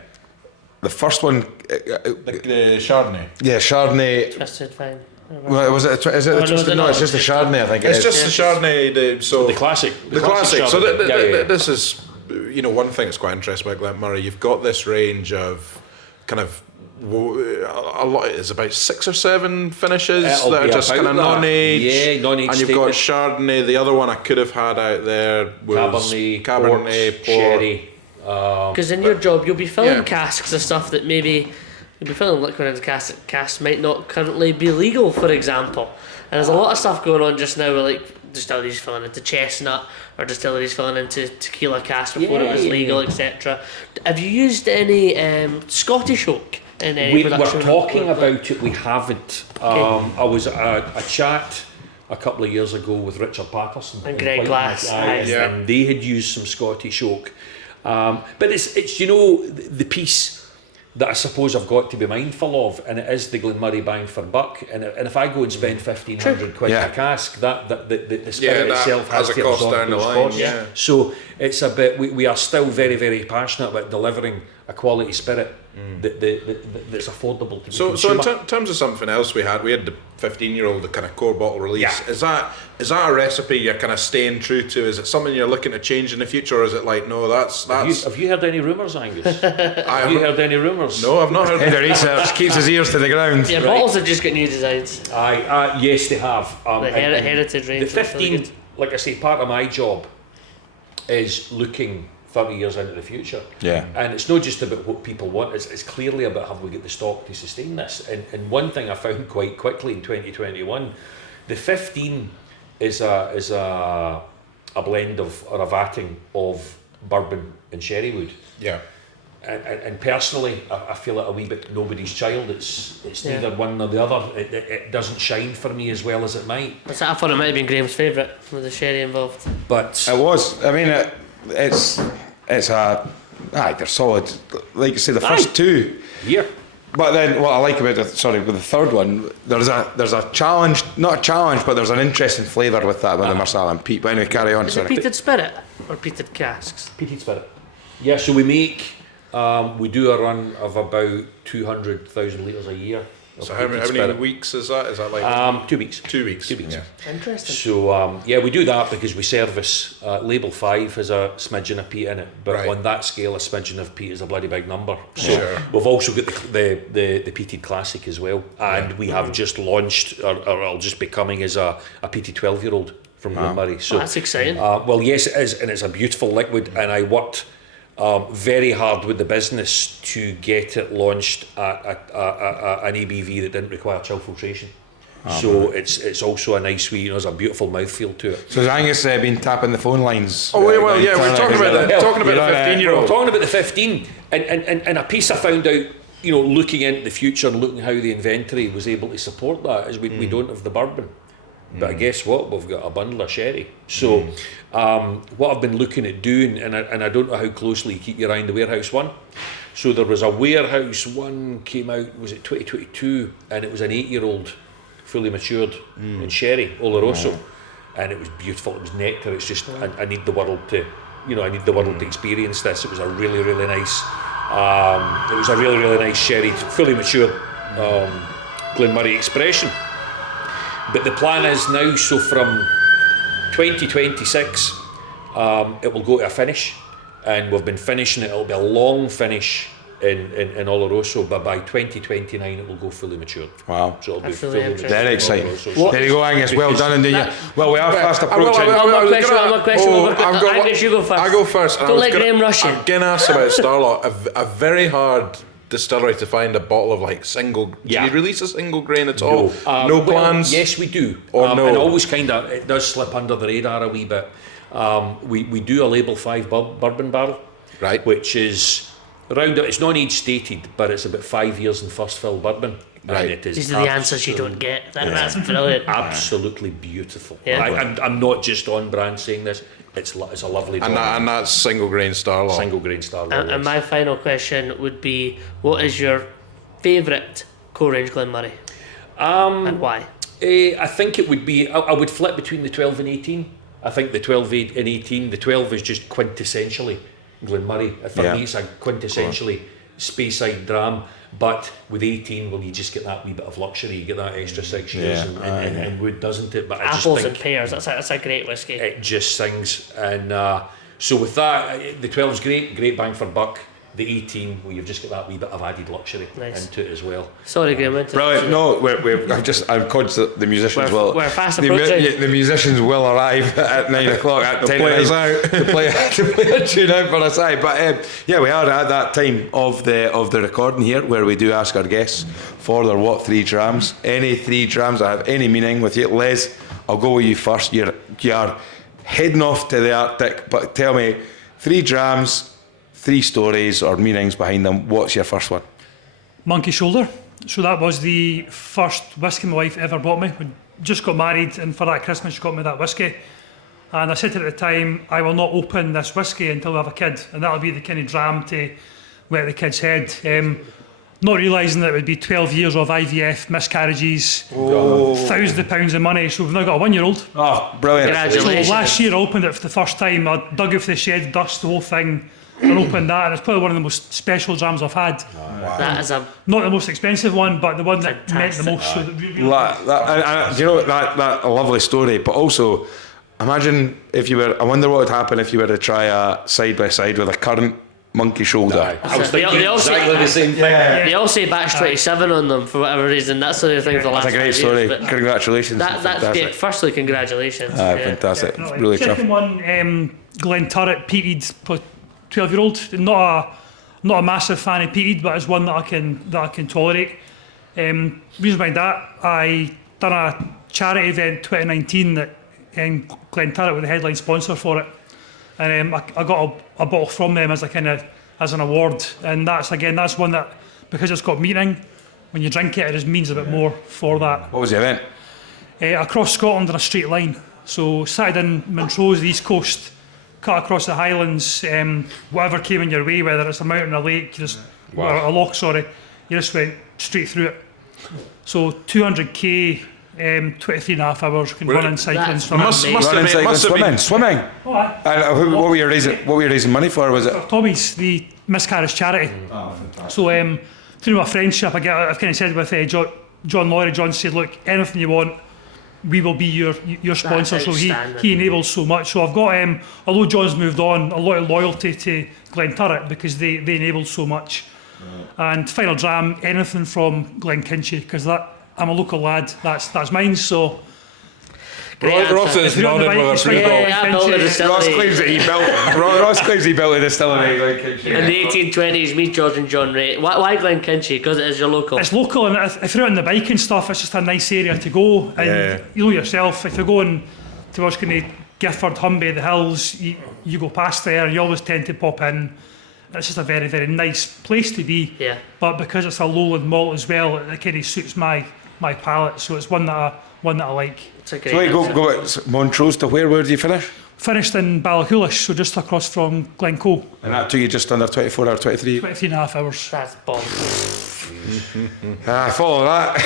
the first one. The Chardonnay. Yeah, Chardonnay. Twisted fine. Well, was it? Is it? No, it's just the Chardonnay. I think it's just the Chardonnay. The classic. The classic. So Chardonnay. This is, you know, one thing that's quite interesting about Glen Moray. You've got this range of kind of a lot. It's about 6 or 7 finishes that are just kind of non-age. Yeah, non-age. And you've got Chardonnay. The other one I could have had out there was Cabernet, port, sherry. Because in your job, you'll be filling casks of stuff that maybe you'll be filling liquid into casks might not currently be legal, for example. And there's a lot of stuff going on just now with like distilleries filling into chestnut or distilleries filling into tequila casks before it was legal, etc. Have you used any Scottish oak in any production? We're talking about it. We haven't. I was at a chat a couple of years ago with Richard Patterson and Greg Glass, and they had used some Scottish oak. But it's you know the piece that I suppose I've got to be mindful of, and it is the Glen Moray bang for buck. And if I go and spend 1,500 quid a cask, the spirit itself has a to cost absorb down the those line. costs. Yeah. So it's a bit. We are still very, very passionate about delivering a quality spirit that's affordable to the So consumer. in terms of something else we had the 15-year-old, the kind of core bottle release. Yeah. Is that a recipe you're kind of staying true to? Is it something you're looking to change in the future, or is it like, no, that's... Have you heard any rumours, Angus? Have you heard any rumours? No, I've not heard any. The research keeps his ears to the ground. Yeah, bottles have just got new designs. Yes, they have. The heritage range. The 15, like I say, part of my job is looking 30 years into the future. Yeah. And it's not just about what people want, it's clearly about have we got the stock to sustain this. And one thing I found quite quickly in 2021, the 15 is a blend of, or a vatting of bourbon and sherrywood. Yeah. And personally, I feel it a wee bit nobody's child. It's neither one nor the other. It doesn't shine for me as well as it might. I thought it might have been Graham's favourite with the sherry involved. But it was. I mean, it's they're solid. Like you say, the first two. Yeah. But then what I like about with the third one, there's a challenge, not a challenge, but there's an interesting flavour with that with the Marsala and peat. But anyway, carry on. Is it peated spirit or peated casks? Peated spirit. Yeah, so we do a run of about 200,000 litres a year. So how many weeks is that? Is that like 2 weeks? 2 weeks. 2 weeks. Yeah. Interesting. So we do that because we service label 5 has a smidgen of peat in it, but on that scale, a smidgen of peat is a bloody big number. So we've also got the peated classic as well, and we have just launched, or will just be coming as a peated 12-year-old from Glen Moray. So that's exciting. Well, yes, it is, and it's a beautiful liquid, and I worked very hard with the business to get it launched at an ABV that didn't require chill filtration. So it's also a nice wee, there's a beautiful mouthfeel to it. So has Angus been tapping the phone lines? Oh well, yeah, we're talking about the 15-year-old. We're talking about the 15, and a piece I found out, looking into the future and looking how the inventory was able to support that is we don't have the bourbon. But guess what? We've got a bundle of sherry. So what I've been looking at doing, and I don't know how closely you keep your eye on the Warehouse one. So there was a Warehouse one came out, was it 2022? And it was an 8-year-old, fully matured in sherry, Oloroso. And it was beautiful. It was nectar. It's just, I need the world to, to experience this. It was a really, really nice, sherry, fully matured Glen Moray expression. But the plan is now, so from 2026, it will go to a finish, and we've been finishing it. It'll be a long finish in Oloroso, but by 2029 it will go fully matured. Wow. So it'll be fully matured. Very exciting. There you go, Angus. Well done, and well, we are fast approaching. One more question. Angus, you go first. I go first. Don't let Graham rush you. I'm getting asked about Starlot. A very hard distillery to find a bottle of like single. Do you release a single grain at all? No plans? Well, yes, we do. Or no? And always it does slip under the radar a wee bit. We do a label 5 bourbon barrel, right? Which is around. It's not age stated, but it's about 5 years in first fill bourbon. Right. And it is These are the answers you don't get. That's brilliant. Absolutely beautiful. Yeah. I'm not just on brand saying this. it's a lovely dram. And that's single grain Starlaw. Single grain Starlaw. And my final question would be, what is your favourite co-range Glen Moray? And why? I think it would be, I would flip between the 12 and 18. I think the 12 and 18, the 12 is just quintessentially Glen Moray. For me, it's a quintessentially Speyside dram. But with 18, well, you just get that wee bit of luxury. You get that extra 6 years and wood, doesn't it? But I Apples just and pears, that's a great whiskey. it just sings. And so with that, the 12's great bang for buck. The 18, well, you've just got that wee bit of added luxury into it as well. Sorry, Graham. Brilliant. No, I'm conscious that the musicians we're fast approaching. The musicians will arrive at 9 o'clock at 10 play us out. to play a tune out for us. But we are at that time of the recording here where we do ask our guests for their what 3 drams. Any 3 drams that have any meaning with you. Les, I'll go with you first. You're heading off to the Arctic, but tell me 3 drams. 3 stories or meanings behind them. What's your first one? Monkey Shoulder. So that was the first whiskey my wife ever bought me. We just got married, and for that Christmas she got me that whiskey. And I said to her at the time, I will not open this whiskey until we have a kid, and that'll be the kind of dram to wet the kid's head. Not realising that it would be 12 years of IVF, miscarriages, thousands of pounds of money. So we've now got a 1-year-old. Oh, brilliant. Congratulations. So last year I opened it for the first time. I dug it for the shed, dust, the whole thing, and opened that, and it's probably one of the most special drams I've had. That is Not the most expensive one, but the one that meant the most. So that do you know that a lovely story, but also imagine if you were. I wonder what would happen if you were to try a side by side with a current Monkey Shoulder. I was thinking exactly the same thing. They all say batch 27 on them for whatever reason. That's the thing for the last That's a great 5 story. years, Congratulations. That's great. Firstly, congratulations. Fantastic. Definitely. Really Second chuffed. one, Glen Turner, peated, 12-year-old. Not a massive fan of peated, but it's one that I can tolerate. Reason behind that, I done a charity event 2019 that Glen Turner was the headline sponsor for it, and I got a bottle from them as an award, and that's one that, because it's got meaning, when you drink it, it just means a bit more for that. What was the event? Across Scotland in a straight line. So started in Montrose, the east coast, cut across the Highlands, whatever came in your way, whether it's a mountain, a lake, or a loch, you just went straight through it. So 200k, 23.5 hours, can run in cycling, swimming. Swimming. Oh, aye. And what were you raising money for? Was it? Tommy's, the miscarriage charity. So through my friendship, I've kind of said with John Laurie. John said, look, anything you want, we will be your sponsor. So he enables so much. So I've got, although John's moved on, a lot of loyalty to Glen Turner because they enabled so much. And final dram, anything from Glenkinchie, because I'm a local lad. That's mine. So. Ross is nodding with a Ross claims that he built. Ross claims he built a distillery. In the 1820s, me, George, and John Ray. Why Glenkinchie? Because it is your local. It's local, and if you're out on the bike and stuff, it's just a nice area to go. And you know yourself, if you're going towards kind of Gifford, Humby, the hills, you go past there, and you always tend to pop in. It's just a very, very nice place to be. Yeah. But because it's a lowland malt as well, it kind of suits my palate. So it's one that I like. It's a great So wait, go Montrose to where did you finish? Finished in Ballachulish, so just across from Glencoe. And that took you just under 24 or 23? 23.5 hours. That's bomb. I follow that.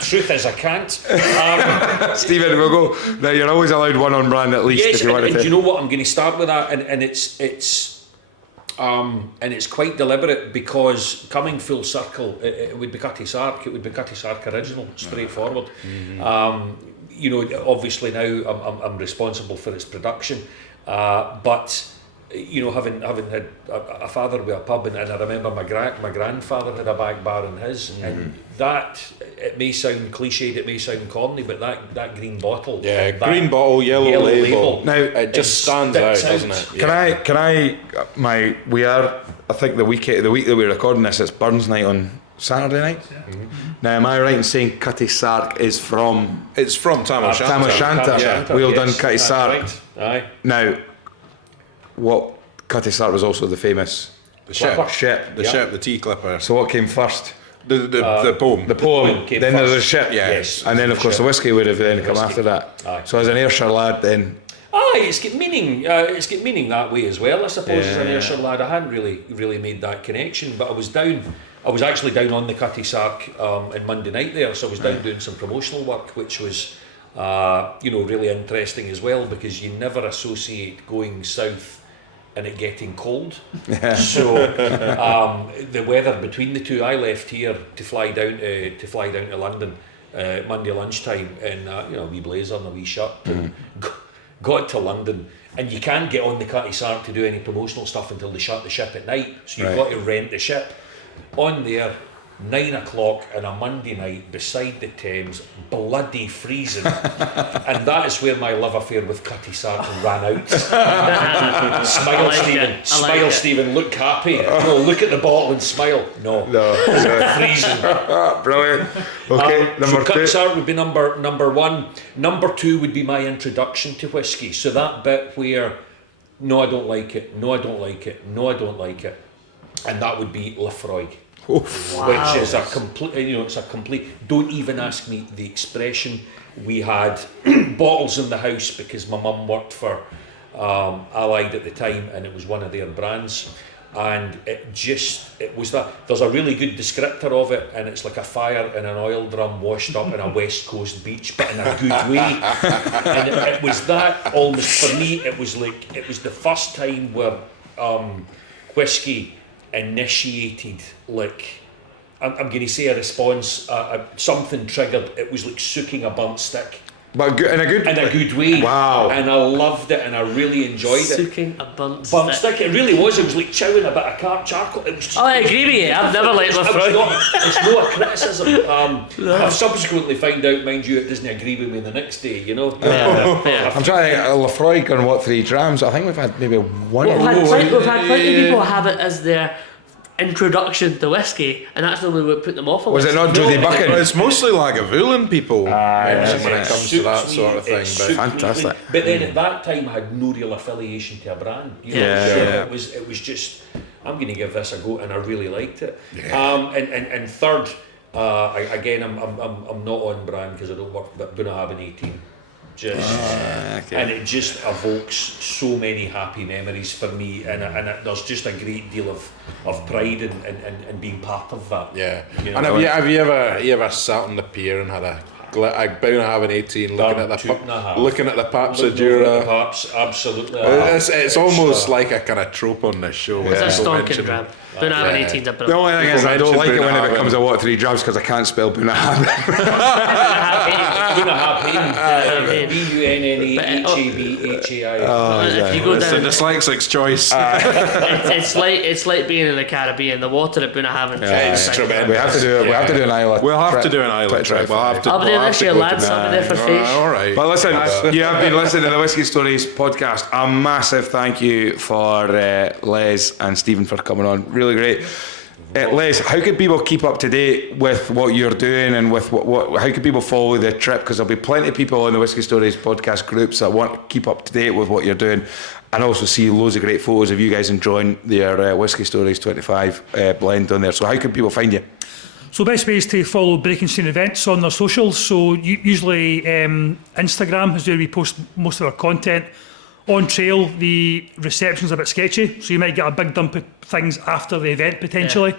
So, truth is, I can't. Stephen, we'll go. Now, you're always allowed one on brand at least. Yes, if you want and to. do you know what? I'm going to start with that, and it's quite deliberate because coming full circle, it would be Cutty Sark. It would be Cutty Sark original, straightforward. You know, obviously now I'm responsible for its production, but you know, having had a father with a pub, and I remember my grandfather had a back bar in his, and that, it may sound cliched, it may sound corny, but that green bottle, green bottle, yellow label. Now it just stands out, doesn't it? We are. I think the week that we're recording this, it's Burns night on Saturday night. Now, am I right in saying Cutty Sark is from? It's from Tam O'Shanter. Tam O'Shanter. Yeah. Well done, Cutty Sark. Right. Aye. Now, what Cutty Sark was also the famous The ship, ship. the tea clipper. So what came first? The poem. The poem. came Then there's a first. ship. Yes. And then, of course, the whiskey would have then come after that. Aye. So as an Ayrshire lad, then. Aye, it's got meaning. It's got meaning that way as well. I suppose as an Ayrshire lad, I hadn't really made that connection. But I was actually down on the Cutty Sark on Monday night there, so I was down doing some promotional work, which was really interesting as well, because you never associate going south and it getting cold. So the weather between the two, I left here to fly down to London Monday lunchtime in a wee blazer and a wee shirt. And got to London, and you can't get on the Cutty Sark to do any promotional stuff until they shut the ship at night. So you've got to rent the ship. On there, 9 o'clock on a Monday night beside the Thames, bloody freezing. And that is where my love affair with Cutty Sark ran out. Smile, like Stephen. it. Smile, Stephen. Look happy. No, look at the bottle and smile. No. Freezing. Brilliant. Okay, So number Cutty 2. Sark would be number one. Number 2 would be my introduction to whiskey. So that bit where, no, I don't like it. No, I don't like it. No, I don't like it. And that would be Lefroy. Which is a complete, don't even ask me the expression. We had bottles in the house because my mum worked for Allied at the time, and it was one of their brands, and it was that. There's a really good descriptor of it, and it's like a fire in an oil drum washed up in a West Coast beach, but in a good way. And it was that almost, for me, it was the first time where whiskey initiated, I'm going to say a response, something triggered. It was like soaking a burnt stick, But in a good way. Wow. And I loved it, and I really enjoyed it. Soaking a burnt Stick. It really was. It was like chowing a bit of charcoal. It was just, I agree with you. I've never liked Lefroy. It's not a criticism. I've subsequently found out, mind you, it doesn't agree with me the next day, you know. I'm trying to think, Lefroy gone 3 drams? I think we've had maybe one We've or had two. plenty of people have it as their introduction to whiskey, and that's normally what put them off. Was it not Jodie Buchan? It's mostly Lagavulin people mention when it comes to that suits sort of me, thing. But Fantastic. But then at that time, I had no real affiliation to a brand. You know? Yeah. It was just, I'm going to give this a go, and I really liked it. And third, I'm not on brand because I don't work, but Bunnahabhain 18. And it just evokes so many happy memories for me, and there's just a great deal of pride in being part of that. yeah. You know? And have you ever sat on the pier and had a Bunnahabhain 18 looking at the Paps of Jura? Paps, absolutely. It's almost like a kind of trope on this show. It's a stonking dram. Bunnahabhain 18's a The only thing is I don't like it when it Bunnahabhain. becomes a 3 drams because I can't spell Bunnahabhain. Bunnahabhain, Bunnahabhain. If you go It's a down, dyslexic's choice. it's like being in the Caribbean. The water at Bunnahabhain. It's tremendous. We have to do it. We have to do an island. We'll have trip. to do an island trip. We'll have to. I'll be there this year, lads. I'll be there for fish. All right. But listen, you have been listening to the Whiskey Stories podcast. A massive thank you for Les and Stephen for coming on. Really great. Les, how can people keep up to date with what you're doing and with how can people follow the trip? Because there'll be plenty of people on the Whiskey Stories podcast groups that want to keep up to date with what you're doing, and also see loads of great photos of you guys enjoying their Whiskey Stories 25 blend on there. So how can people find you? So best way is to follow Breaking Scene Events on their socials. So usually Instagram is where we post most of our content. On trail, the reception's a bit sketchy, so you might get a big dump of things after the event potentially.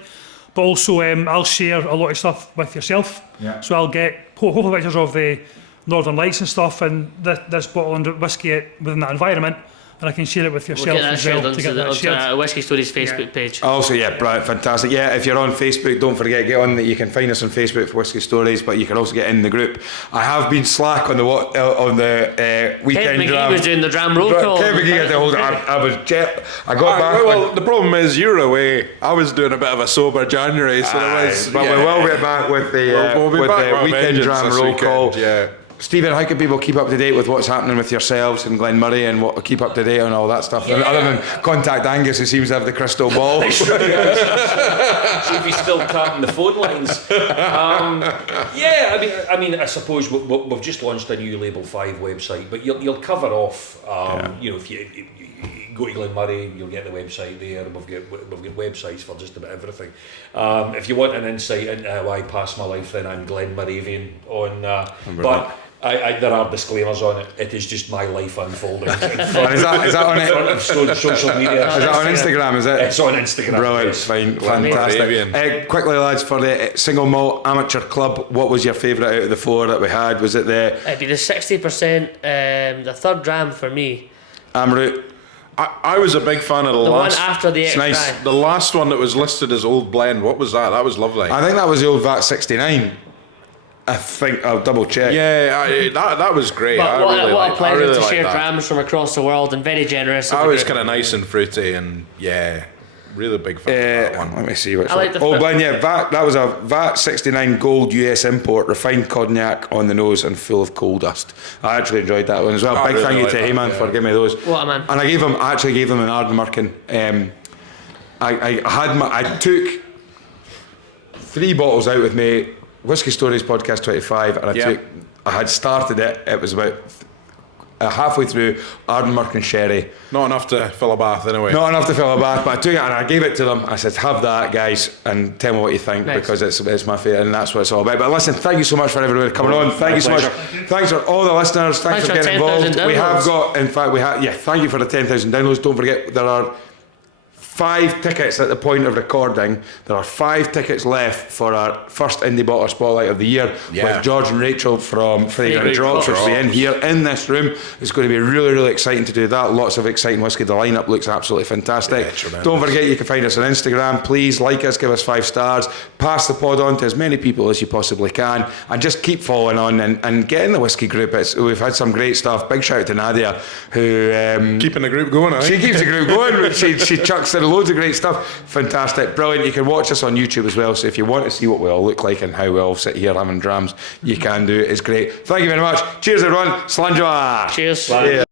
But also I'll share a lot of stuff with yourself. Yeah. So I'll get hopefully pictures of the Northern Lights and stuff, and this bottle and whiskey within that environment. And I can share it with yourself as well. We'll get that shared onto Whiskey Stories Facebook page. Also, brilliant, fantastic. Yeah, if you're on Facebook, don't forget, get on that. You can find us on Facebook for Whiskey Stories, but you can also get in the group. I have been slack on the weekend Kev dram. McGee was doing the dram roll call. Kev McGee had to hold it. I got back. Well, the problem is you're away. I was doing a bit of a sober January, so there was. But we will get back with the weekend dram roll call. Yeah. Stephen, how can people keep up to date with what's happening with yourselves in Glen Moray and keep up to date on all that stuff? Other than contact Angus, who seems to have the crystal ball. See if he's still tapping the phone lines. I suppose we've just launched a new Label 5 website, but you'll cover off. If you go to Glen Moray, you'll get the website there. We've got websites for just about everything. If you want an insight into how I pass my life, then I'm Glen Moravian on. But there are disclaimers on it. It is just my life unfolding. Is that on it? Social media. Is that on Instagram? Is it? It's on Instagram. Brilliant, yes. fine, fantastic. Quickly, lads, for the single malt amateur club, what was your favourite out of the 4 that we had? Was it the? It'd be the 60%, the third dram for me. Amroot. I was a big fan of the last one after the extra. Nice. The last one that was listed as Old Blend. What was that? That was lovely. I think that was the old VAT 69. I think I'll double check. Yeah, that was great. But what a pleasure to share that. drams from across the world, and very generous. I was kind of nice and fruity, and really big fan of that one. Let me see which I like one. Old Blend, VAT. That was a VAT 69 gold US import, refined cognac on the nose and full of coal dust. I actually enjoyed that one as well. Big thank you to Heyman for giving me those. What a man! And I actually gave them an Ardnamurchan. I took 3 bottles out with me. Whiskey Stories Podcast 25, and I had started it. It was about halfway through Ardnamurchan sherry. Not enough to fill a bath, anyway. Not enough to fill a bath, but I took it and I gave it to them. I said, "Have that, guys, and tell me what you think," nice. because it's my favourite, and that's what it's all about. But listen, thank you so much for everybody coming on. Thank you so much. Thanks for all the listeners. Thanks for getting involved. We have got, in fact, thank you for the 10,000 downloads. Don't forget, there are 5 tickets at the point of recording. There are 5 tickets left for our first Indie Bottler Spotlight of the year with George and Rachel from Fragrant Drops, which will be in here in this room. It's going to be really, really exciting to do that. Lots of exciting whiskey. The lineup looks absolutely fantastic. Don't forget, you can find us on Instagram. Please like us, give us 5 stars, pass the pod on to as many people as you possibly can, and just keep following on and get in the whiskey group. We've had some great stuff. Big shout out to Nadia, who keeping the group going. She keeps the group going. She chucks in loads of great stuff. Fantastic, brilliant. You can watch us on YouTube as well, so if you want to see what we all look like and how we all sit here having drams, you can do it. It's great. Thank you very much. Cheers everyone. Slàinte mhath. Cheers.